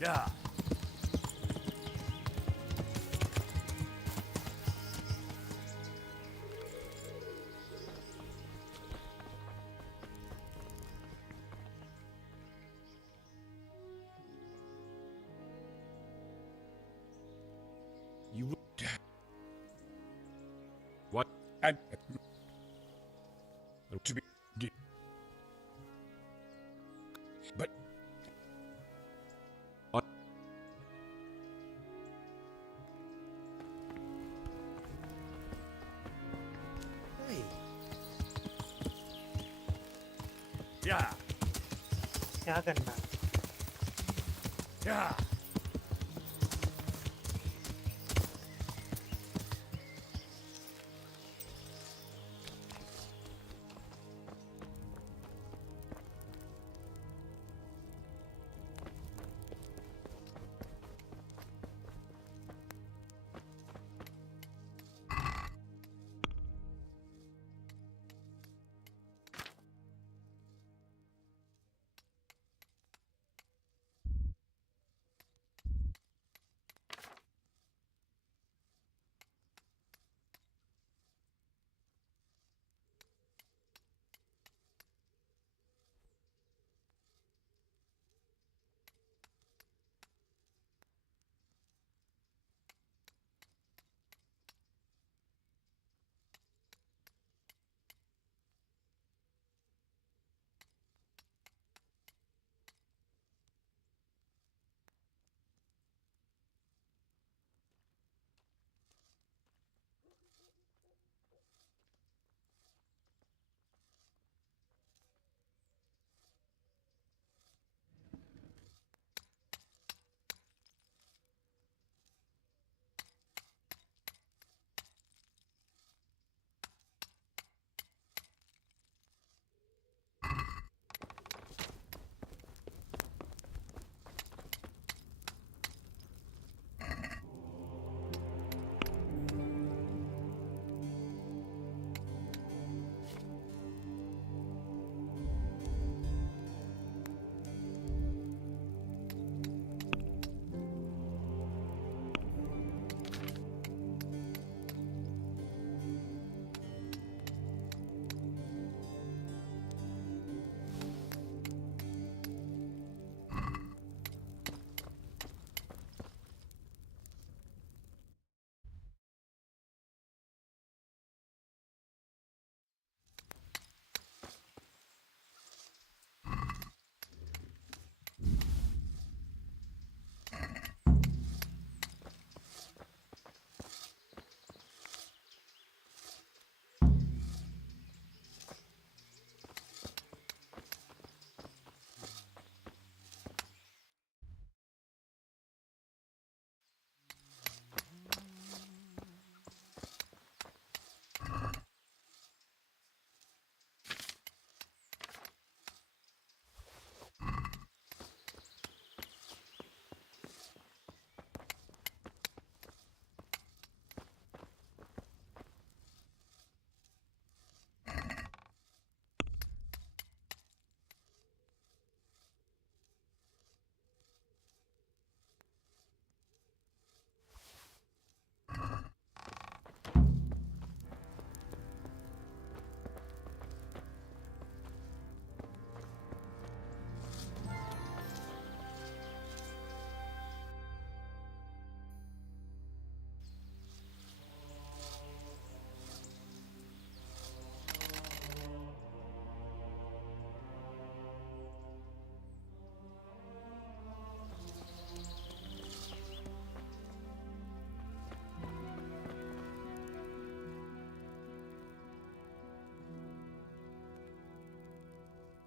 Yeah. You what? And to be, but what? Hey. Yeah. क्या करना है? Yeah.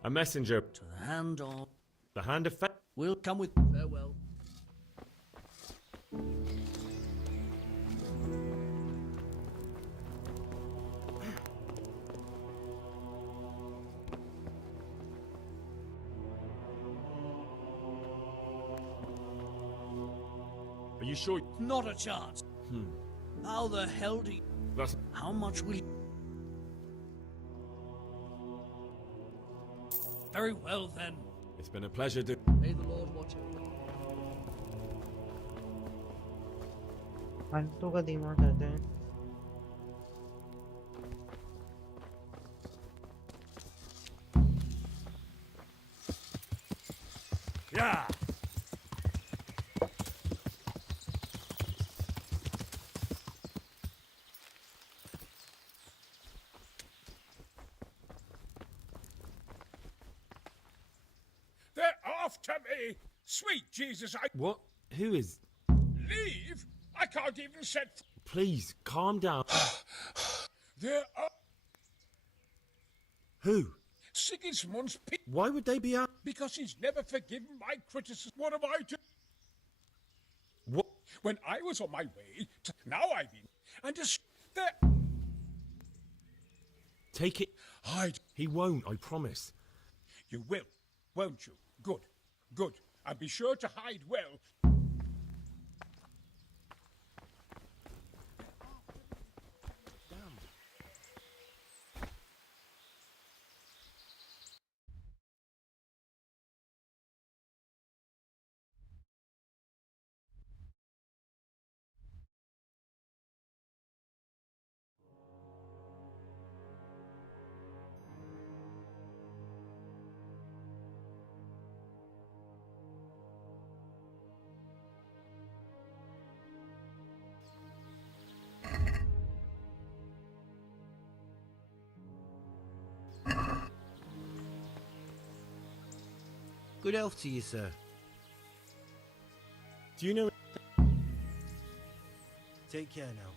A messenger. To the hand of... The hand of fate. We'll come with... Farewell. Are you sure? Not a chance. How the hell do you... That's... How much will you... Very well, then. It's been a pleasure to... May the Lord watch you. फालतू का दिमाग करते हैं। Yeah. They're after me! Sweet Jesus, What? Who is? leave? I can't even set... Please, calm down. There are... Who? Sigismund's Why would they be out? Because he's never forgiven my criticism. What am I to... What? When I was on my way to... Now I've been... And just... There... Take it. He won't, I promise. You will, won't you? Good, good. And be sure to hide well. Good health to you, sir. Do you know? Take care now.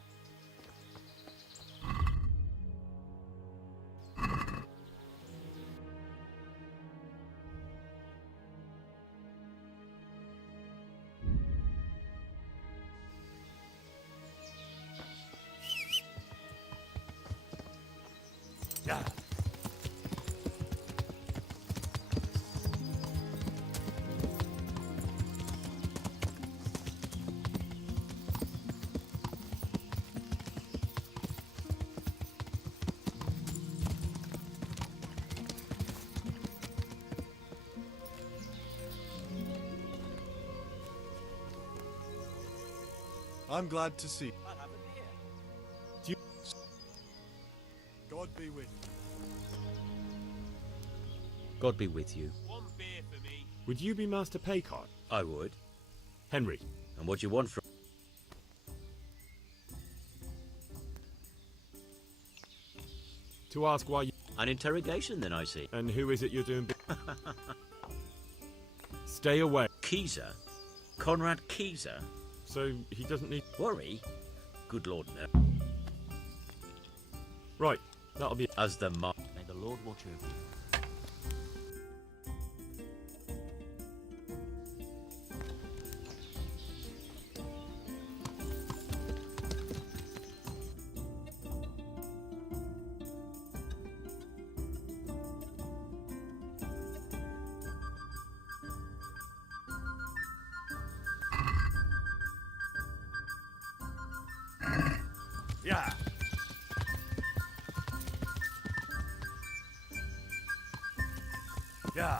Yeah. I'm glad to see. I'll have a beer. Do you... God be with you. God be with you. One beer for me. Would you be Master Paycard? I would. Henry. And what do you want from... To ask why you... An interrogation, then, I see. And who is it you're doing... Stay away. Keyser? Conrad Keyser? So he doesn't need... Worry? Good Lord, no. Right, that'll be... As the mark. May the Lord watch over you. Yeah. Yeah.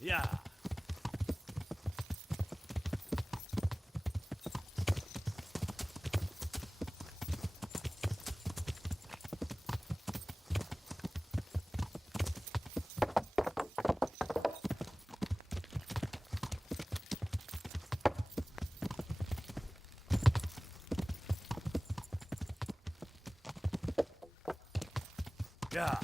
Yeah. Yeah.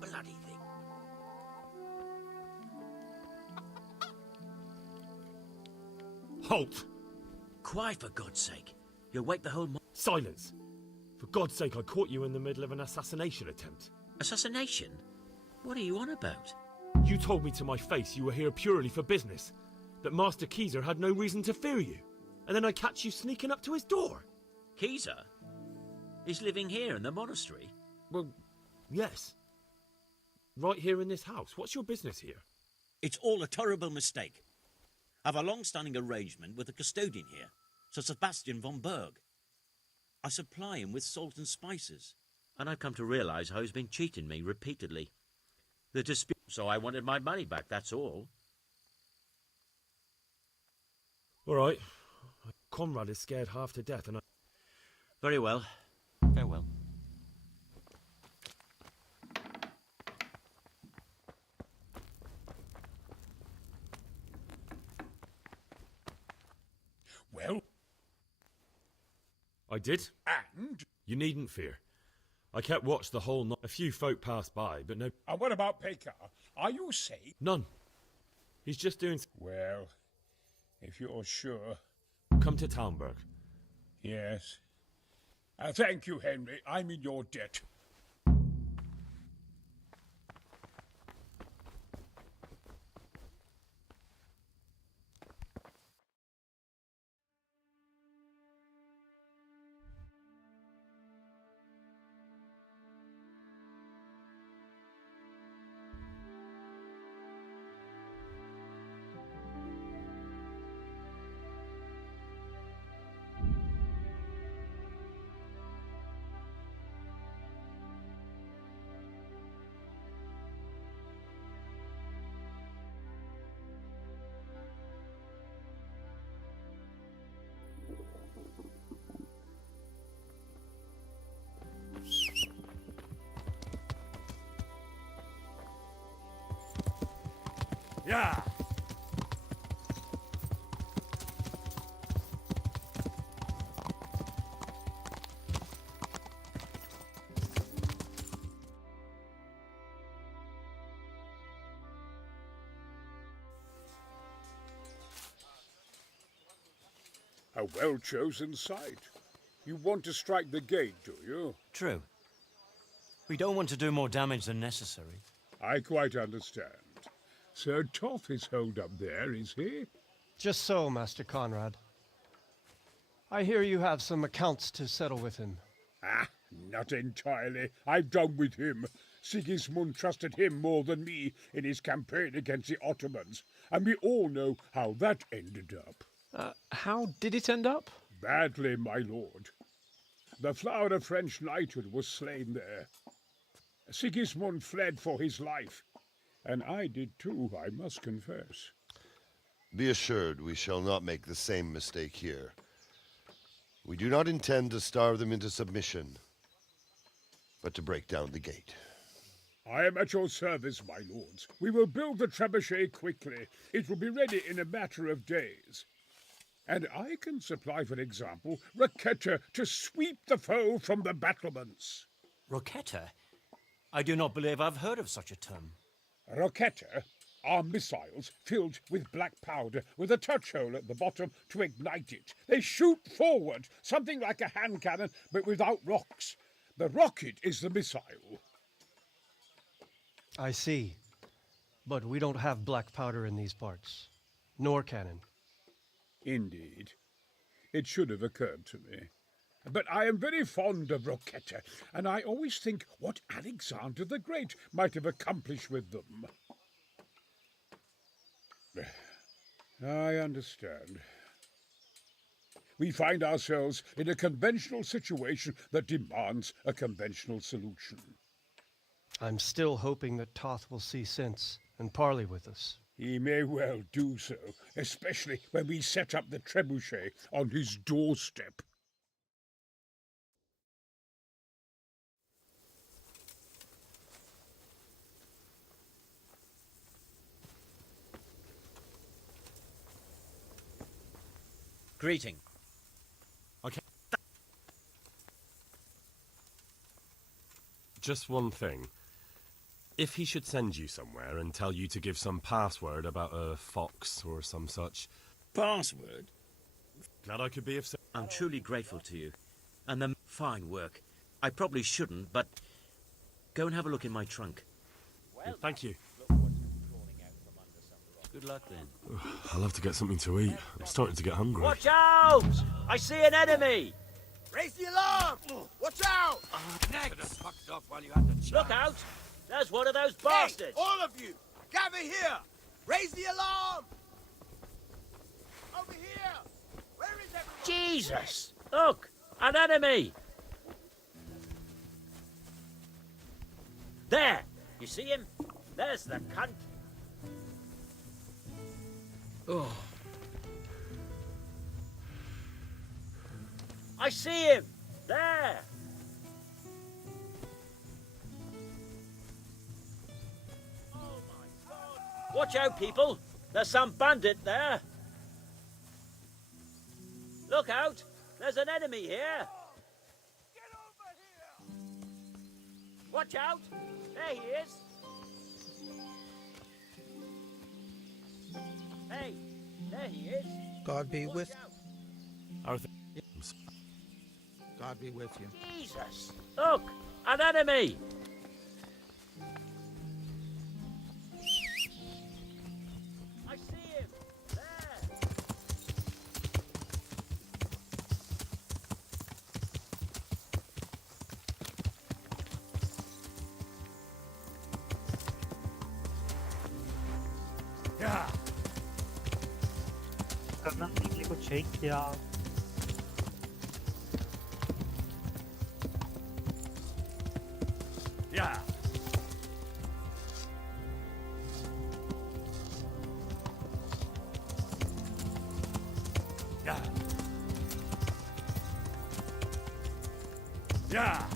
Bloody thing. Halt! Quiet, for God's sake. You'll wake the whole Silence! For God's sake, I caught you in the middle of an assassination attempt. Assassination? What are you on about? You told me to my face you were here purely for business, that Master Keezer had no reason to fear you, and then I catch you sneaking up to his door. Keezer? He's living here in the monastery? Well, yes. Right here in this house. What's your business here? It's all a terrible mistake. I've a long-standing arrangement with the custodian here, Sir Sebastian von Berg. I supply him with salt and spices, and I've come to realise how he's been cheating me repeatedly. The dispute, so I wanted my money back, that's all. All right. Conrad is scared half to death, and I... Very well. Farewell. Well? I did. And? You needn't fear. I kept watch the whole night. A few folk passed by, but no... And what about Pekka? Are you safe? None. He's just doing... Well, if you're sure... Come to Talmberg. Yes. Thank you, Henry. I'm in your debt. Yeah. A well-chosen site. You want to strike the gate, do you? True. We don't want to do more damage than necessary. I quite understand. Sir Toth is holed up there, is he? Just so, Master Conrad. I hear you have some accounts to settle with him. Ah, not entirely. I've done with him. Sigismund trusted him more than me in his campaign against the Ottomans, and we all know how that ended up. How did it end up? Badly, my lord. The flower of French knighthood was slain there. Sigismund fled for his life, and I did too, I must confess. Be assured we shall not make the same mistake here. We do not intend to starve them into submission, but to break down the gate. I am at your service, my lords. We will build the trebuchet quickly. It will be ready in a matter of days. And I can supply, for example, Roquetta to sweep the foe from the battlements. Roquetta? I do not believe I've heard of such a term. Roquetta are missiles filled with black powder with a touch hole at the bottom to ignite it. They shoot forward, something like a hand cannon, but without rocks. The rocket is the missile. I see. But we don't have black powder in these parts. Nor cannon. Indeed. It should have occurred to me. But I am very fond of Roquetta, and I always think what Alexander the Great might have accomplished with them. I understand. We find ourselves in a conventional situation that demands a conventional solution. I'm still hoping that Toth will see sense and parley with us. He may well do so, especially when we set up the trebuchet on his doorstep. Greeting. Okay. Just one thing. If he should send you somewhere and tell you to give some password about a fox or some such... Password? Glad I could be of service. I'm truly grateful to you. And then fine work. I probably shouldn't, but go and have a look in my trunk. Thank you. Good luck then. I'll have to get something to eat. I'm starting to get hungry. Watch out! I see an enemy! Raise the alarm! Watch out! Next! Off while you had the chance. Look out! There's one of those bastards! Hey, all of you! Gather here! Raise the alarm! Over here! Where is everyone? Jesus! Look! An enemy! There! You see him? There's the cunt. Oh. I see him! There! Oh my God! Watch out, people! There's some bandit there! Look out! There's an enemy here! Get over here! Watch out! There he is! Hey! There he is! God be with you. God be with you. Jesus! Look! An enemy! I see him! There! Yeah. करना निकले को check किया Yeah. Yeah. Yeah.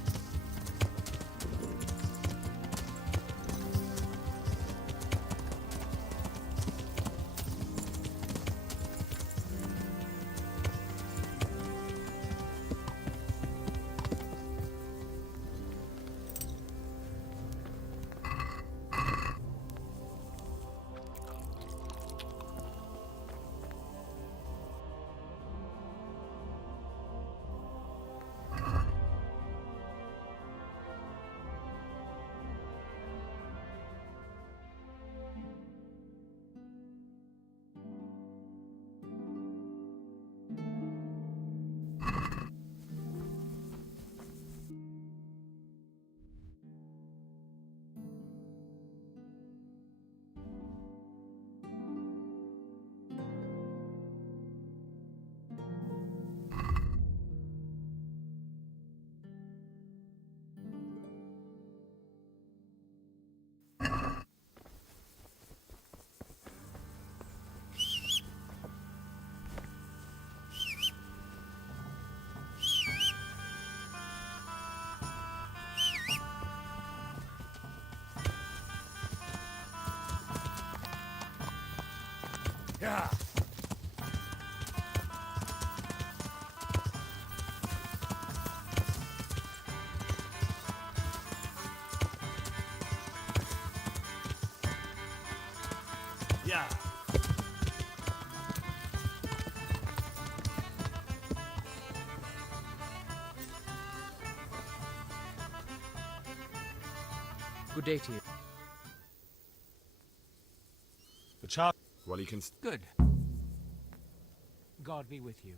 Yeah. Yeah. Good day to you. The child. Well, he can. Good. God be with you.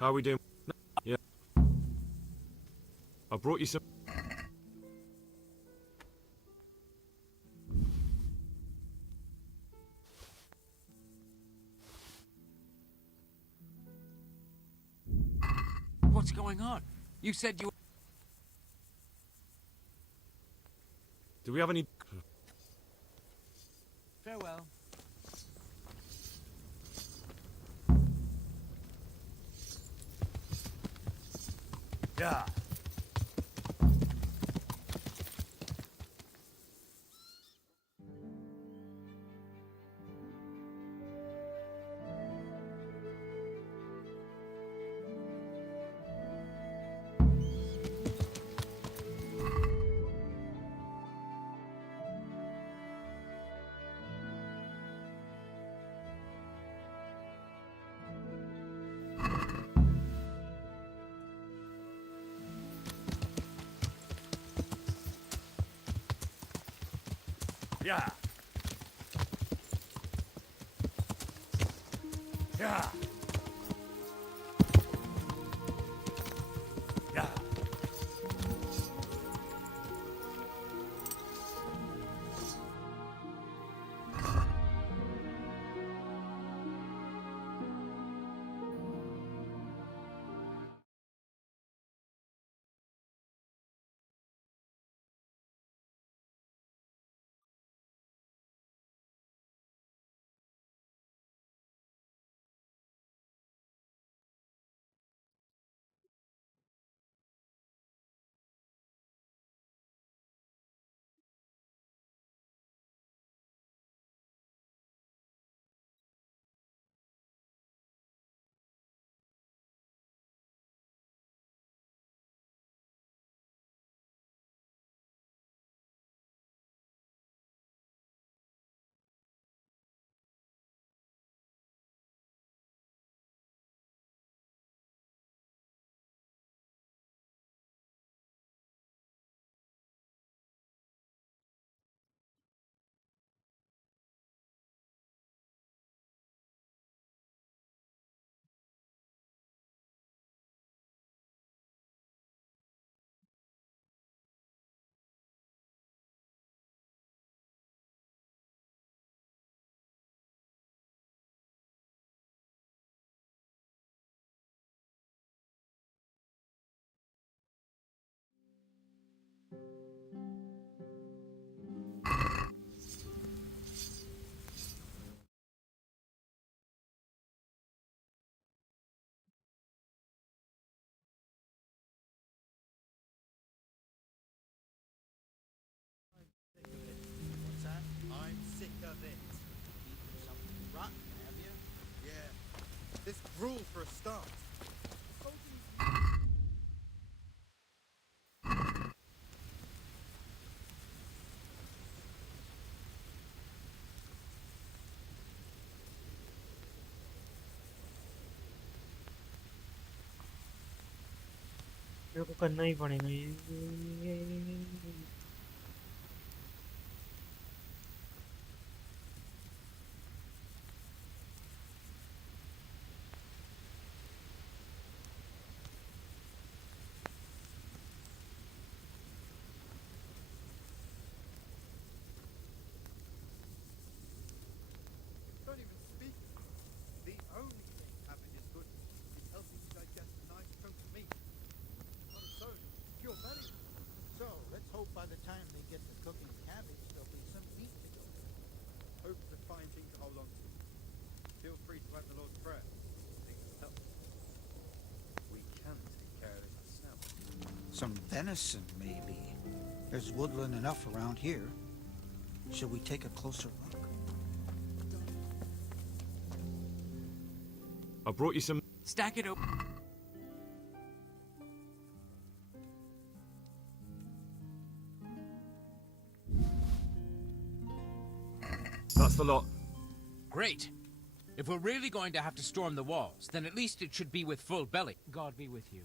How are we doing? Yeah. I brought you some. What's going on? You said you... Do we have any? Farewell. Yeah. Yeah. Yeah. Yeah. What's that? I'm sick of it. Eating something rotten, have you? Yeah. This gruel for a start. मेरे को करना ही पड़ेगा ये Don't even speak. The only thing having is good is helping you digest a nice chunk of meat. Not a soda, pure value. So let's Some venison, maybe. There's woodland enough around here. Shall we take a closer look? I brought you some... Stack it up. That's the lot. Great. If we're really going to have to storm the walls, then at least it should be with full belly. God be with you.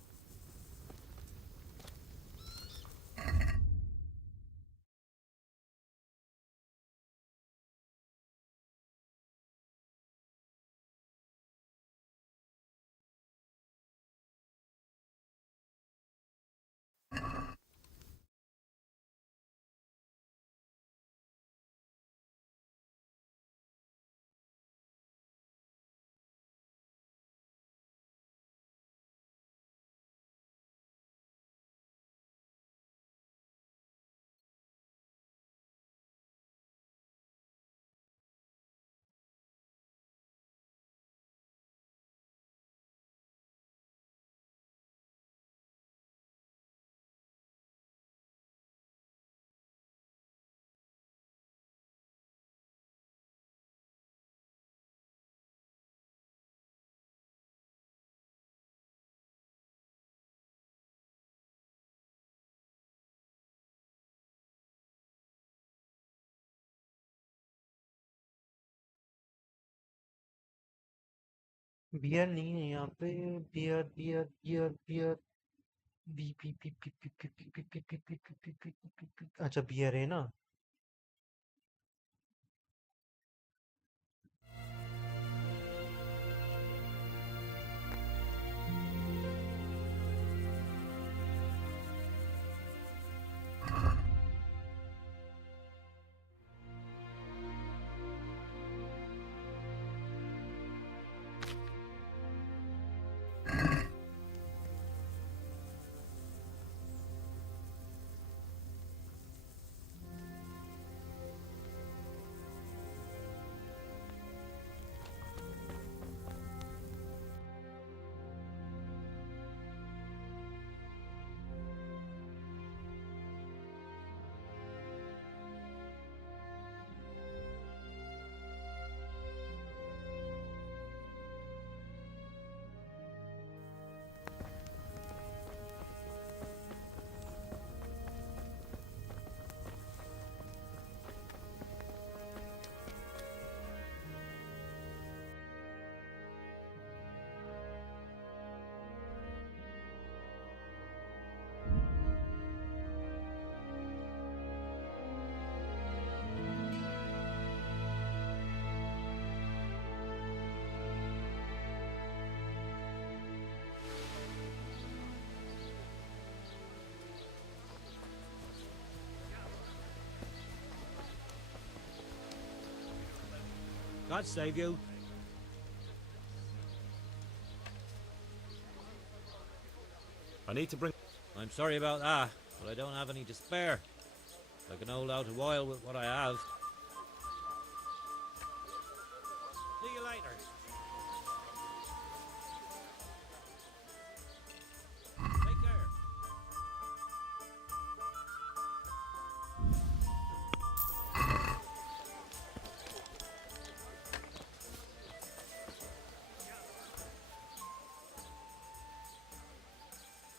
Beer नहीं है यहाँ पे beer beer beer beer B P P P P P P P P P P P P P P अच्छा beer है ना God save you. I need to bring... I'm sorry about that, but I don't have any to spare. I can hold out a while with what I have. See you later. Take care.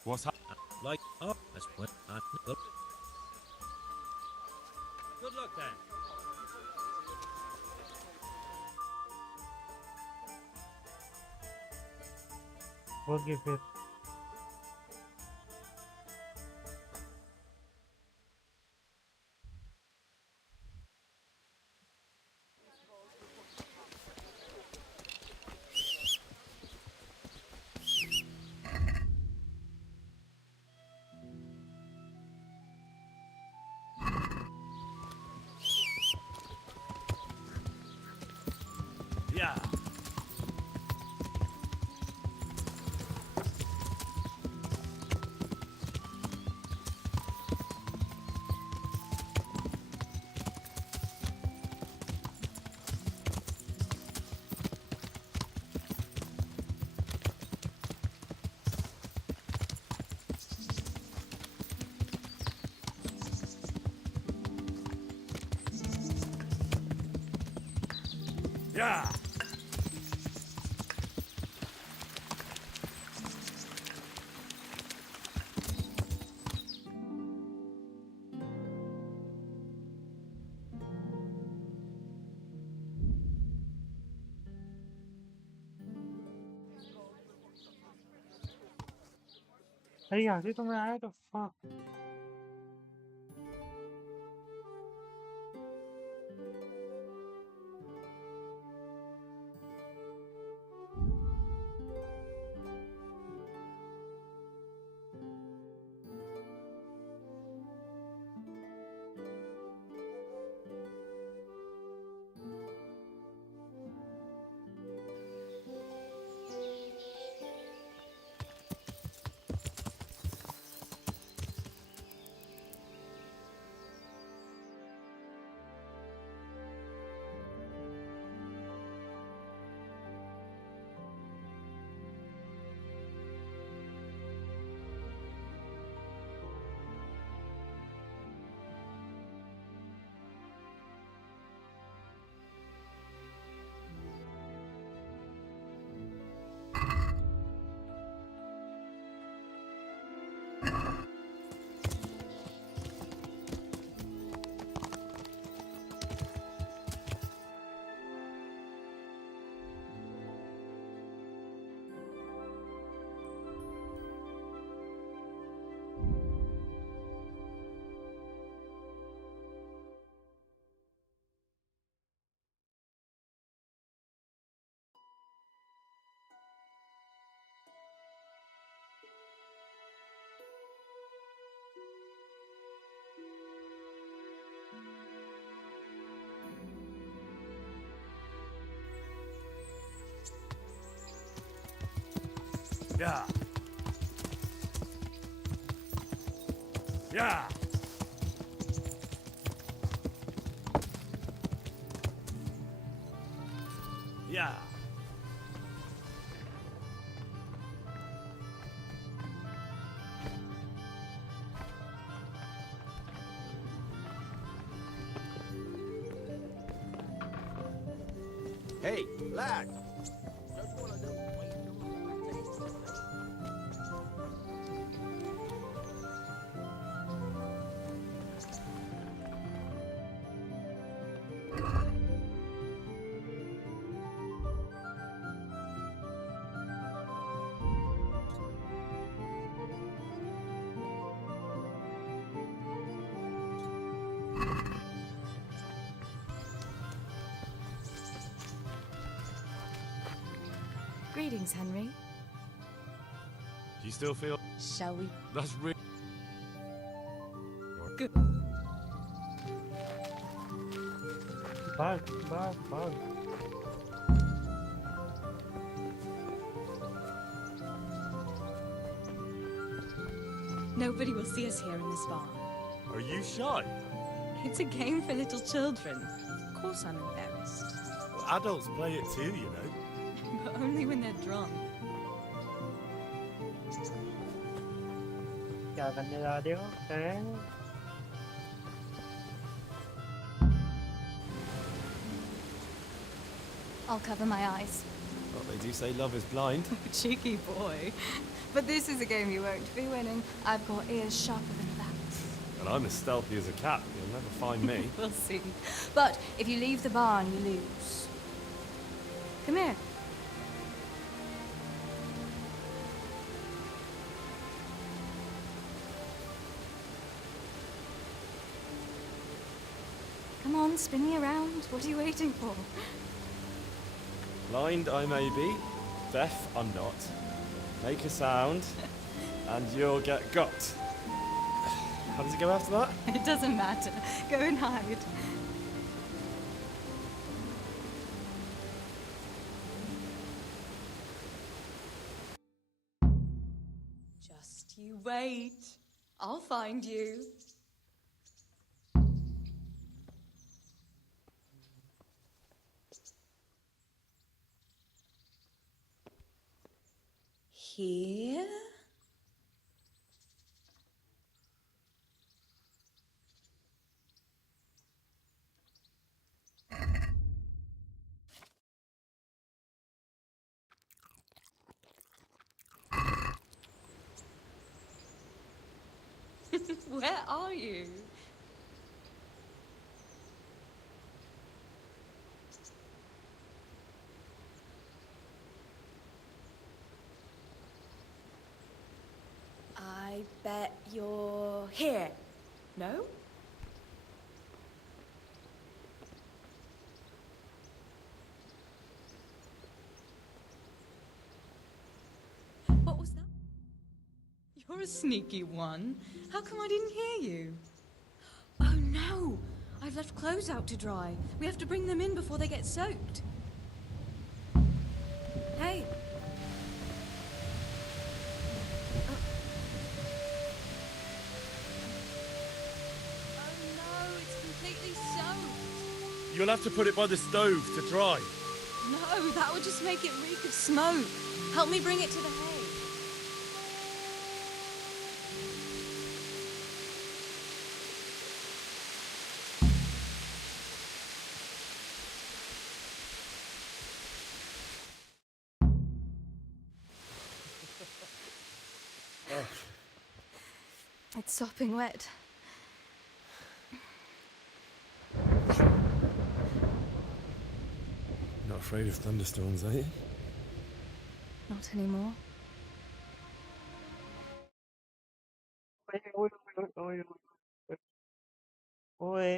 What's happening? Like, oh, that's what good. Good luck then. Okay फिर Yeah. Yeah. अरे यहाँ से तो मैं आया तो fuck. Yeah. Yeah. Yeah. Hey, lad! Greetings, Henry. Do you still feel? Shall we? That's really. Good. Bug. Nobody will see us here in this bar. Are you shy? It's a game for little children. Of course I'm embarrassed. Well, adults play it too, you know. But only when they're drunk. क्या करने जा रहे हो? हैं? I'll cover my eyes. Well, they do say love is blind. Cheeky boy. But this is a game you won't be winning. I've got ears sharper than that. And I'm as stealthy as a cat. You'll never find me. We'll see. But if you leave the barn, you lose. Come here. Come on, spin me around. What are you waiting for? Blind I may be, deaf I'm not. Make a sound, and you'll get got. How does it go after that? It doesn't matter. Go and hide. Just you wait. I'll find you. Here? Where are you? I bet you're here. No? What was that? You're a sneaky one. How come I didn't hear you? Oh no! I've left clothes out to dry. We have to bring them in before they get soaked. Hey. Oh no, it's completely soaked. You'll have to put it by the stove to dry. No, that would just make it reek of smoke. Help me bring it to the hay. It's sopping wet. Not afraid of thunderstorms, are you? Not anymore. Oi.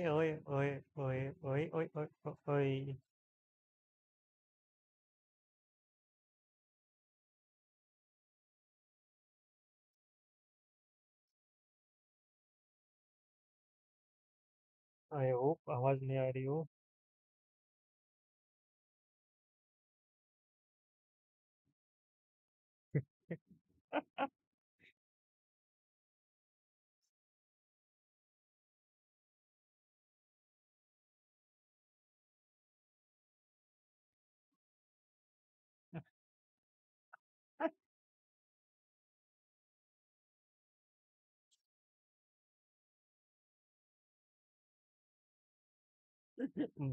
I hope आवाज नहीं आ रही हो.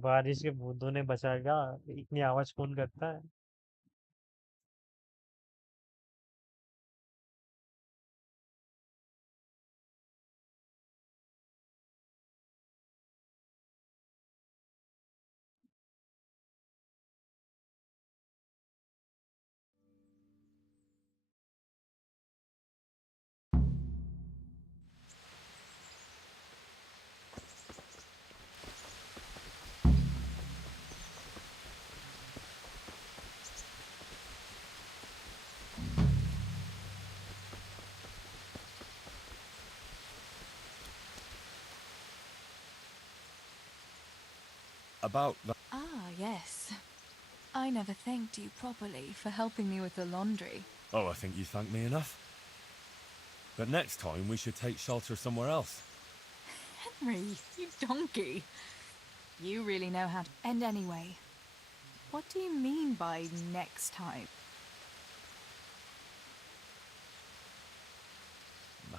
बारिश के बूंदों ने बचाएगा. इतनी आवाज कौन करता है? About that. Ah, yes. I never thanked you properly for helping me with the laundry. Oh, I think you thanked me enough. But next time we should take shelter somewhere else. Henry, you donkey. You really know how to end anyway. What do you mean by next time?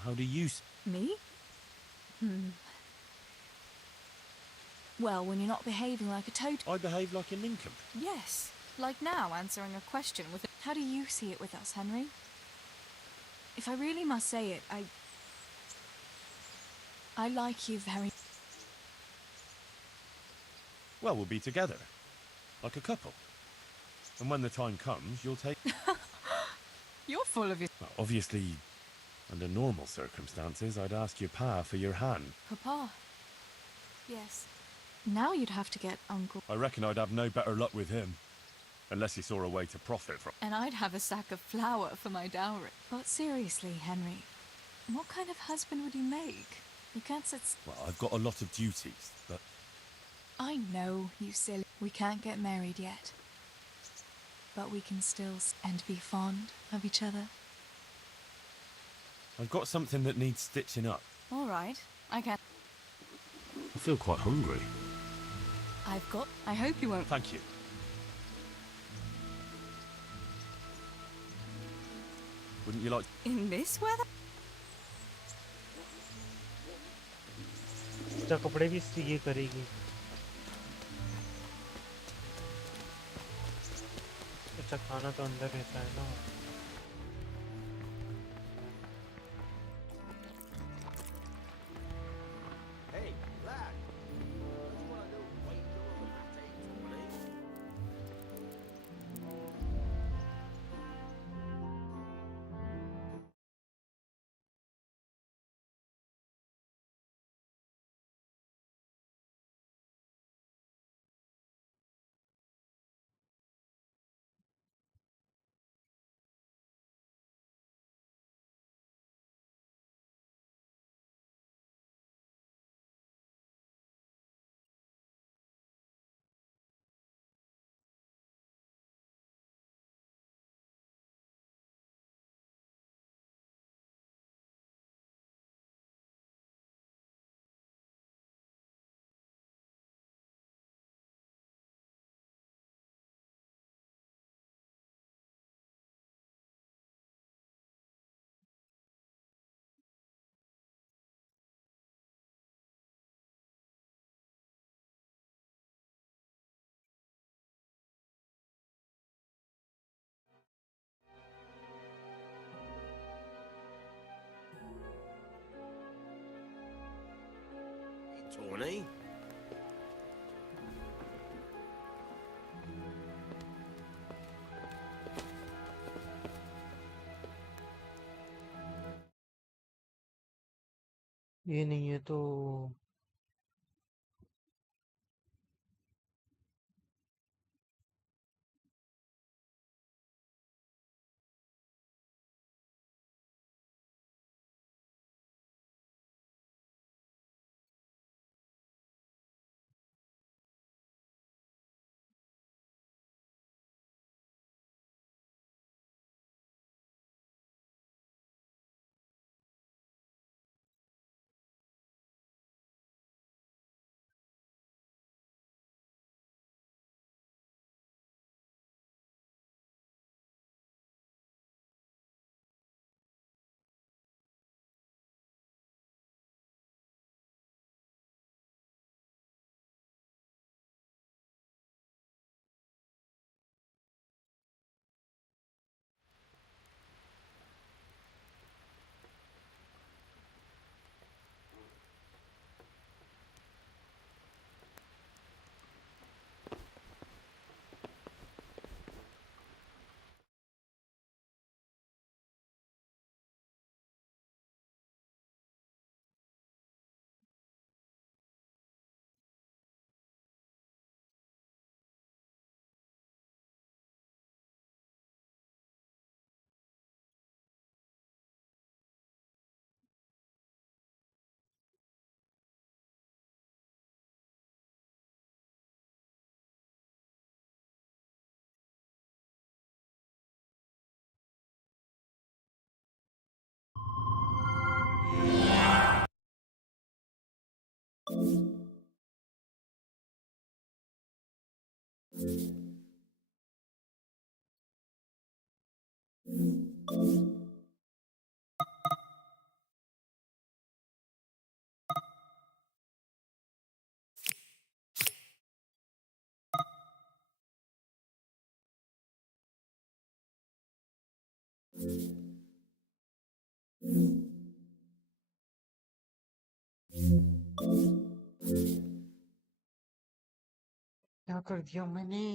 How do you... Me? Well, when you're not behaving like a toad... I behave like a nincompoop. Yes, like now, answering a question with... How do you see it with us, Henry? If I really must say it, I like you very... Well, we'll be together. Like a couple. And when the time comes, you'll take... You're full of your... Well, obviously, under normal circumstances, I'd ask your pa for your hand. Papa. Yes. Now you'd have to get Uncle... I reckon I'd have no better luck with him. Unless he saw a way to profit from... And I'd have a sack of flour for my dowry. But seriously, Henry, what kind of husband would you make? You can't sit... Well, I've got a lot of duties, but... I know, you silly... We can't get married yet. But we can still and be fond of each other. I've got something that needs stitching up. All right, I can... I feel quite hungry. I've got... I hope you won't... Thank you. Wouldn't you like... In this weather? अच्छा कपड़े भी ये करेगी. अच्छा खाना तो अंदर रहता है ना. ये नहीं है तो क्या कर दिया मैंने?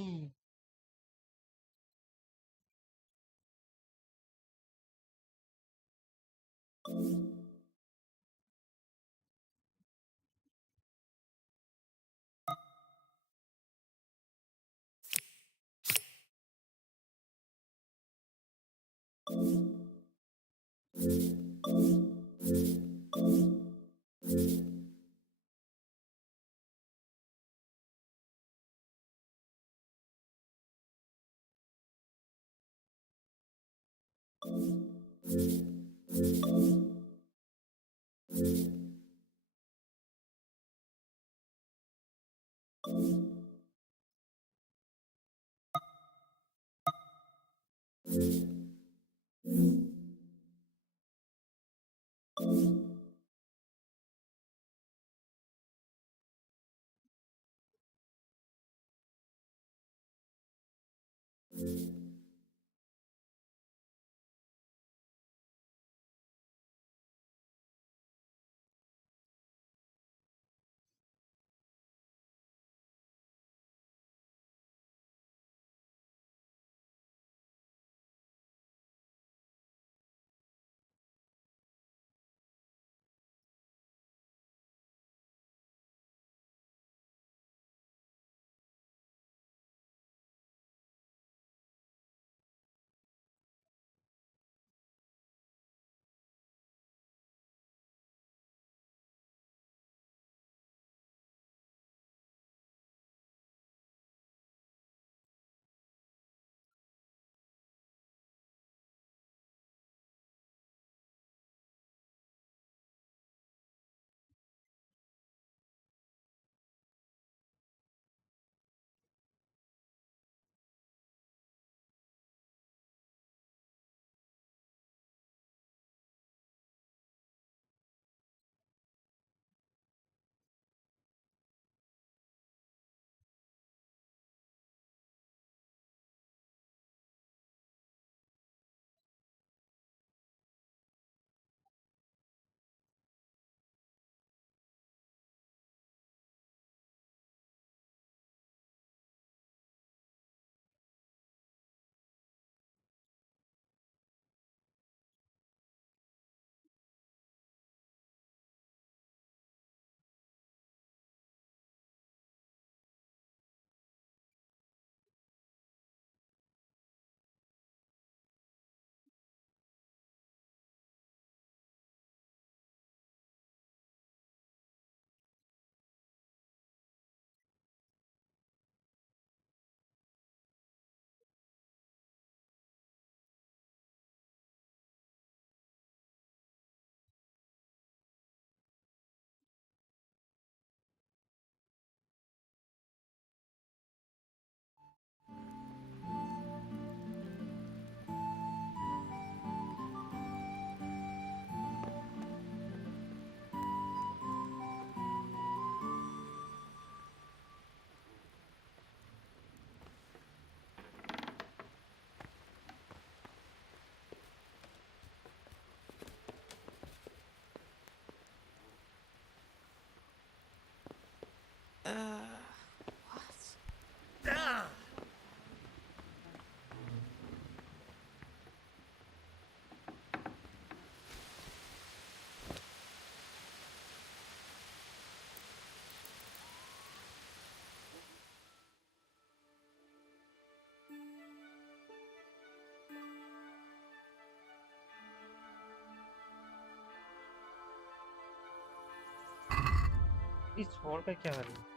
इस वॉर का क्या हाल है?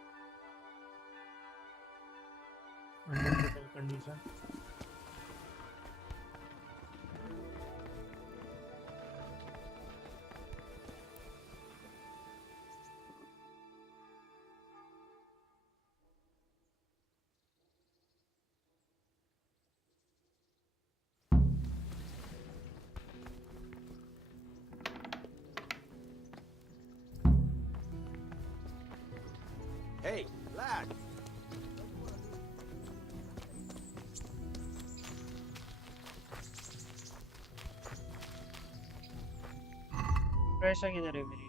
Unfiltered condition. Hey, lad. पैसा किधर है मेरी?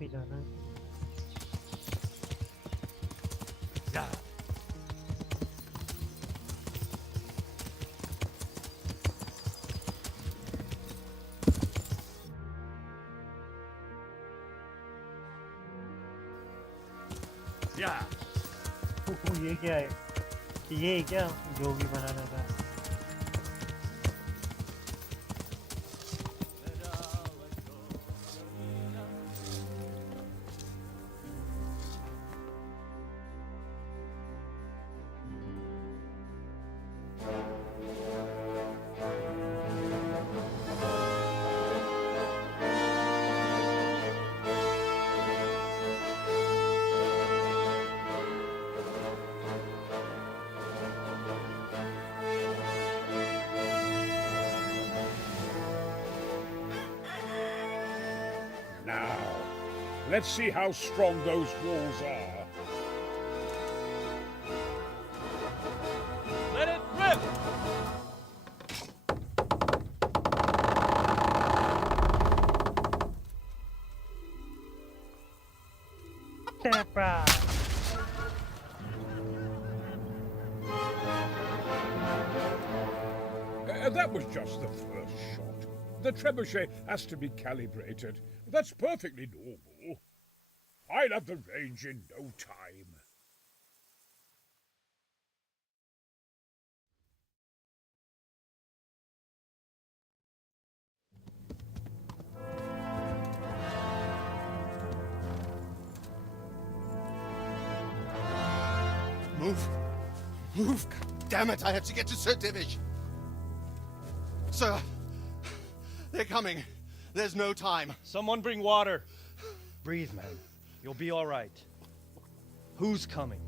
पे जाना है। ये क्या है? ये क्या जो भी बनाना था? Let's see how strong those walls are. Let it rip! That was just the first shot. The trebuchet has to be calibrated. That's perfectly normal. I'll have the range in no time. Move! Move! God damn it, I have to get to Sir Divish! Sir! They're coming. There's no time. Someone bring water. Breathe, man. You'll be all right. Who's coming?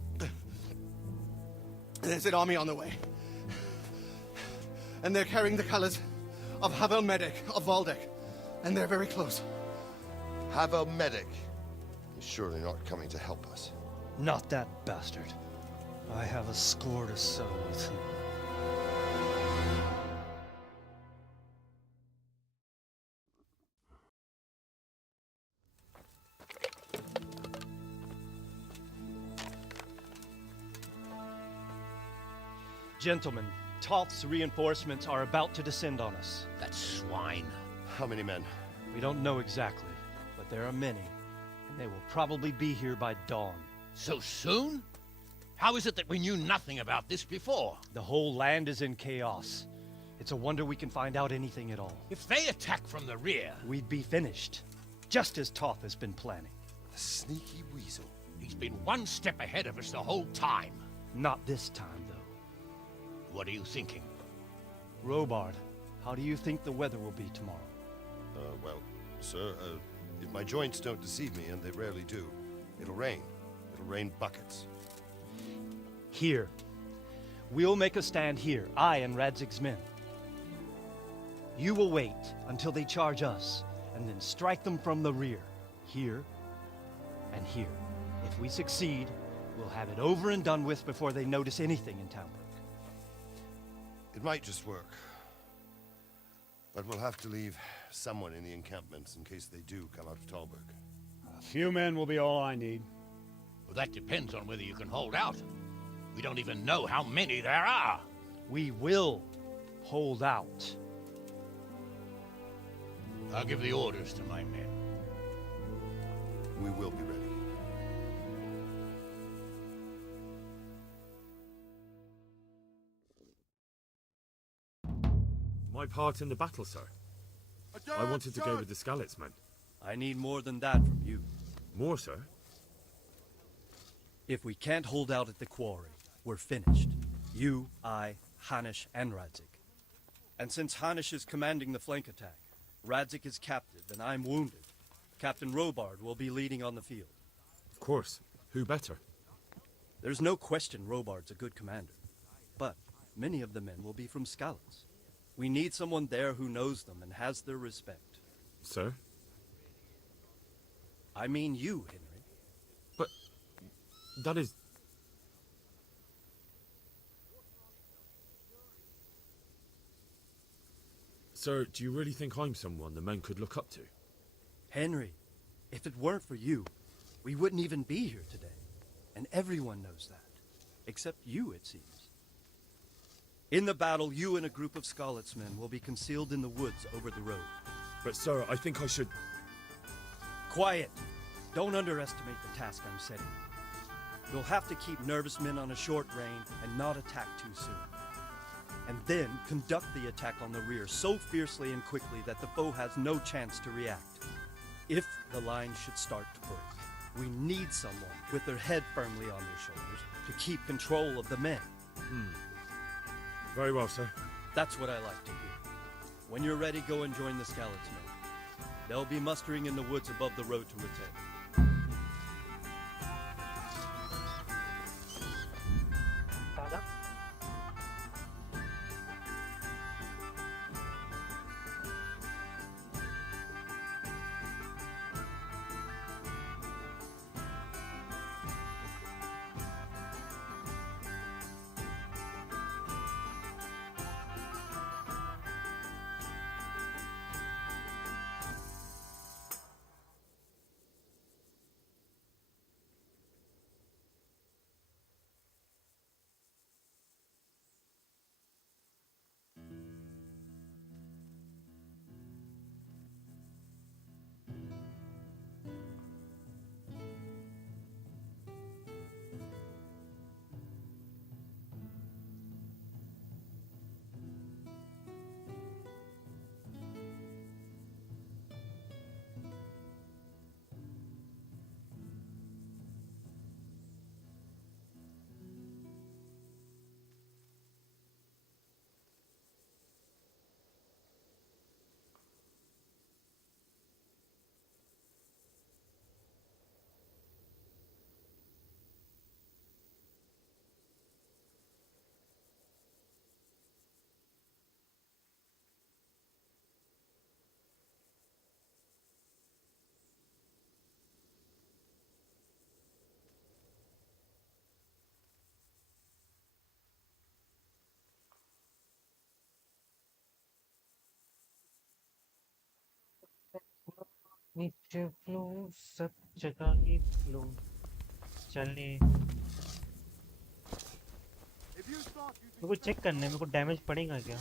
There's an army on the way. And they're carrying the colors of Havel Medic of Valdek. And they're very close. Havel Medic? He's surely not coming to help us. Not that bastard. I have a score to settle with him. Gentlemen, Toth's reinforcements are about to descend on us. That swine. How many men? We don't know exactly, but there are many, and they will probably be here by dawn. So soon? How is it that we knew nothing about this before? The whole land is in chaos. It's a wonder we can find out anything at all. If they attack from the rear... we'd be finished, just as Toth has been planning. The sneaky weasel. He's been one step ahead of us the whole time. Not this time, though. What are you thinking? Robard, how do you think the weather will be tomorrow? Well, sir, if my joints don't deceive me, and they rarely do, it'll rain. It'll rain buckets. Here. We'll make a stand here, I and Radzig's men. You will wait until they charge us, and then strike them from the rear. Here and here. If we succeed, we'll have it over and done with before they notice anything in Townburg. It might just work. But we'll have to leave someone in the encampments in case they do come out of Talberg. A few men will be all I need. Well, that depends on whether you can hold out. We don't even know how many there are. We will hold out. I'll give the orders to my men. We will be ready. My part in the battle, sir. I wanted to go with the Skalitz men. I need more than that from you. More, sir? If we can't hold out at the quarry, we're finished. You, I, Hanish, and Radzik. And since Hanish is commanding the flank attack, Radzik is captive, and I'm wounded. Captain Robard will be leading on the field. Of course. Who better? There's no question Robard's a good commander. But many of the men will be from Skalitz. We need someone there who knows them and has their respect. Sir? I mean you, Henry. But that is... Sir, do you really think I'm someone the men could look up to? Henry, if it weren't for you, we wouldn't even be here today. And everyone knows that. Except you, it seems. In the battle, you and a group of Skalitz men will be concealed in the woods over the road. But sir, I think I should... Quiet! Don't underestimate the task I'm setting. You'll have to keep nervous men on a short range and not attack too soon. And then conduct the attack on the rear so fiercely and quickly that the foe has no chance to react. If the line should start to break, we need someone with their head firmly on their shoulders to keep control of the men. Very well, sir. That's what I like to hear. When you're ready, go and join the Skalitz men. They'll be mustering in the woods above the road to Retain. नीचे flow सब जगह की flow चलने मेरे को check करने मेरे को डैमेज पड़ेगा क्या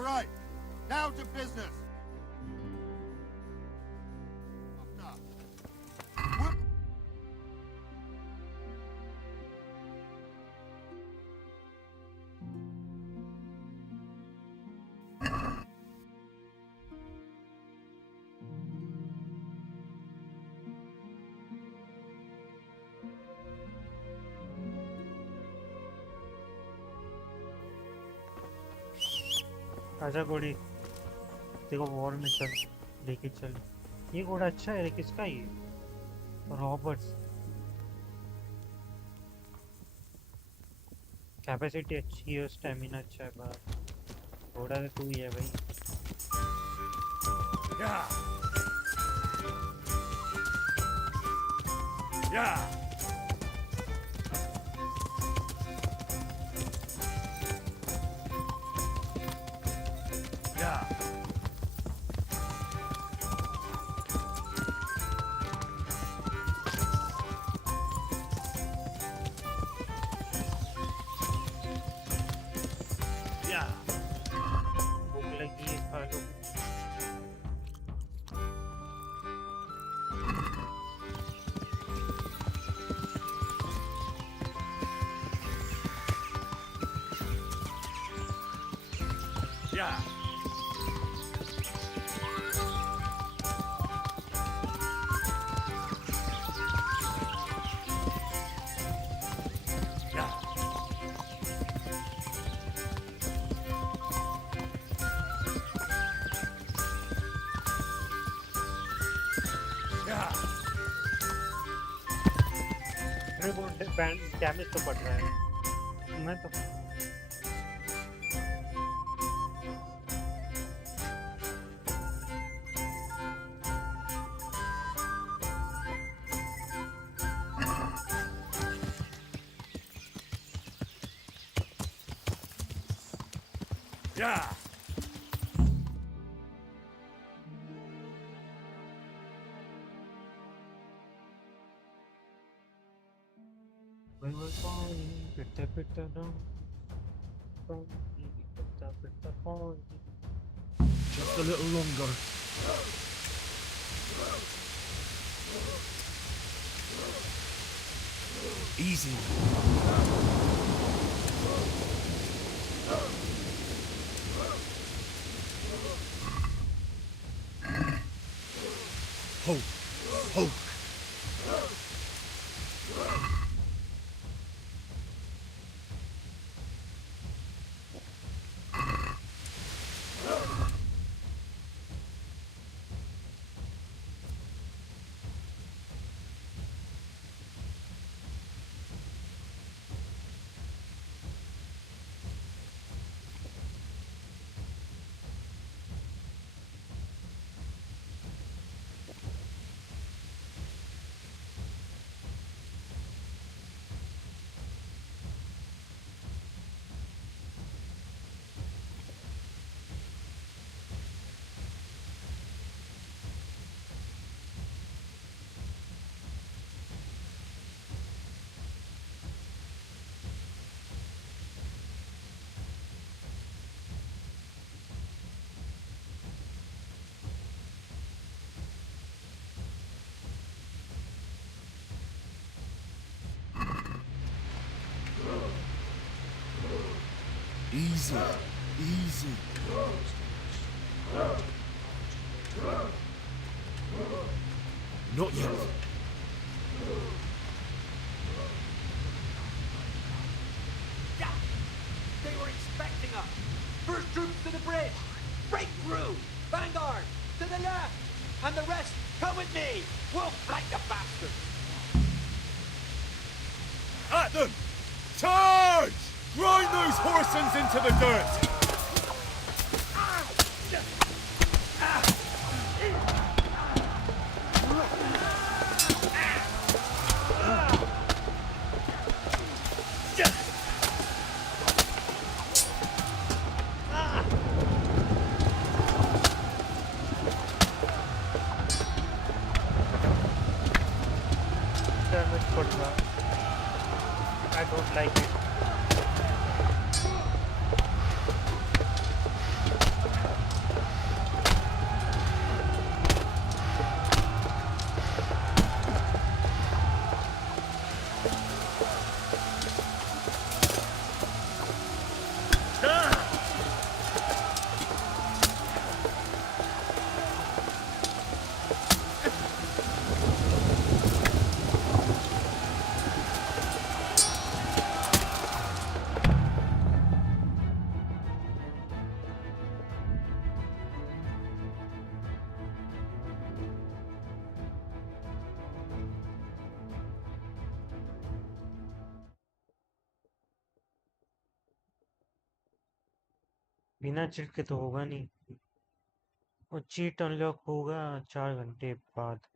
All right, now to business. आजा घोड़ी देखो वॉर में चल लेके चल। ये घोड़ा अच्छा है, किसका ये? रॉबर्ट्स। कैपेसिटी अच्छी है, स्टैमिना अच्छा है, बस घोड़ा तो तू ही है भाई। भूख लगी है, खा लो। अरे वो डैमेज तो पड़ रहा है। मैं तो we were falling, pitta pitta down, falling, pitta pitta falling. Just a little longer. Easy. Hold. Hold. Easy, easy. Not yet. They were expecting us. First troops to the bridge. Break through. Vanguard, to the left. And the rest, come with me. We'll fight the bastards. At them! Charge! Grind those horsens into the dirt! I don't like it. बिना cheat के तो होगा नहीं, और cheat unlock होगा 4 घंटे बाद।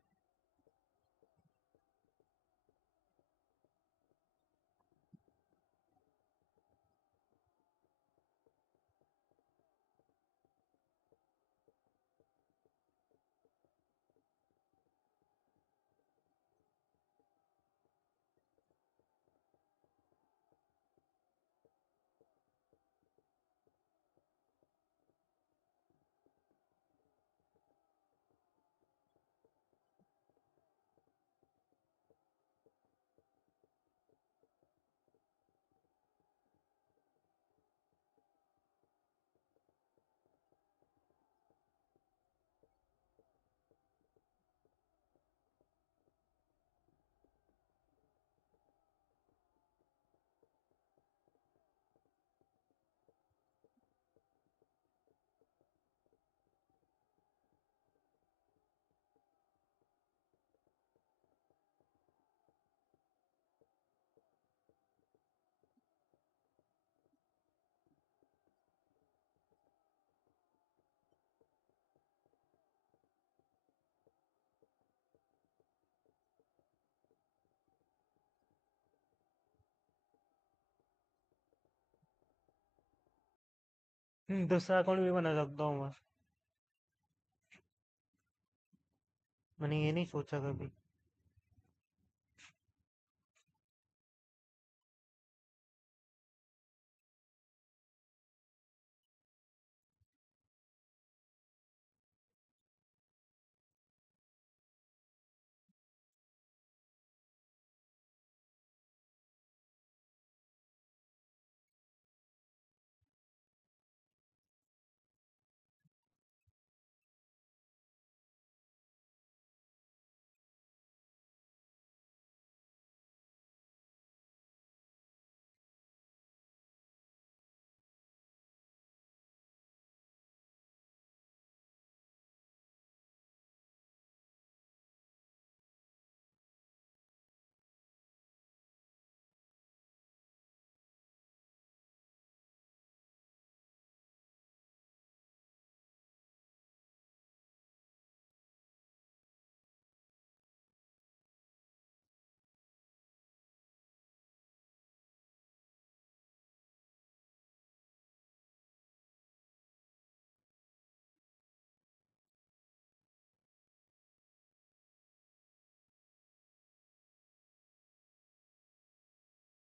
दूसरा अकाउंट भी बना सकता हूँ मैं। मैंने ये नहीं सोचा कभी।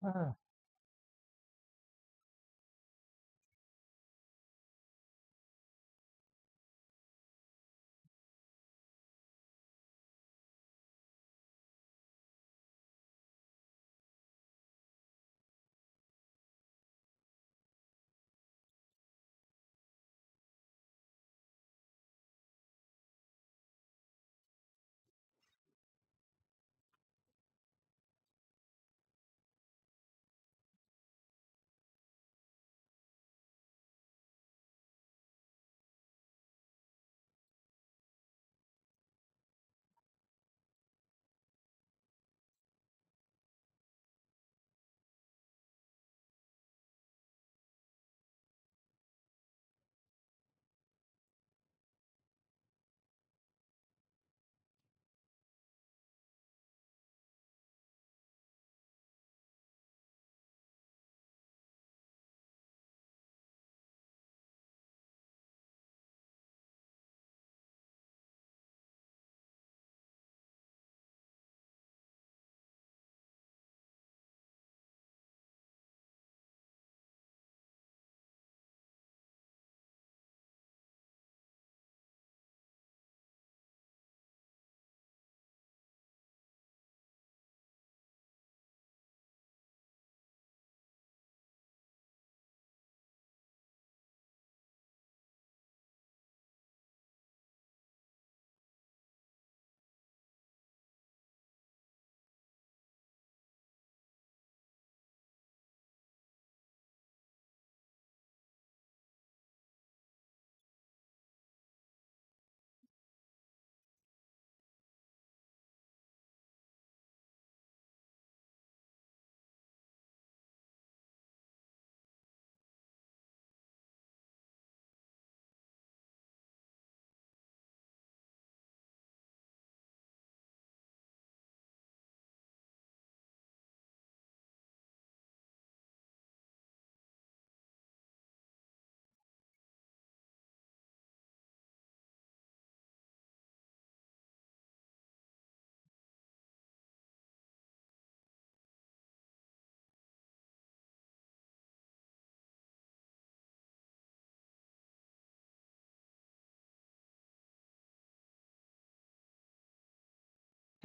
हाँ।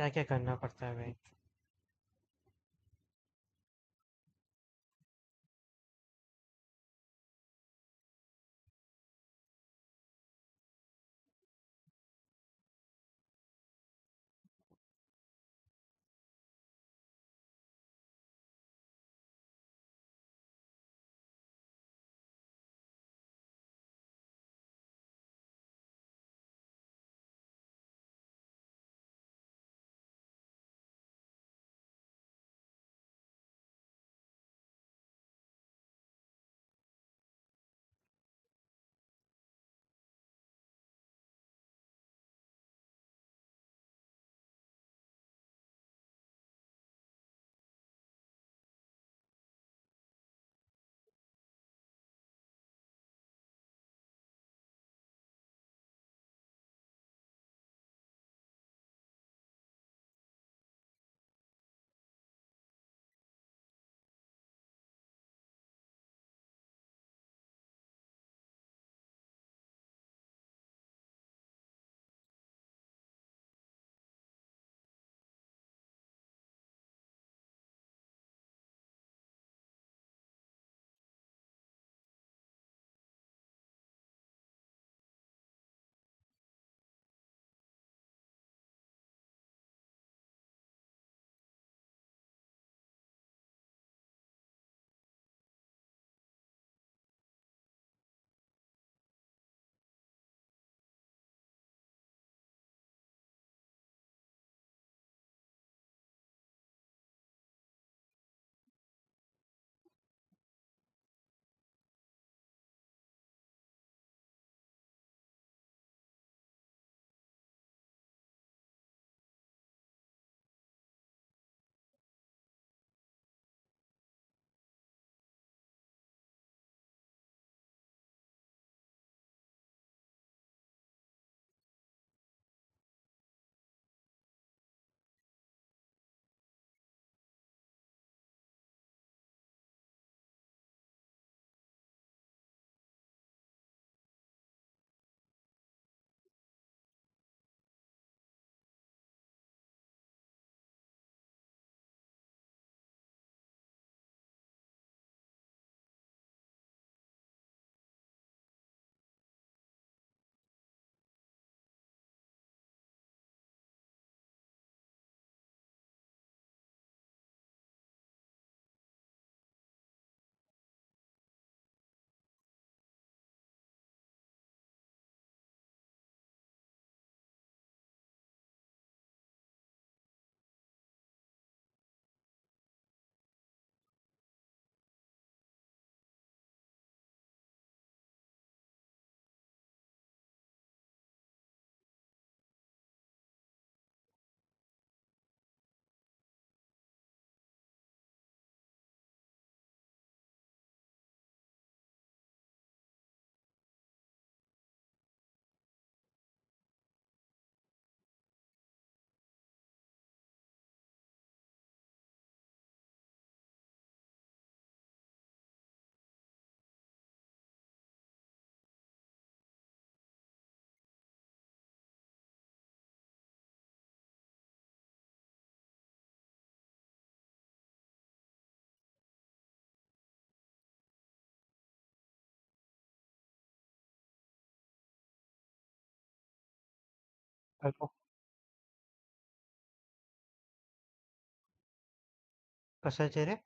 क्या क्या करना पड़ता है भाई? हेलो, कशाचे रे?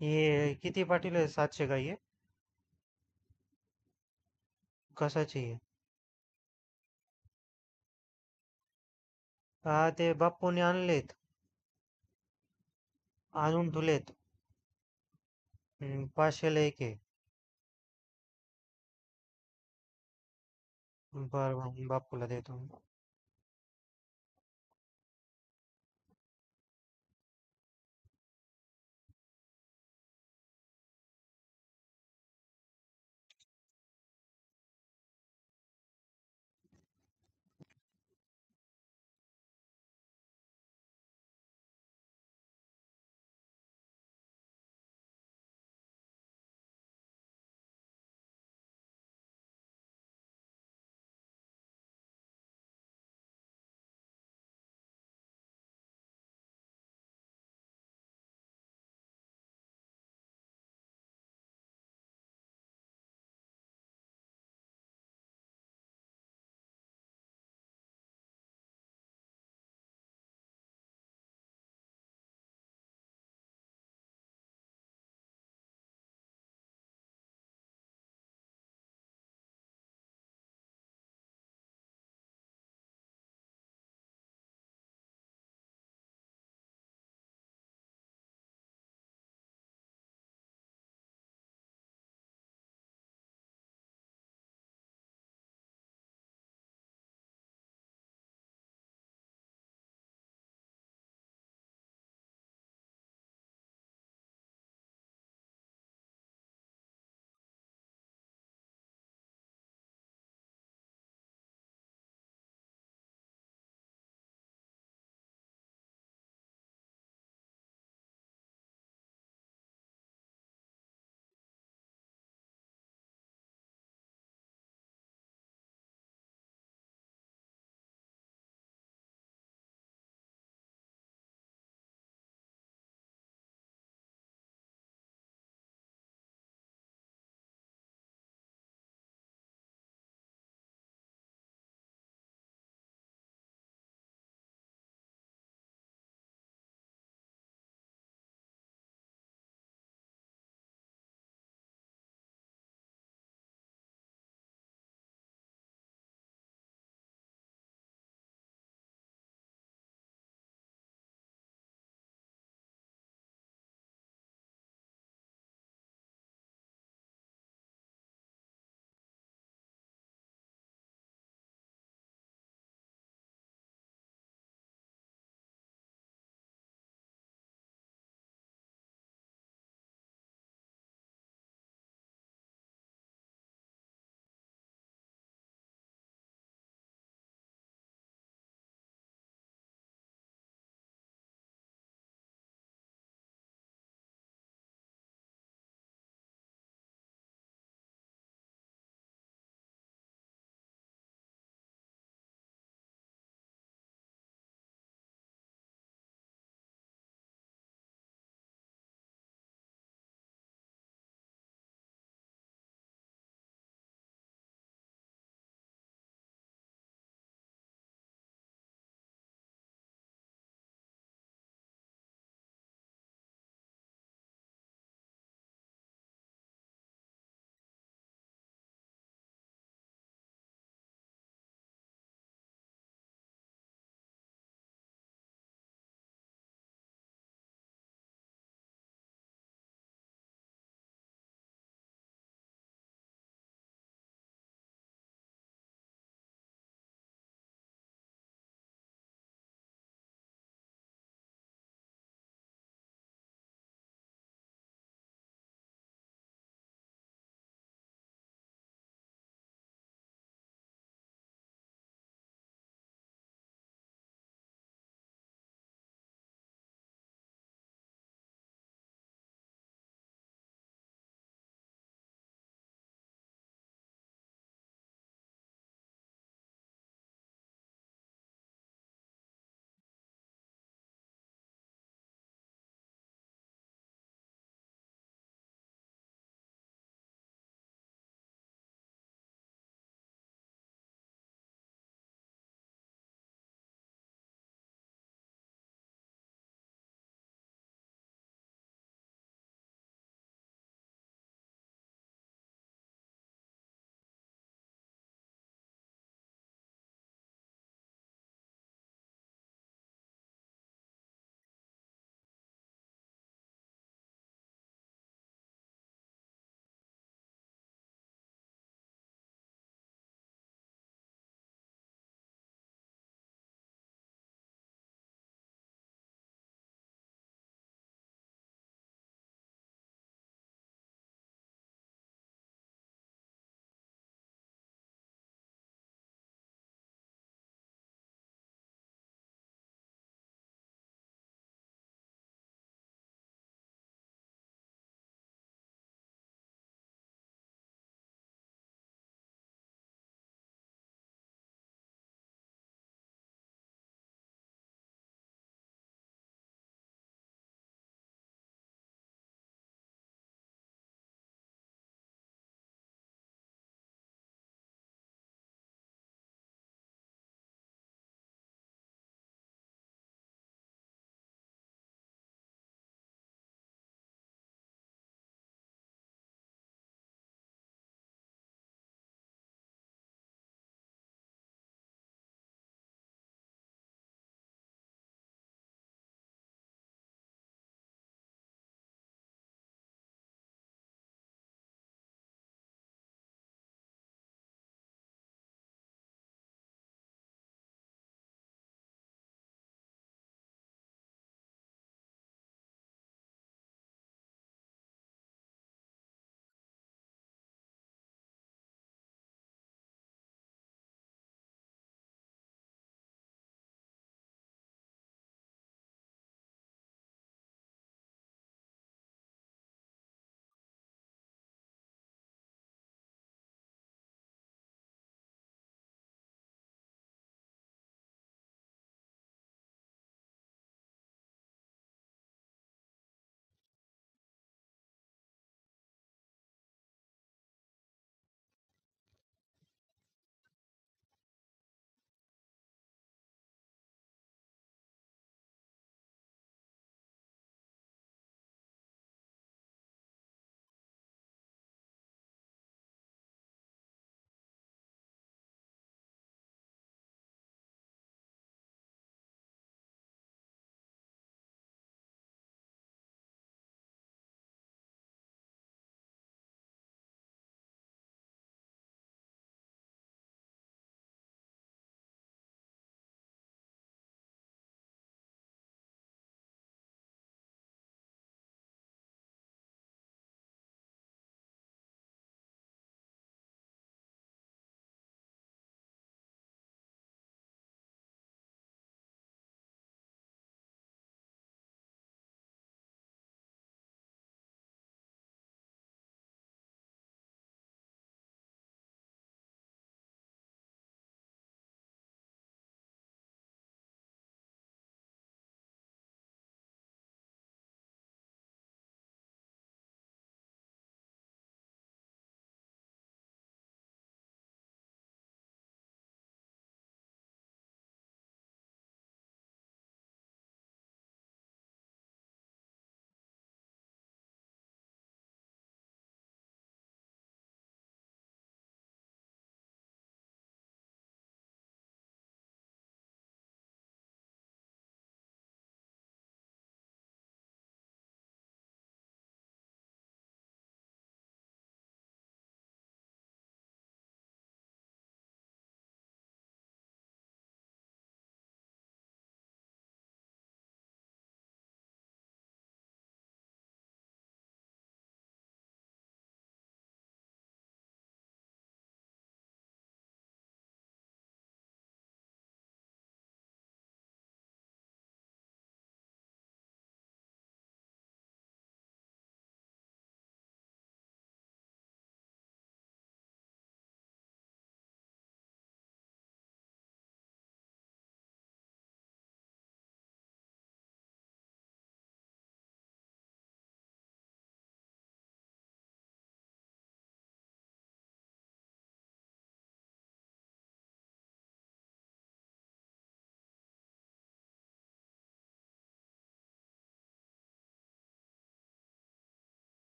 ये किती पाटील आहे? 700 का ये? कशाचे आहे? हा, ते बाप्पूने आणलेत. आणून ठेवलेत. 500ला एक आहे. बरं मग बाप्पूला देतो.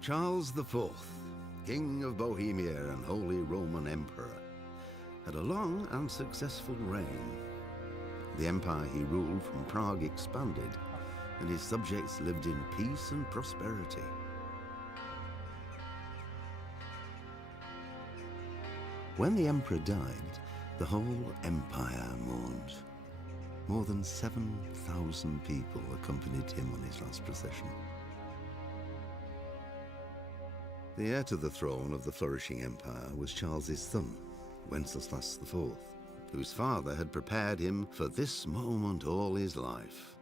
Charles IV, King of Bohemia and Holy Roman Emperor, had a long and successful reign. The empire he ruled from Prague expanded, and his subjects lived in peace and prosperity. When the emperor died, the whole empire mourned. More than 7,000 people accompanied him on his last procession. The heir to the throne of the flourishing empire was Charles's son, Wenceslas IV, whose father had prepared him for this moment all his life.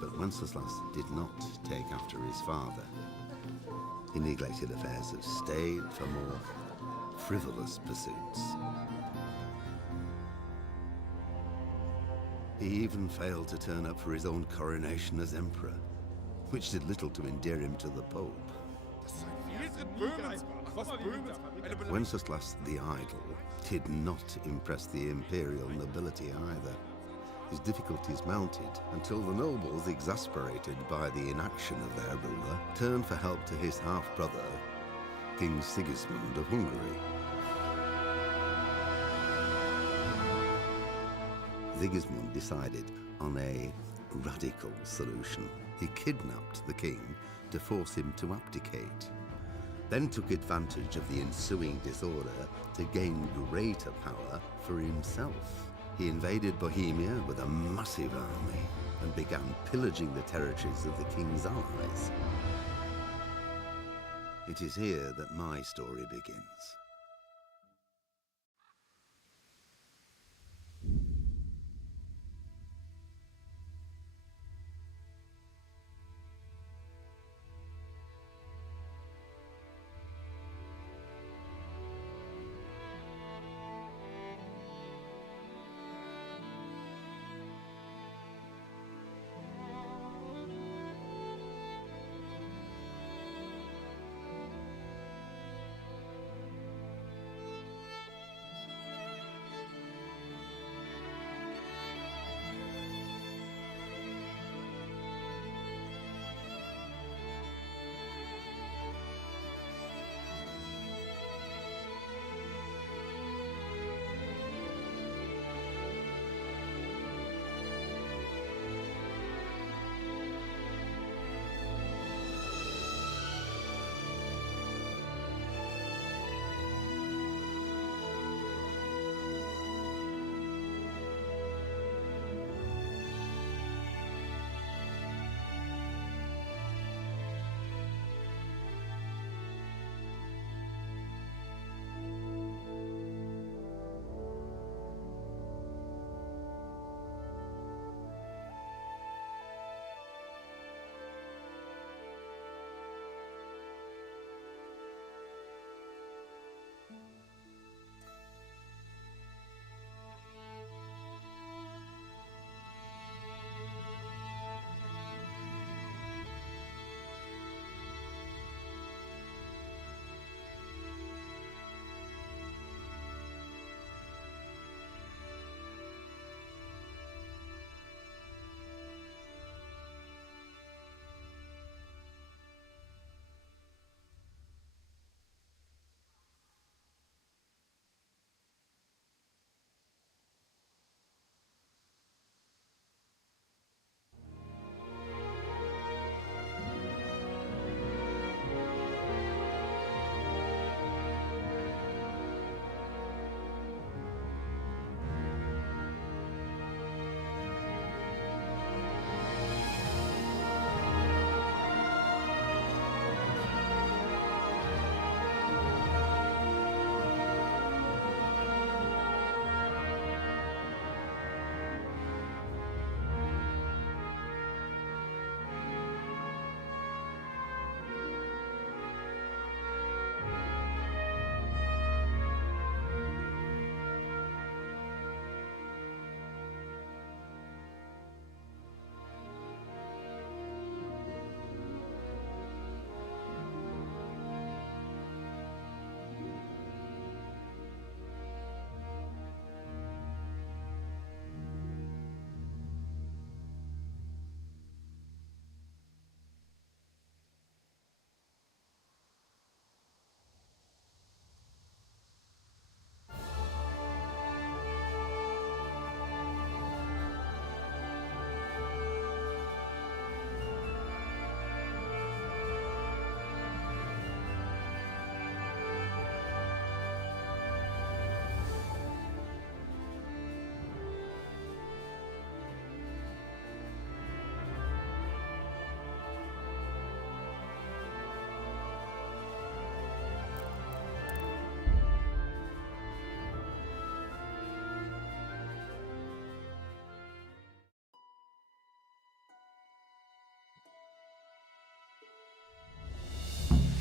But Wenceslas did not take after his father. He neglected affairs of state for more frivolous pursuits. He even failed to turn up for his own coronation as emperor, which did little to endear him to the Pope. Wenceslas the Idle did not impress the imperial nobility either. His difficulties mounted until the nobles, exasperated by the inaction of their ruler, turned for help to his half-brother, King Sigismund of Hungary. Sigismund decided on a radical solution. He kidnapped the king to force him to abdicate, then took advantage of the ensuing disorder to gain greater power for himself. He invaded Bohemia with a massive army and began pillaging the territories of the king's allies. It is here that my story begins.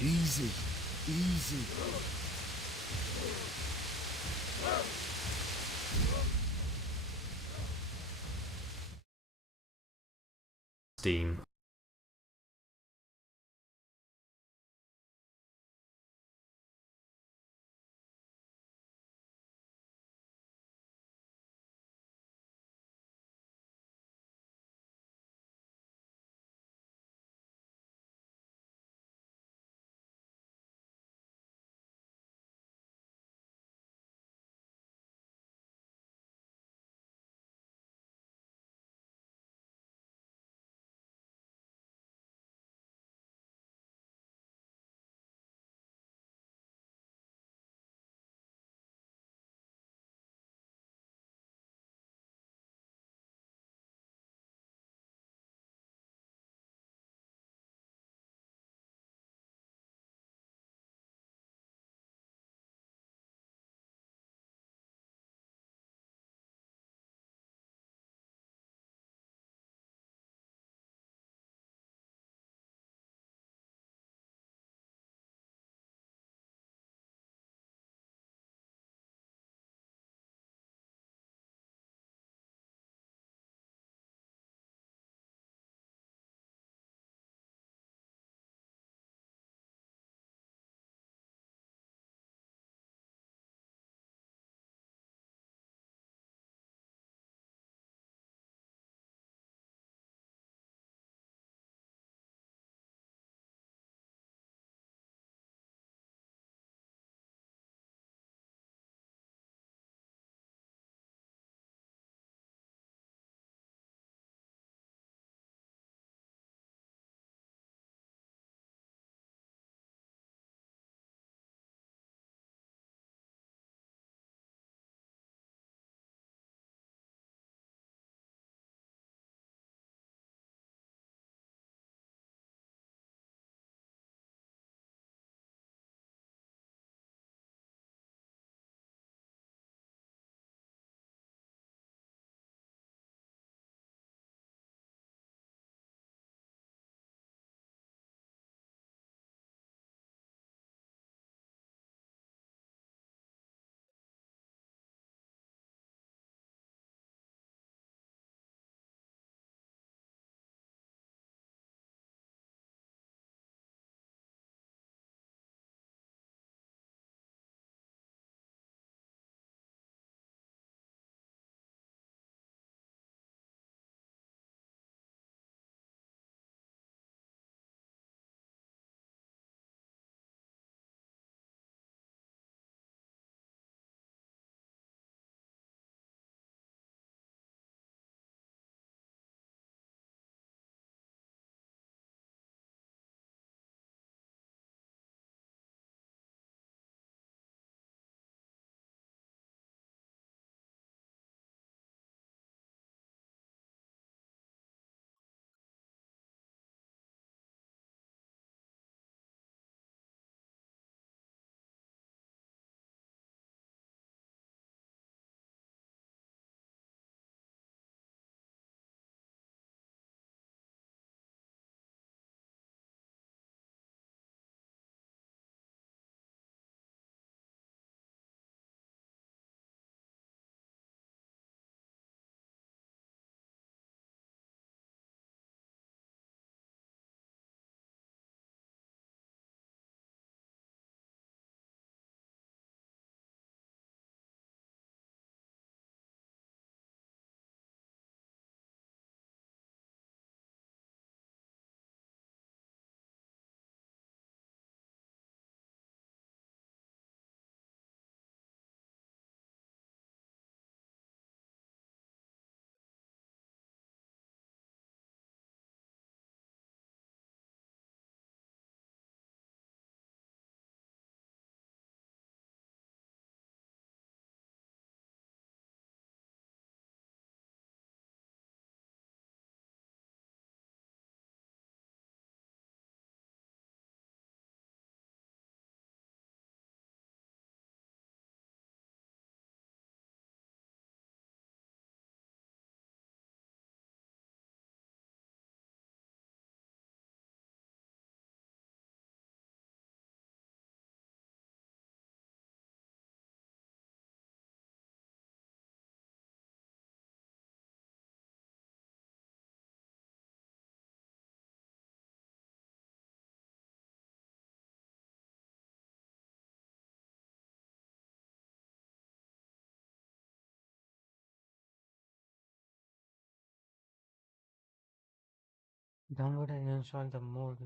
Easy. Easy. Steam Download and install the mod.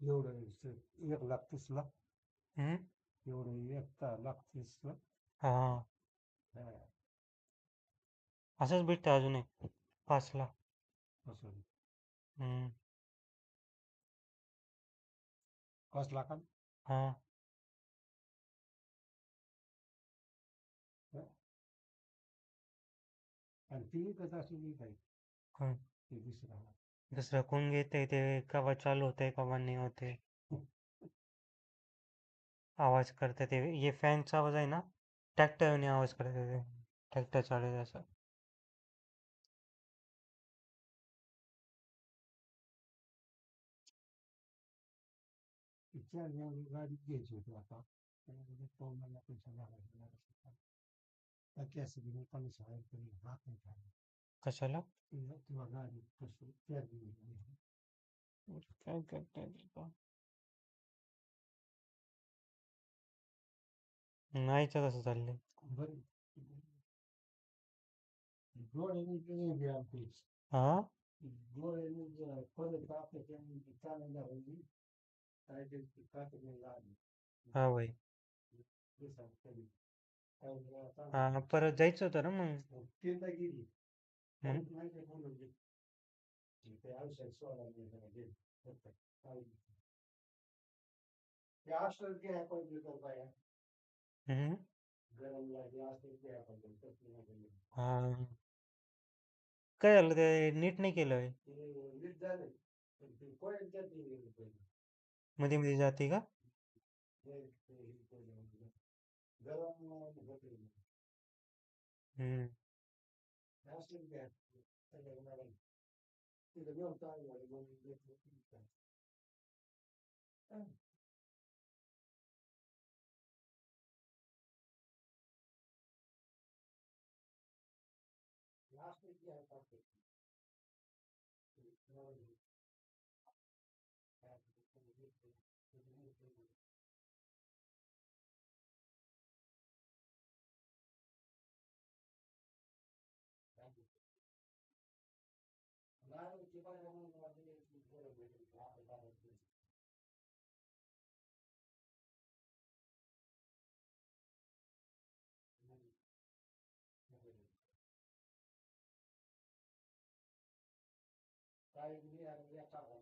एवढं एक लाख 30 लाख हम्म एवढं 1,30,00,000 हा असंच भेटतं अजून एक 5 लाख असं हम्म 5 लाखात हा आणि टीव्ही कसं असेल मी काही कोण ते दुसरा दुसरं कोण घेते ते केव्हा चालू होते केव्हा नाही होते आवाज करते ते ये फॅनचा आवाज आहे ना ट्रॅक्टरने आवाज करते ते ट्रॅक्टर चालू असं इच्छा गाडी घ्यायची होती आता त्यामध्ये तो मला पैसा लागला बाकी असं मी पण सहाय्य करून हात नाही खायला कशाला किंवा गाडी कसं त्या काय करताय ते नाहीचं कसं चाललंय बरं डोळ्याने आमचीच हा डोळ्याने परत आपल्या चालला होईल काय ते काटले लागले हा भाई ते सांगतो हा परत जायचं होतं ना मग तीनदा गेली मग नाही ते बोलून ते औषध सोडा ते औषध घ्यायला पाहिजे तर बाया हम्म गरम लागली औषध घ्यायला पाहिजे हा काय झालं ते नीट नाही केलं होय? नीट झालं पण ते कोण त्यात मध्ये मध्ये जाते का गरम होते हम्म औषध घ्या तिथं घेऊन चालू last week yeah okay काय मी या टाका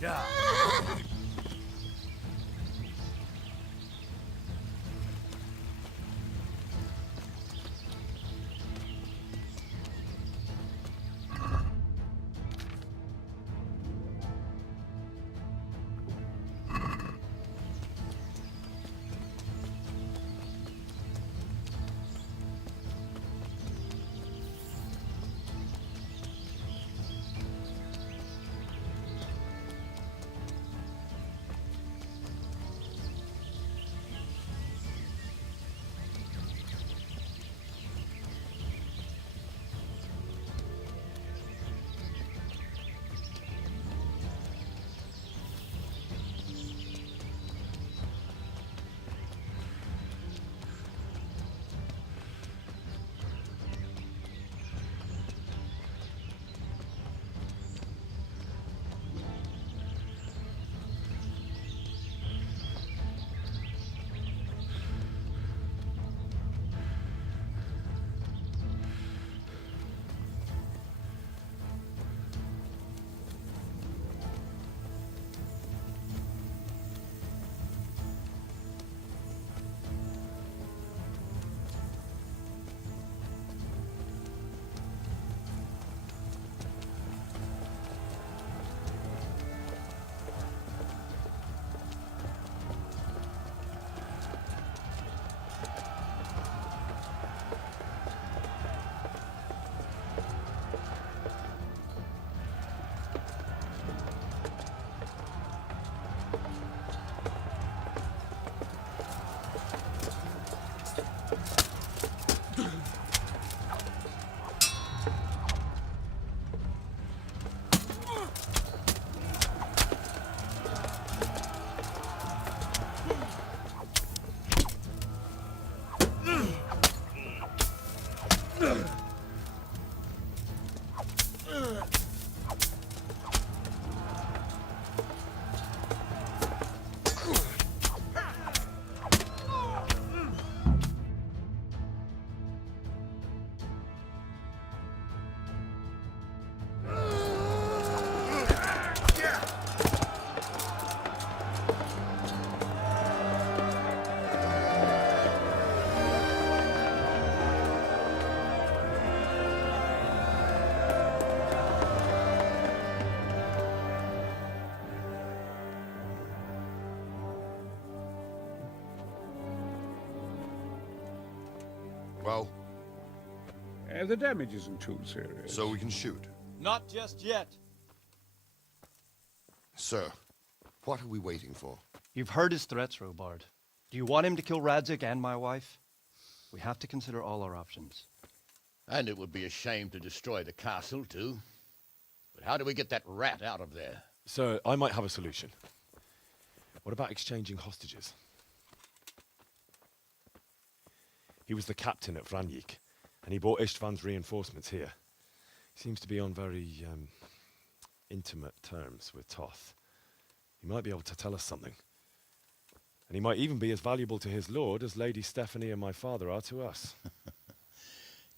Yeah. Well? The damage isn't too serious. So we can shoot. Not just yet. Sir, what are we waiting for? You've heard his threats, Robard. Do you want him to kill Radzik and my wife? We have to consider all our options. And it would be a shame to destroy the castle, too. But how do we get that rat out of there? Sir, I might have a solution. What about exchanging hostages? He was the captain at Vranyik, and he brought Istvan's reinforcements here. He seems to be on very, intimate terms with Toth. He might be able to tell us something. And he might even be as valuable to his lord as Lady Stephanie and my father are to us.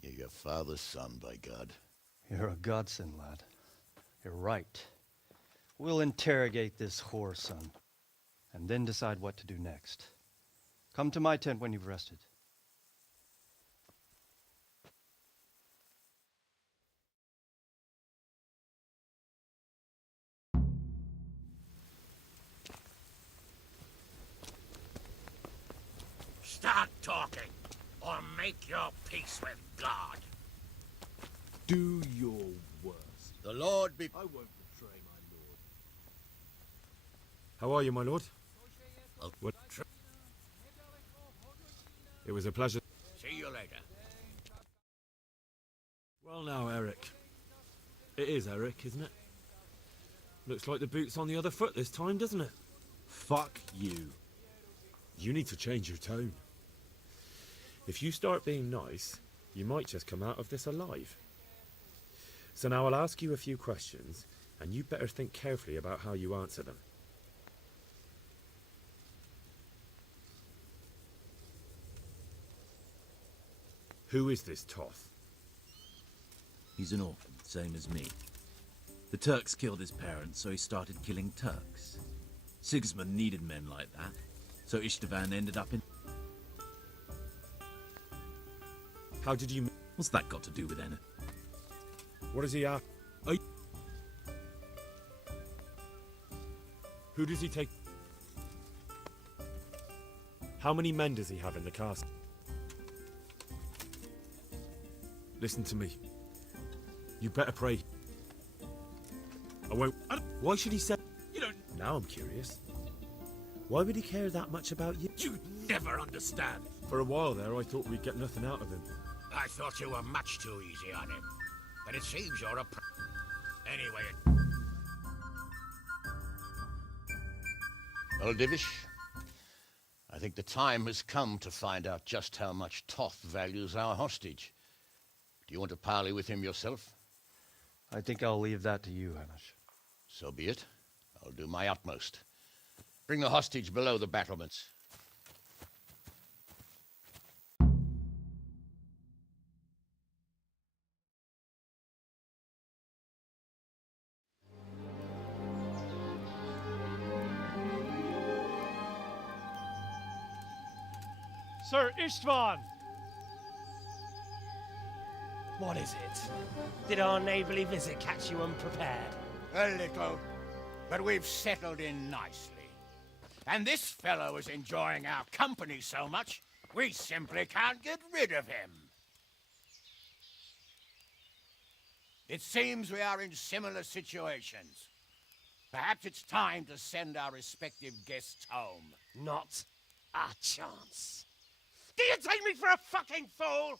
You're your father's son, by God. You're a godsend, lad. You're right. We'll interrogate this whore son, and then decide what to do next. Come to my tent when you've rested. Start talking, or make your peace with God. Do your worst. The Lord be... I won't betray my lord. How are you, my lord? What? It was a pleasure. See you later. Well now, Eric. It is Eric, isn't it? Looks like the boot's on the other foot this time, doesn't it? Fuck you. You need to change your tone. If you start being nice, you might just come out of this alive. So now I'll ask you a few questions, and you better think carefully about how you answer them. Who is this Toth? He's an orphan, same as me. The Turks killed his parents, so he started killing Turks. Sigismund needed men like that, so Istvan ended up in... How did you... What's that got to do with anything? What does he have? Who does he take? How many men does he have in the castle? Listen to me. You better pray. I won't... Why should he say... You don't... Now I'm curious. Why would he care that much about you? You never understand. For a while there, I thought we'd get nothing out of him. I thought you were much too easy on him. But it seems you're a... Anyway... Well, Divish, I think the time has come to find out just how much Toth values our hostage. Do you want to parley with him yourself? I think I'll leave that to you, Hamish. So be it. I'll do my utmost. Bring the hostage below the battlements. Sir Istvan! What is it? Did our neighborly visit catch you unprepared? A little. But we've settled in nicely. And this fellow is enjoying our company so much, we simply can't get rid of him. It seems we are in similar situations. Perhaps it's time to send our respective guests home. Not a chance. Do you take me for a fucking fool?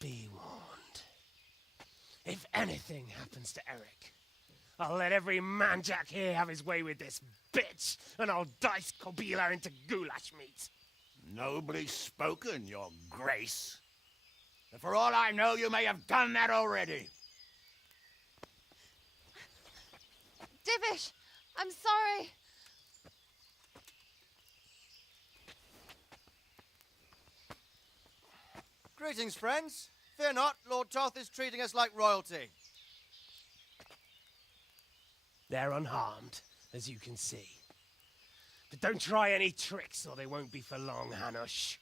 Be warned. If anything happens to Eric, I'll let every manjack here have his way with this bitch, and I'll dice Kobila into goulash meat. Nobly spoken, your grace. But for all I know, you may have done that already. Divish, I'm sorry. Greetings, friends. Fear not, Lord Toth is treating us like royalty. They're unharmed, as you can see. But don't try any tricks, or they won't be for long, Hanush.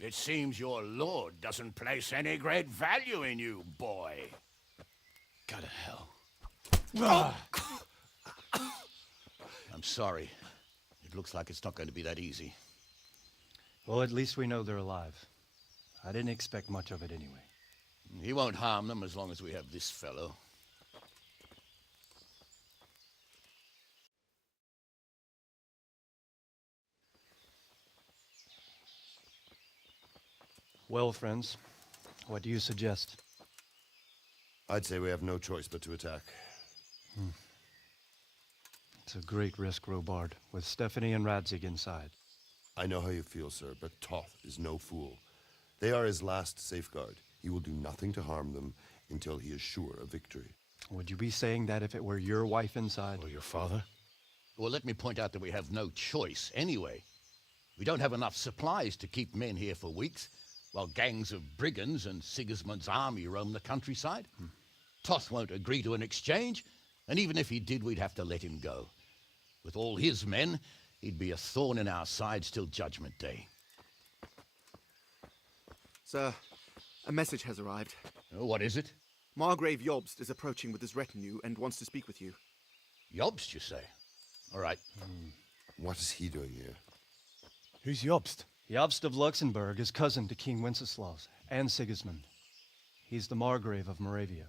It seems your lord doesn't place any great value in you, boy. Go to hell. I'm sorry. It looks like it's not going to be that easy. Well, at least we know they're alive. I didn't expect much of it anyway. He won't harm them as long as we have this fellow. Well, friends, what do you suggest? I'd say we have no choice but to attack. It's a great risk, Robard, with Stephanie and Radzig inside. I know how you feel, sir, but Toth is no fool. They are his last safeguard. He will do nothing to harm them until he is sure of victory. Would you be saying that if it were your wife inside? Or your father? Well, let me point out that we have no choice anyway. We don't have enough supplies to keep men here for weeks, while gangs of brigands and Sigismund's army roam the countryside. Toth won't agree to an exchange, and even if he did, we'd have to let him go. With all his men, he'd be a thorn in our sides till Judgment Day. Sir, a message has arrived. What is it? Margrave Jobst is approaching with his retinue and wants to speak with you. Jobst, you say? All right. What is he doing here? Who's Jobst? Jobst of Luxembourg is cousin to King Wenceslaus and Sigismund. He's the Margrave of Moravia.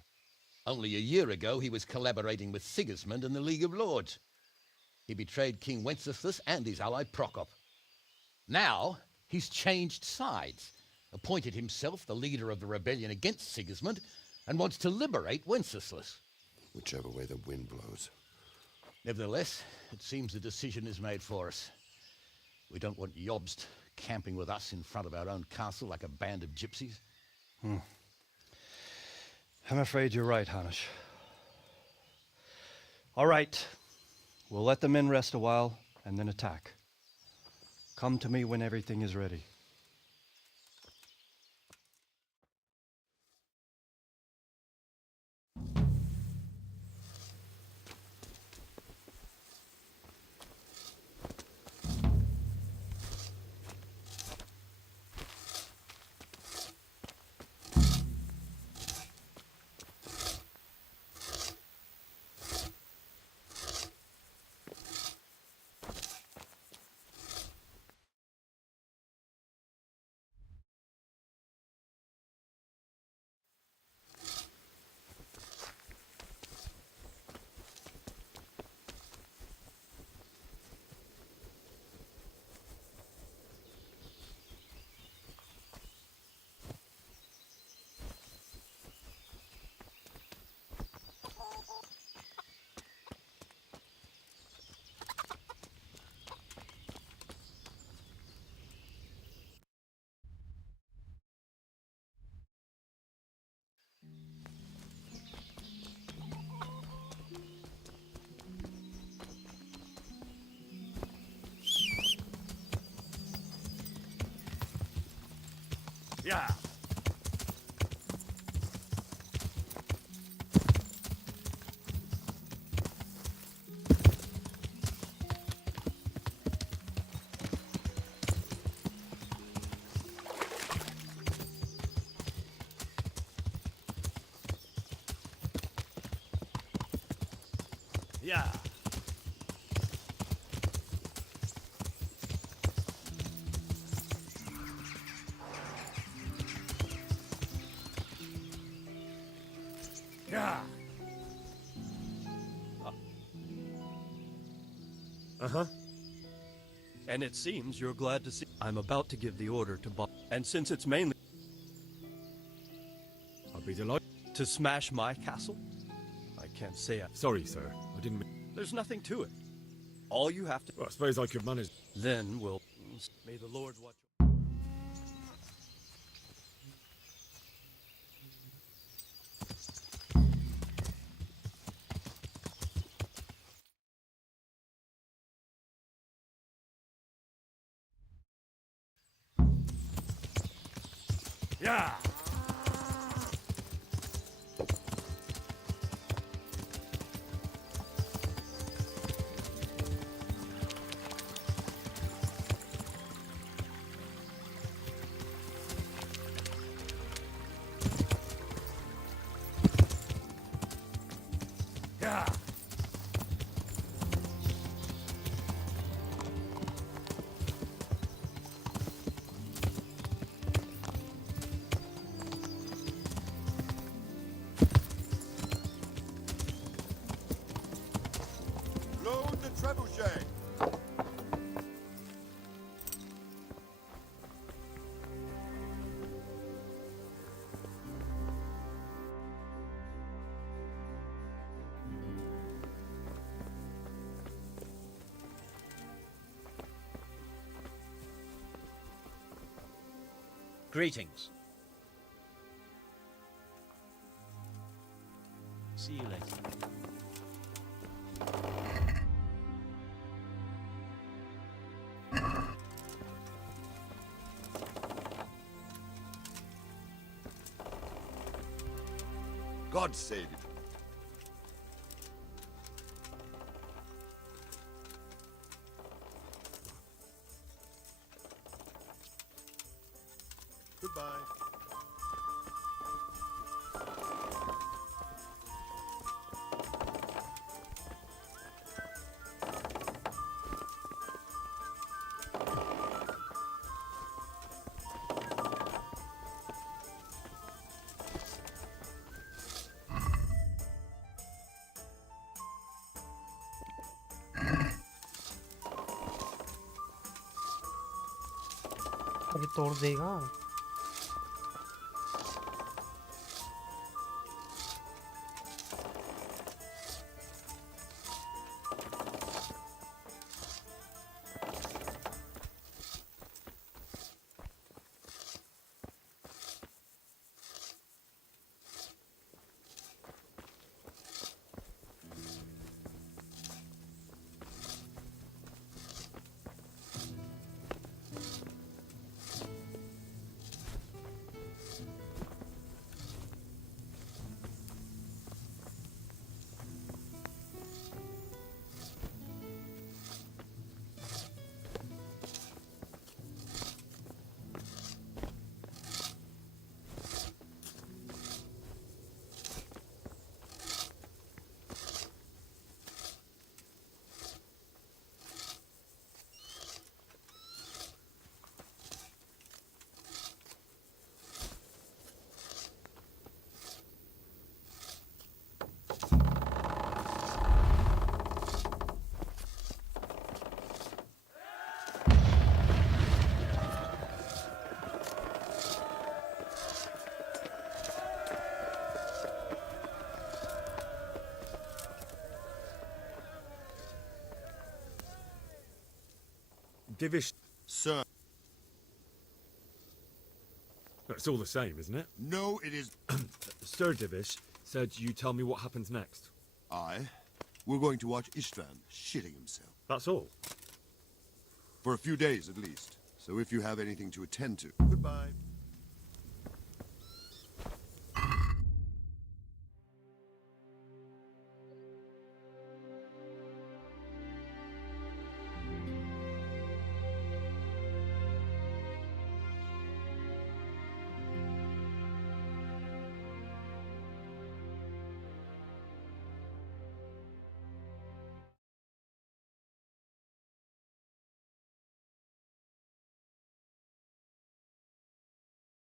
Only a year ago, he was collaborating with Sigismund and the League of Lords. He betrayed King Wenceslas and his ally Prokop. Now, he's changed sides, appointed himself the leader of the rebellion against Sigismund, and wants to liberate Wenceslas. Whichever way the wind blows. Nevertheless, it seems the decision is made for us. We don't want Jobst camping with us in front of our own castle like a band of gypsies. I'm afraid you're right, Hanush. All right. We'll let the men rest a while, and then attack. Come to me when everything is ready. Yeah. Yeah. Yeah. Uh-huh. And it seems you're glad to see... I'm about to give the order to bomb... And since it's mainly... I'll be delighted. To smash my castle? I can't say I... Sorry, sir. I didn't mean... There's nothing to it. All you have to... Well, I suppose I could manage... Then we'll... May the Lord watch... Yeah. Yeah. Load the trebuchet. Greetings. See you later. God save you. Goodbye. अभी तोड़ देगा Divish... Sir. It's all the same, isn't it? No, it is... Sir Divish said you tell me what happens next. We're going to watch Istvan shitting himself. That's all? For a few days, at least. So if you have anything to attend to... Goodbye.